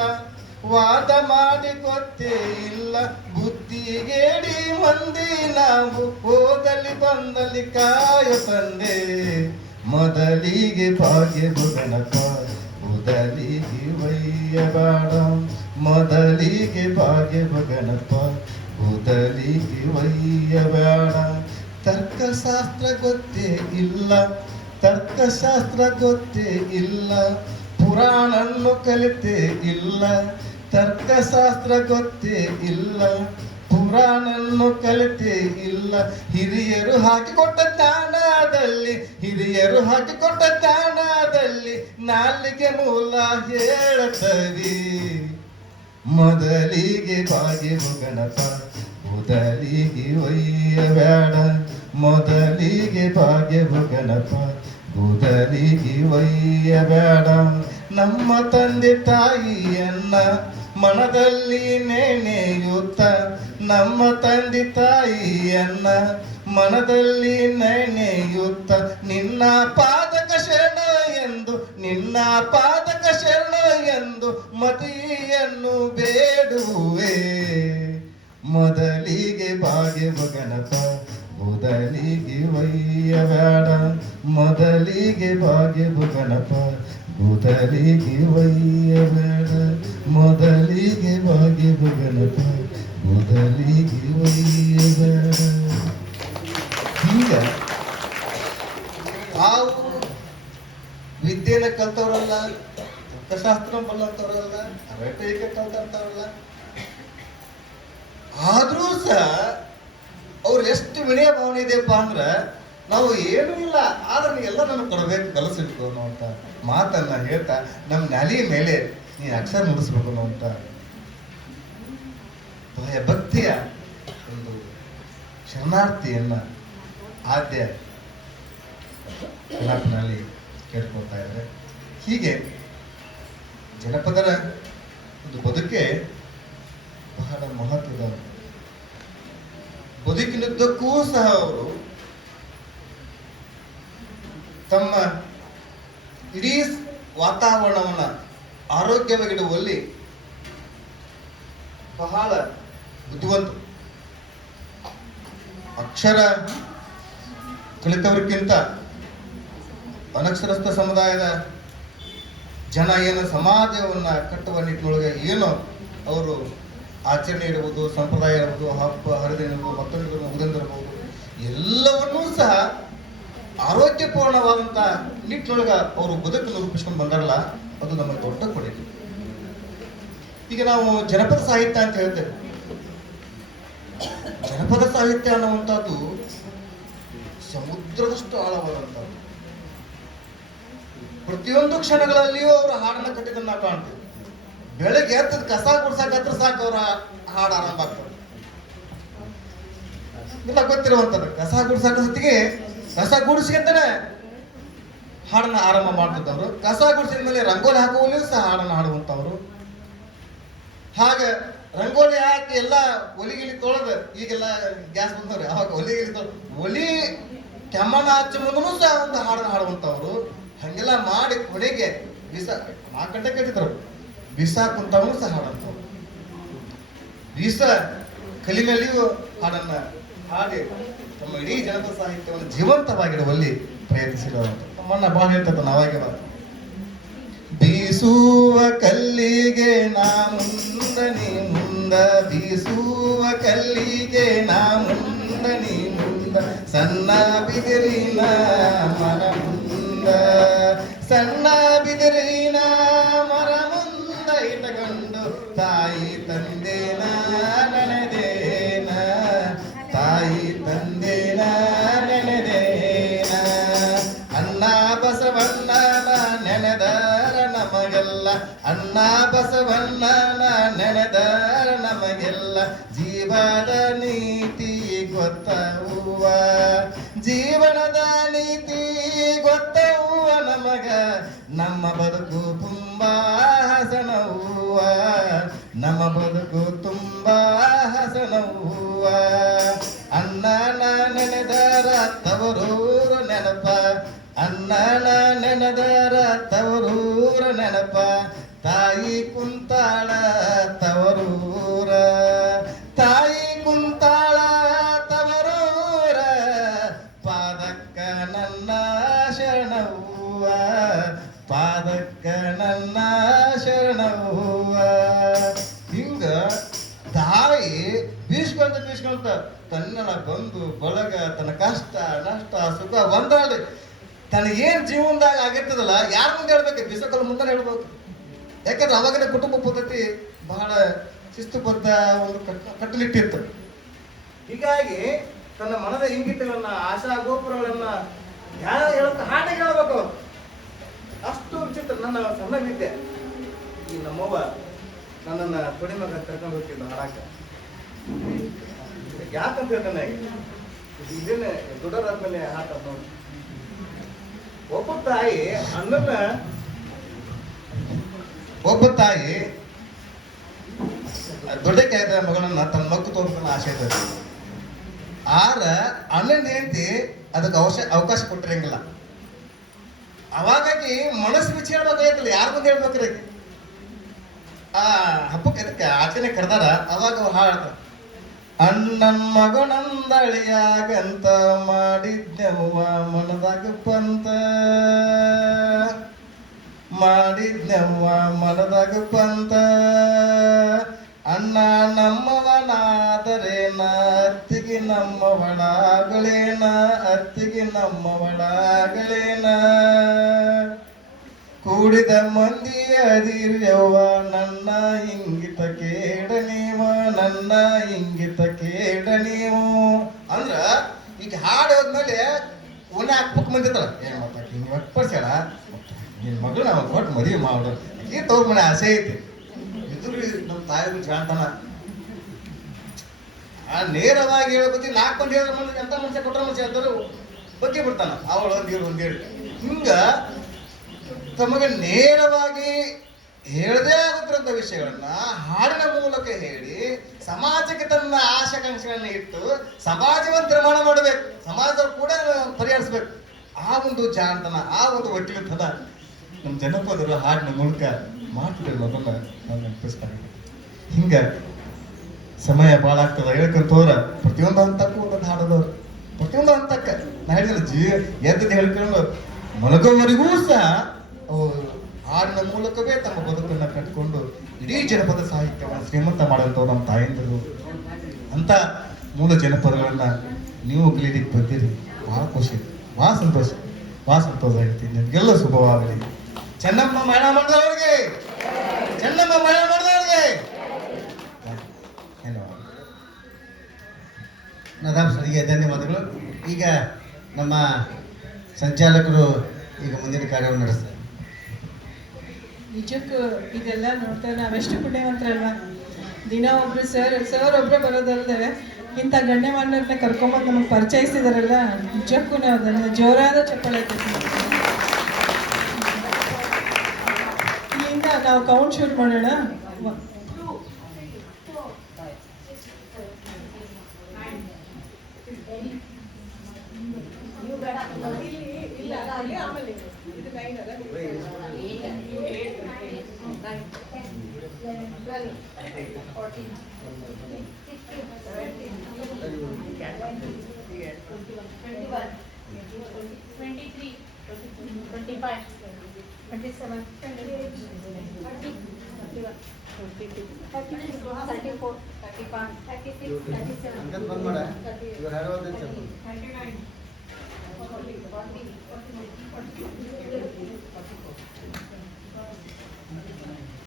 ವಾದ ಮಾಡಿ ಗೊತ್ತೇ ಇಲ್ಲ, ಬುದ್ಧಿಗೇಡಿ ಮಂದಿ ನಾವು ಹೋದಲ್ಲಿ ಬಂದಲ್ಲಿ ಕಾಯ ತಂದೆ, ಮೊದಲಿಗೆ ಬಾಗೆವು ಗಣಪ ಗುದಲಿಗೆ ಒಯ್ಯಬೇಡ, ಮೊದಲಿಗೆ ಬಾಗೆವು ಗಣಪ ಗುದಲಿಗೆ ಒಯ್ಯಬೇಡ, ತರ್ಕಶಾಸ್ತ್ರ ಗೊತ್ತೇ ಇಲ್ಲ ತರ್ಕಶಾಸ್ತ್ರ ಗೊತ್ತೇ ಇಲ್ಲ, ಪುರಾಣನ್ನು ಕಲಿತೇ ಇಲ್ಲ, ತರ್ಕಶಾಸ್ತ್ರ ಗೊತ್ತೇ ಇಲ್ಲ, ಪುರಾಣನ್ನು ಕಲಿತೇ ಇಲ್ಲ, ಹಿರಿಯರು ಹಾಕಿಕೊಟ್ಟ ಜ್ಞಾನದಲ್ಲಿ ಹಿರಿಯರು ಹಾಕಿಕೊಟ್ಟ ಜ್ಞಾನದಲ್ಲಿ ನಾಲಿಗೆ ಮೂಲ ಹೇಳತವಿ, ಮೊದಲಿಗೆ ಬಾಗೆವು ಗಣಪ ಗುದಲಿಗೆ ಒಯ್ಯಬೇಡ, ಮೊದಲಿಗೆ ಬಾಗೆವು ಗಣಪ ಗುದಲಿಗೆ ಒಯ್ಯಬೇಡ, ನಮ್ಮ ತಂದೆ ತಾಯಿಯನ್ನ ಮನದಲ್ಲಿ ನೆನೆಯುತ್ತ, ನಮ್ಮ ತಂದೆ ತಾಯಿಯನ್ನ ಮನದಲ್ಲಿ ನೆನೆಯುತ್ತ, ನಿನ್ನ ಪಾದಕ ಶರಣ ಎಂದು, ನಿನ್ನ ಪಾದಕ ಶರಣ ಎಂದು ಮತಿಯನ್ನು ಬೇಡುವೆ. ಮೊದಲಿಗೆ ಬಾಗೆವ ಗಣಪ ಮೊದಲಿಗೆ ಒಯ್ಯಬೇಡ, ಮೊದಲಿಗೆ ಬಾಗೆವ ಗಣಪ ಮೊದಲಿಗೆ ಒಯ್ಯಬೇಡ, ಮೊದಲಿಗೆ ಬಾಗೆವ ಗಣಪ ಮೊದಲಿಗೆ ಒಯ್ಯಬೇಡ. ಹೀಗ ತಾವು ವಿದ್ಯೆನ ಕಲ್ತವ್ರಲ್ಲ, ತರ್ಕಶಾಸ್ತ್ರ ಬಲ್ಲಂತವ್ರಲ್ಲ, ರೈಟಿಗೆ ಕಲ್ತಂತವ್ರಲ್ಲ, ಆದ್ರೂ ಸಹ ಅವ್ರು ಎಷ್ಟು ವಿನಯ ಭಾವನೆ ಇದೆಯಪ್ಪ ಅಂದ್ರೆ, ನಾವು ಏನೂ ಇಲ್ಲ ಆದ್ರೆ ನೀ ಎಲ್ಲ ನನಗೆ ಕೊಡಬೇಕು, ಕಲಸಿಟ್ಕೋ ಅಂತ ಮಾತನ್ನ ಹೇಳ್ತಾ ನಮ್ಮ ನೆಲೆಯ ಮೇಲೆ ನೀ ಅಕ್ಷರ ನುಡಿಸ್ಬೇಕು ಅಂತ ಭಯ ಭಕ್ತಿಯ ಒಂದು ಶರಣಾರ್ಥಿಯನ್ನ ಆದ್ಯ ಕಲಾಪನಲ್ಲಿ ಕೇಳ್ಕೊಳ್ತಾ ಇದ್ದಾರೆ. ಹೀಗೆ ಜನಪದರ ಒಂದು ಬದುಕೆ ಬಹಳ ಮಹತ್ವದ ಬದುಕಿನುದ್ದಕ್ಕೂ ಸಹ ಅವರು ತಮ್ಮ ಇಡೀ ವಾತಾವರಣವನ್ನ ಆರೋಗ್ಯವಾಗಿಡುವಲ್ಲಿ ಬಹಳ ಬುದ್ಧಿವಂತ. ಅಕ್ಷರ ಕಲಿತವ್ರಿಗಿಂತ ಅನಕ್ಷರಸ್ಥ ಸಮುದಾಯದ ಜನ ಏನು ಸಮಾಜವನ್ನ ಕಟ್ಟುವ ನಿಟ್ಟಿನೊಳಗೆ ಏನು ಅವರು ಆಚರಣೆ ಇರಬಹುದು, ಸಂಪ್ರದಾಯ ಇರಬಹುದು, ಹಬ್ಬ ಹರಿದಿನ ಇರಬಹುದು, ಮತ್ತೊಂದು ಮುಗಿದಿರಬಹುದು, ಎಲ್ಲವನ್ನೂ ಸಹ ಆರೋಗ್ಯಪೂರ್ಣವಾದಂಥ ನಿಟ್ಟಿನೊಳಗೆ ಅವರು ಬದುಕನ್ನು ರೂಪಿಸ್ಕೊಂಡು ಬಂದಾರಲ್ಲ, ಅದು ನಮ್ಮ ದೊಡ್ಡ ಕೊಡುಗೆ. ಈಗ ನಾವು ಜನಪದ ಸಾಹಿತ್ಯ ಅಂತ ಹೇಳ್ತೇವೆ. ಜನಪದ ಸಾಹಿತ್ಯ ಅನ್ನುವಂಥದ್ದು ಸಮುದ್ರದಷ್ಟು ಆಳವಾದಂಥದ್ದು. ಪ್ರತಿಯೊಂದು ಕ್ಷಣಗಳಲ್ಲಿಯೂ ಅವರು ಹಾಡನ್ನು ಕಟ್ಟಿದ್ದನ್ನು ನಾವು ಕಾಣ್ತೇವೆ. ಬೆಳಗ್ಗೆ ಎತ್ತದ ಕಸ ಗುಡ್ಸಾಕತ್ರ ಸಾಕು ಅವರ ಹಾಡು ಆರಂಭ ಆಗ್ತದೆ. ಇಲ್ಲ ಗೊತ್ತಿರುವಂಥದ್ದು, ಕಸ ಗುಡ್ಸಾಕ ಹೊತ್ತಿಗೆ ಕಸ ಗುಡಿಸ್ಕೊಂತಾನೆ ಹಾಡನ್ನ ಆರಂಭ ಮಾಡ್ತಿದ್ದವರು. ಕಸ ಗುಡಿಸಿದ ಮೇಲೆ ರಂಗೋಲಿ ಹಾಕುವಲ್ಲಿಯೂ ಸಹ ಹಾಡನ್ನು ಹಾಡುವಂಥವ್ರು. ಹಾಗೆ ರಂಗೋಲಿ ಹಾಕಿ ಎಲ್ಲ ಒಲಿಗಿಲಿ ತೊಳೆದು, ಈಗೆಲ್ಲ ಗ್ಯಾಸ್ ಬಂದವ್ರೆ, ಅವಾಗ ಒಲಿಗಿಲಿ ತೊಳೆದು ಒಲಿ ಕೆಮ್ಮನ ಹಚ್ಚ ಮುಂದೂ ಸಹ ಒಂದು ಹಾಡನ್ನು ಹಾಡುವಂಥವ್ರು. ಹಂಗೆಲ್ಲ ಮಾಡಿ ಕೊನೆಗೆ ಬಿಸ 4 ಗಂಟೆ ಕಟ್ಟಿದ್ರು, ಬಿಸ ಕುಂತವನು ಸಹ ಹಾಡಂತವ್ರು. ಬೀಸ ಕಲಿಮೆಯಲ್ಲಿಯೂ ಹಾಡನ್ನ ಹಾಡಿ ತಮ್ಮ ಇಡೀ ಜನಪದ ಸಾಹಿತ್ಯವನ್ನು ಜೀವಂತವಾಗಿಡುವಲ್ಲಿ ಪ್ರಯತ್ನಿಸಿದವರು. ನಮ್ಮನ್ನ ಬಹಳ ಹೇಳ್ತದ ನಾವಾಗಿವ. ಬೀಸುವ ಕಲ್ಲಿಗೆ ನಾ ಮುಂದ ನೀ ಮುಂದ, ಬೀಸುವ ಕಲ್ಲಿಗೆ ನಾ ಮುಂದ ನೀ ಮುಂದ, ಸಣ್ಣ ಬಿದಿರಿನ ಮರ ಮುಂದ, ಸಣ್ಣ ಬಿದಿರಿನ ಮರ ಮುಂದ ಇಟ್ಟಕೊಂಡು ತಾಯಿ ತಂದೆನ ನೆನೆದೇನ, ತಾಯಿ ತಂದೆನ ನೆನೆದೇನ. ಅನ್ನ ಬಸವಣ್ಣನ ನೆನೆದರ ನಮಗೆಲ್ಲ, ಅನ್ನ ಬಸವಣ್ಣನ ನೆನೆದರ ನಮಗೆಲ್ಲ, ಜೀವದ ನೀತಿ ಗೊತ್ತವ್ವ, ಜೀವನದ ನೀತಿ ಗೊತ್ತವ್ವ ನಮಗ, ನಮ್ಮ ಬದುಕು ತುಂಬಾ ಹಸನವ್ವ, ನಮ್ಮ ಬದುಕು ತುಂಬಾ ಹಸನವ್ವ. ಅನ್ನನ ನೆನೆದರ ತವರೂರ ನೆನಪ, ಅನ್ನನ ನೆನೆದರ ತವರೂರ ನೆನಪ, ತಾಯಿ ಕುಂತಾಳ ತವರೂರ, ತಾಯಿ ಕುಂತಾಳ ತವರೂರ, ಪಾದಕ್ಕ ನನ್ನ ಶರಣವ್ವ, ಪಾದಕ್ಕ ನನ್ನ ಶರಣವ್ವ. ಹಿಂಗ ತಾಯಿ ಬೀಸ್ಕೊಂತ ತನ್ನ ಬಂಧು ಬಳಗ, ತನ್ನ ಕಷ್ಟ ನಷ್ಟ ಸುಖ ಒಂದಾಡಿ ತನಗೇನ್ ಜೀವನದಾಗ ಆಗಿರ್ತದಲ್ಲ, ಯಾರ ಮುಂದೆ ಹೇಳ್ಬೇಕು? ಬಿಸಕಲ್ ಮುಂದೆ ಹೇಳ್ಬೇಕು. ಯಾಕಂದ್ರೆ ಅವಾಗಿನ ಕುಟುಂಬ ಪದ್ಧತಿ ಬಹಳ ಶಿಸ್ತುಬದ್ಧ ಒಂದು ಕಟ್ಟುನಿಟ್ಟಿತ್ತು. ಹೀಗಾಗಿ ತನ್ನ ಮನದ ಇಂಗಿತಗಳನ್ನ, ಆಶಾ ಗೋಪುರಗಳನ್ನ ಹಾಡಿಗೆ ಹೇಳ್ಬೇಕು. ಅಷ್ಟು ವಿಚಿತ್ರ. ನನ್ನ ಸಣ್ಣ ವಿದ್ಯೆ ಈ ನಮ್ಮವ್ವ ನನ್ನನ್ನ ಕೊಡಿಮಗ ಕರ್ಕೊಂಡು ಹೋಗ್ತಿದ್ದ ಹಾಡಾಕ. ಯಾಕಂತ ಹೇಳ್ತಾನೆ, ಇದೇನೆ ದೊಡ್ಡದಾದ್ಮೇಲೆ ಹಾಕ ನೋಡಿ. ಒಬ್ಬ ತಾಯಿ ಅನ್ನನ್ನ ಒಬ್ಬ ತಾಯಿ ದೊಡ್ಡ ಕಾಯ್ದ ಮಗಳನ್ನ ತನ್ನ ಮಗ್ಗು ತೋರ್ಬೇಕನ್ನ ಆಸೆ ಇರ್ತದೆ. ಆರ ಅಣ್ಣನ ಹೆಂಡತಿ ಅದಕ್ಕೆ ಅವಕಾಶ ಕೊಟ್ಟಿರಂಗಿಲ್ಲ. ಅವಾಗಾಗಿ ಮನಸ್ಸು ಬಿಚ್ಚಿ ಹೇಳ್ಬೇಕಾಗಿತ್ತಲ್ಲ, ಯಾರ ಮುಂದೆ ಹೇಳ್ಬೇಕ್ರಿ? ಆ ಹಬ್ಬಕ್ಕೆ ಅದಕ್ಕೆ ಆಚರಣೆ ಕರೆದಾರ. ಅವಾಗ ಅವ್ರು ಹಾಡ್ತಾರೆ, ಅಣ್ಣನ್ ಮಗನಂದಳಿಯಾಗಂತ ಮಾಡಿದ್ನವ್ವ ಮನದಾಗ ಪಂತ, ಮಾಡಿದ್ನವ್ವ ಮನದಾಗ ಪಂತ, ಅಣ್ಣ ನಮ್ಮವನಾದರೇನ ಅತ್ತಿಗೆ ನಮ್ಮವಳಾಗಳೇನ, ಅತ್ತಿಗೆ ನಮ್ಮವಳಾಗಳೇನ, ಕೂಡಿದ ಮಂದಿ ಅದಿರ್ಯವ್ವ ನನ್ನ ಇಂಗಿತ ಕೇಡ ನೀವು, ನನ್ನ ಇಂಗಿತ ಕೇಡ ನೀವು ಅಂದ್ರ ಈಗ ಹಾಡು ಹೋದ್ಮೇಲೆ ಉನೆ ಹಾಕ್ಬೇಕು ಬಂದಿತ್ತಲ್ಲ, ಏನ್ ಮಾಡ್ತಾ ಹಿಂಗೆ ಒಪ್ಪರ್ಸ್ಯಾಳ ನಿನ್ನ ಮಗಳು ನಾವು ಕೊಟ್ಟು ಮದುವೆ ಮಾಡು, ಈ ತವ್ರ ಮನೆ ಆಸೆ ಐತಿ. ಇದ್ರು ನಮ್ಮ ತಾಯಿಗೂ ಜಾಣ್ತಾನ ನೇರವಾಗಿ ಹೇಳೋದಿ. 4 ಮಂದಿ ಹೇಳಿದ ಮುಂದೆ ಎಂತ ಮನುಷ್ಯ ಕೊಟ್ಟ ಮನುಷ್ಯ ಅಂತಾರೆ ಬಗ್ಗೆ ಬಿಡ್ತಾನ. ಅವಳು ಒಂದೇಳು ಹಿಂಗ ತಮಗೆ ನೇರವಾಗಿ ಹೇಳದೇ ಆಗುತ್ತಿರಂತ ವಿಷಯಗಳನ್ನ ಹಾಡಿನ ಮೂಲಕ ಹೇಳಿ ಸಮಾಜಕ್ಕೆ ತನ್ನ ಆಶಾಕಾಂಕ್ಷೆಗಳನ್ನ ಇಟ್ಟು ಸಮಾಜವನ್ನು ನಿರ್ಮಾಣ ಮಾಡಬೇಕು, ಸಮಾಜದವ್ರು ಕೂಡ ಪರಿಹರಿಸ್ಬೇಕು. ಆ ಒಂದು ಜಾಣತನ, ಆ ಒಂದು ಒಟ್ಟಿಗೆತನ ನಮ್ಮ ಜನಪದರು ಹಾಡಿನ ಮೂಲಕ ಮಾಡ್ತಿದ್ರು. ಮೊದಲ ನಾವು ನೆನಪಿಸ್ತಾರೆ. ಹಿಂಗ ಸಮಯ ಭಾಳ ಆಗ್ತದ ಹೇಳ್ಕೊಂತೋರ ಪ್ರತಿಯೊಂದು ಹಂತಕ್ಕೂ ಒಂದೊಂದು ಹಾಡೋದವ್ರು, ಪ್ರತಿಯೊಂದು ಹಂತಕ್ಕ ನಾ ಹೇಳಿದ್ರೆ ಎದ್ದು ಹೇಳ್ಕೊಂಡು ಮಲಗೋವರೆಗೂ ಸಹ ಹಾಡಿನ ಮೂಲಕವೇ ತಮ್ಮ ಬದುಕನ್ನು ಕಟ್ಟಿಕೊಂಡು ಇಡೀ ಜನಪದ ಸಾಹಿತ್ಯವನ್ನು ಶ್ರೀಮಂತ ಮಾಡುವಂಥವ್ರು ನಮ್ಮ ತಾಯಂದಿರು. ಅಂತ ಮೂಲ ಜನಪದಗಳನ್ನ ನೀವು ಕಲೀಲಿಕ್ಕೆ ಬಂದಿರಿ. ಭಾಳ ಖುಷಿ, ಭಾಳ ಸಂತೋಷ ಹೇಳ್ತೀನಿ. ನಿಮಗೆಲ್ಲ ಶುಭವಾಗಲಿ. ಚೆನ್ನಮ್ಮ ಮೈಣ ಮಾಡಿದವ್ರಿಗೆ, ಚೆನ್ನಮ್ಮ ಮೈಣ ಮಾಡಿದವ್ರಿಗೆ ಧನ್ಯವಾದ. ನದಾಮ್ ಸರಿಗೆ ಧನ್ಯವಾದಗಳು. ಈಗ ನಮ್ಮ ಸಂಚಾಲಕರು ಈಗ ಮುಂದಿನ ಕಾರ್ಯವನ್ನು ನಡೆಸ್ತಾರೆ. ನಿಜಕ್ಕೂ ಇದೆಲ್ಲ ನೋಡ್ತಾ ನಾವೆಷ್ಟು ಪುಣ್ಯವಂತರಲ್ವಾ. ದಿನ ಒಬ್ರು ಸರ್ ಒಬ್ಬರೇ ಬರೋದಲ್ಲದೆ ಇಂಥ ಗಣ್ಯಮಾನ್ಯರನ್ನ ಕರ್ಕೊಂಬಂದು ನಮಗೆ ಪರಿಚಯಿಸಿದಾರಲ್ಲ, ನಿಜಕ್ಕೂ ನಾವು ಅದನ್ನು ಜೋರಾದ ಚಪ್ಪಾಳೆ ತರ್ತೀವಿ. ಇಲ್ಲಿಂದ ನಾವು ಕೌಂಟ್ ಶೂಟ್ ಮಾಡೋಣ. ಬಂದ್ ಮಾಡ ಇವ್ರು ಹಾಡುವಂತ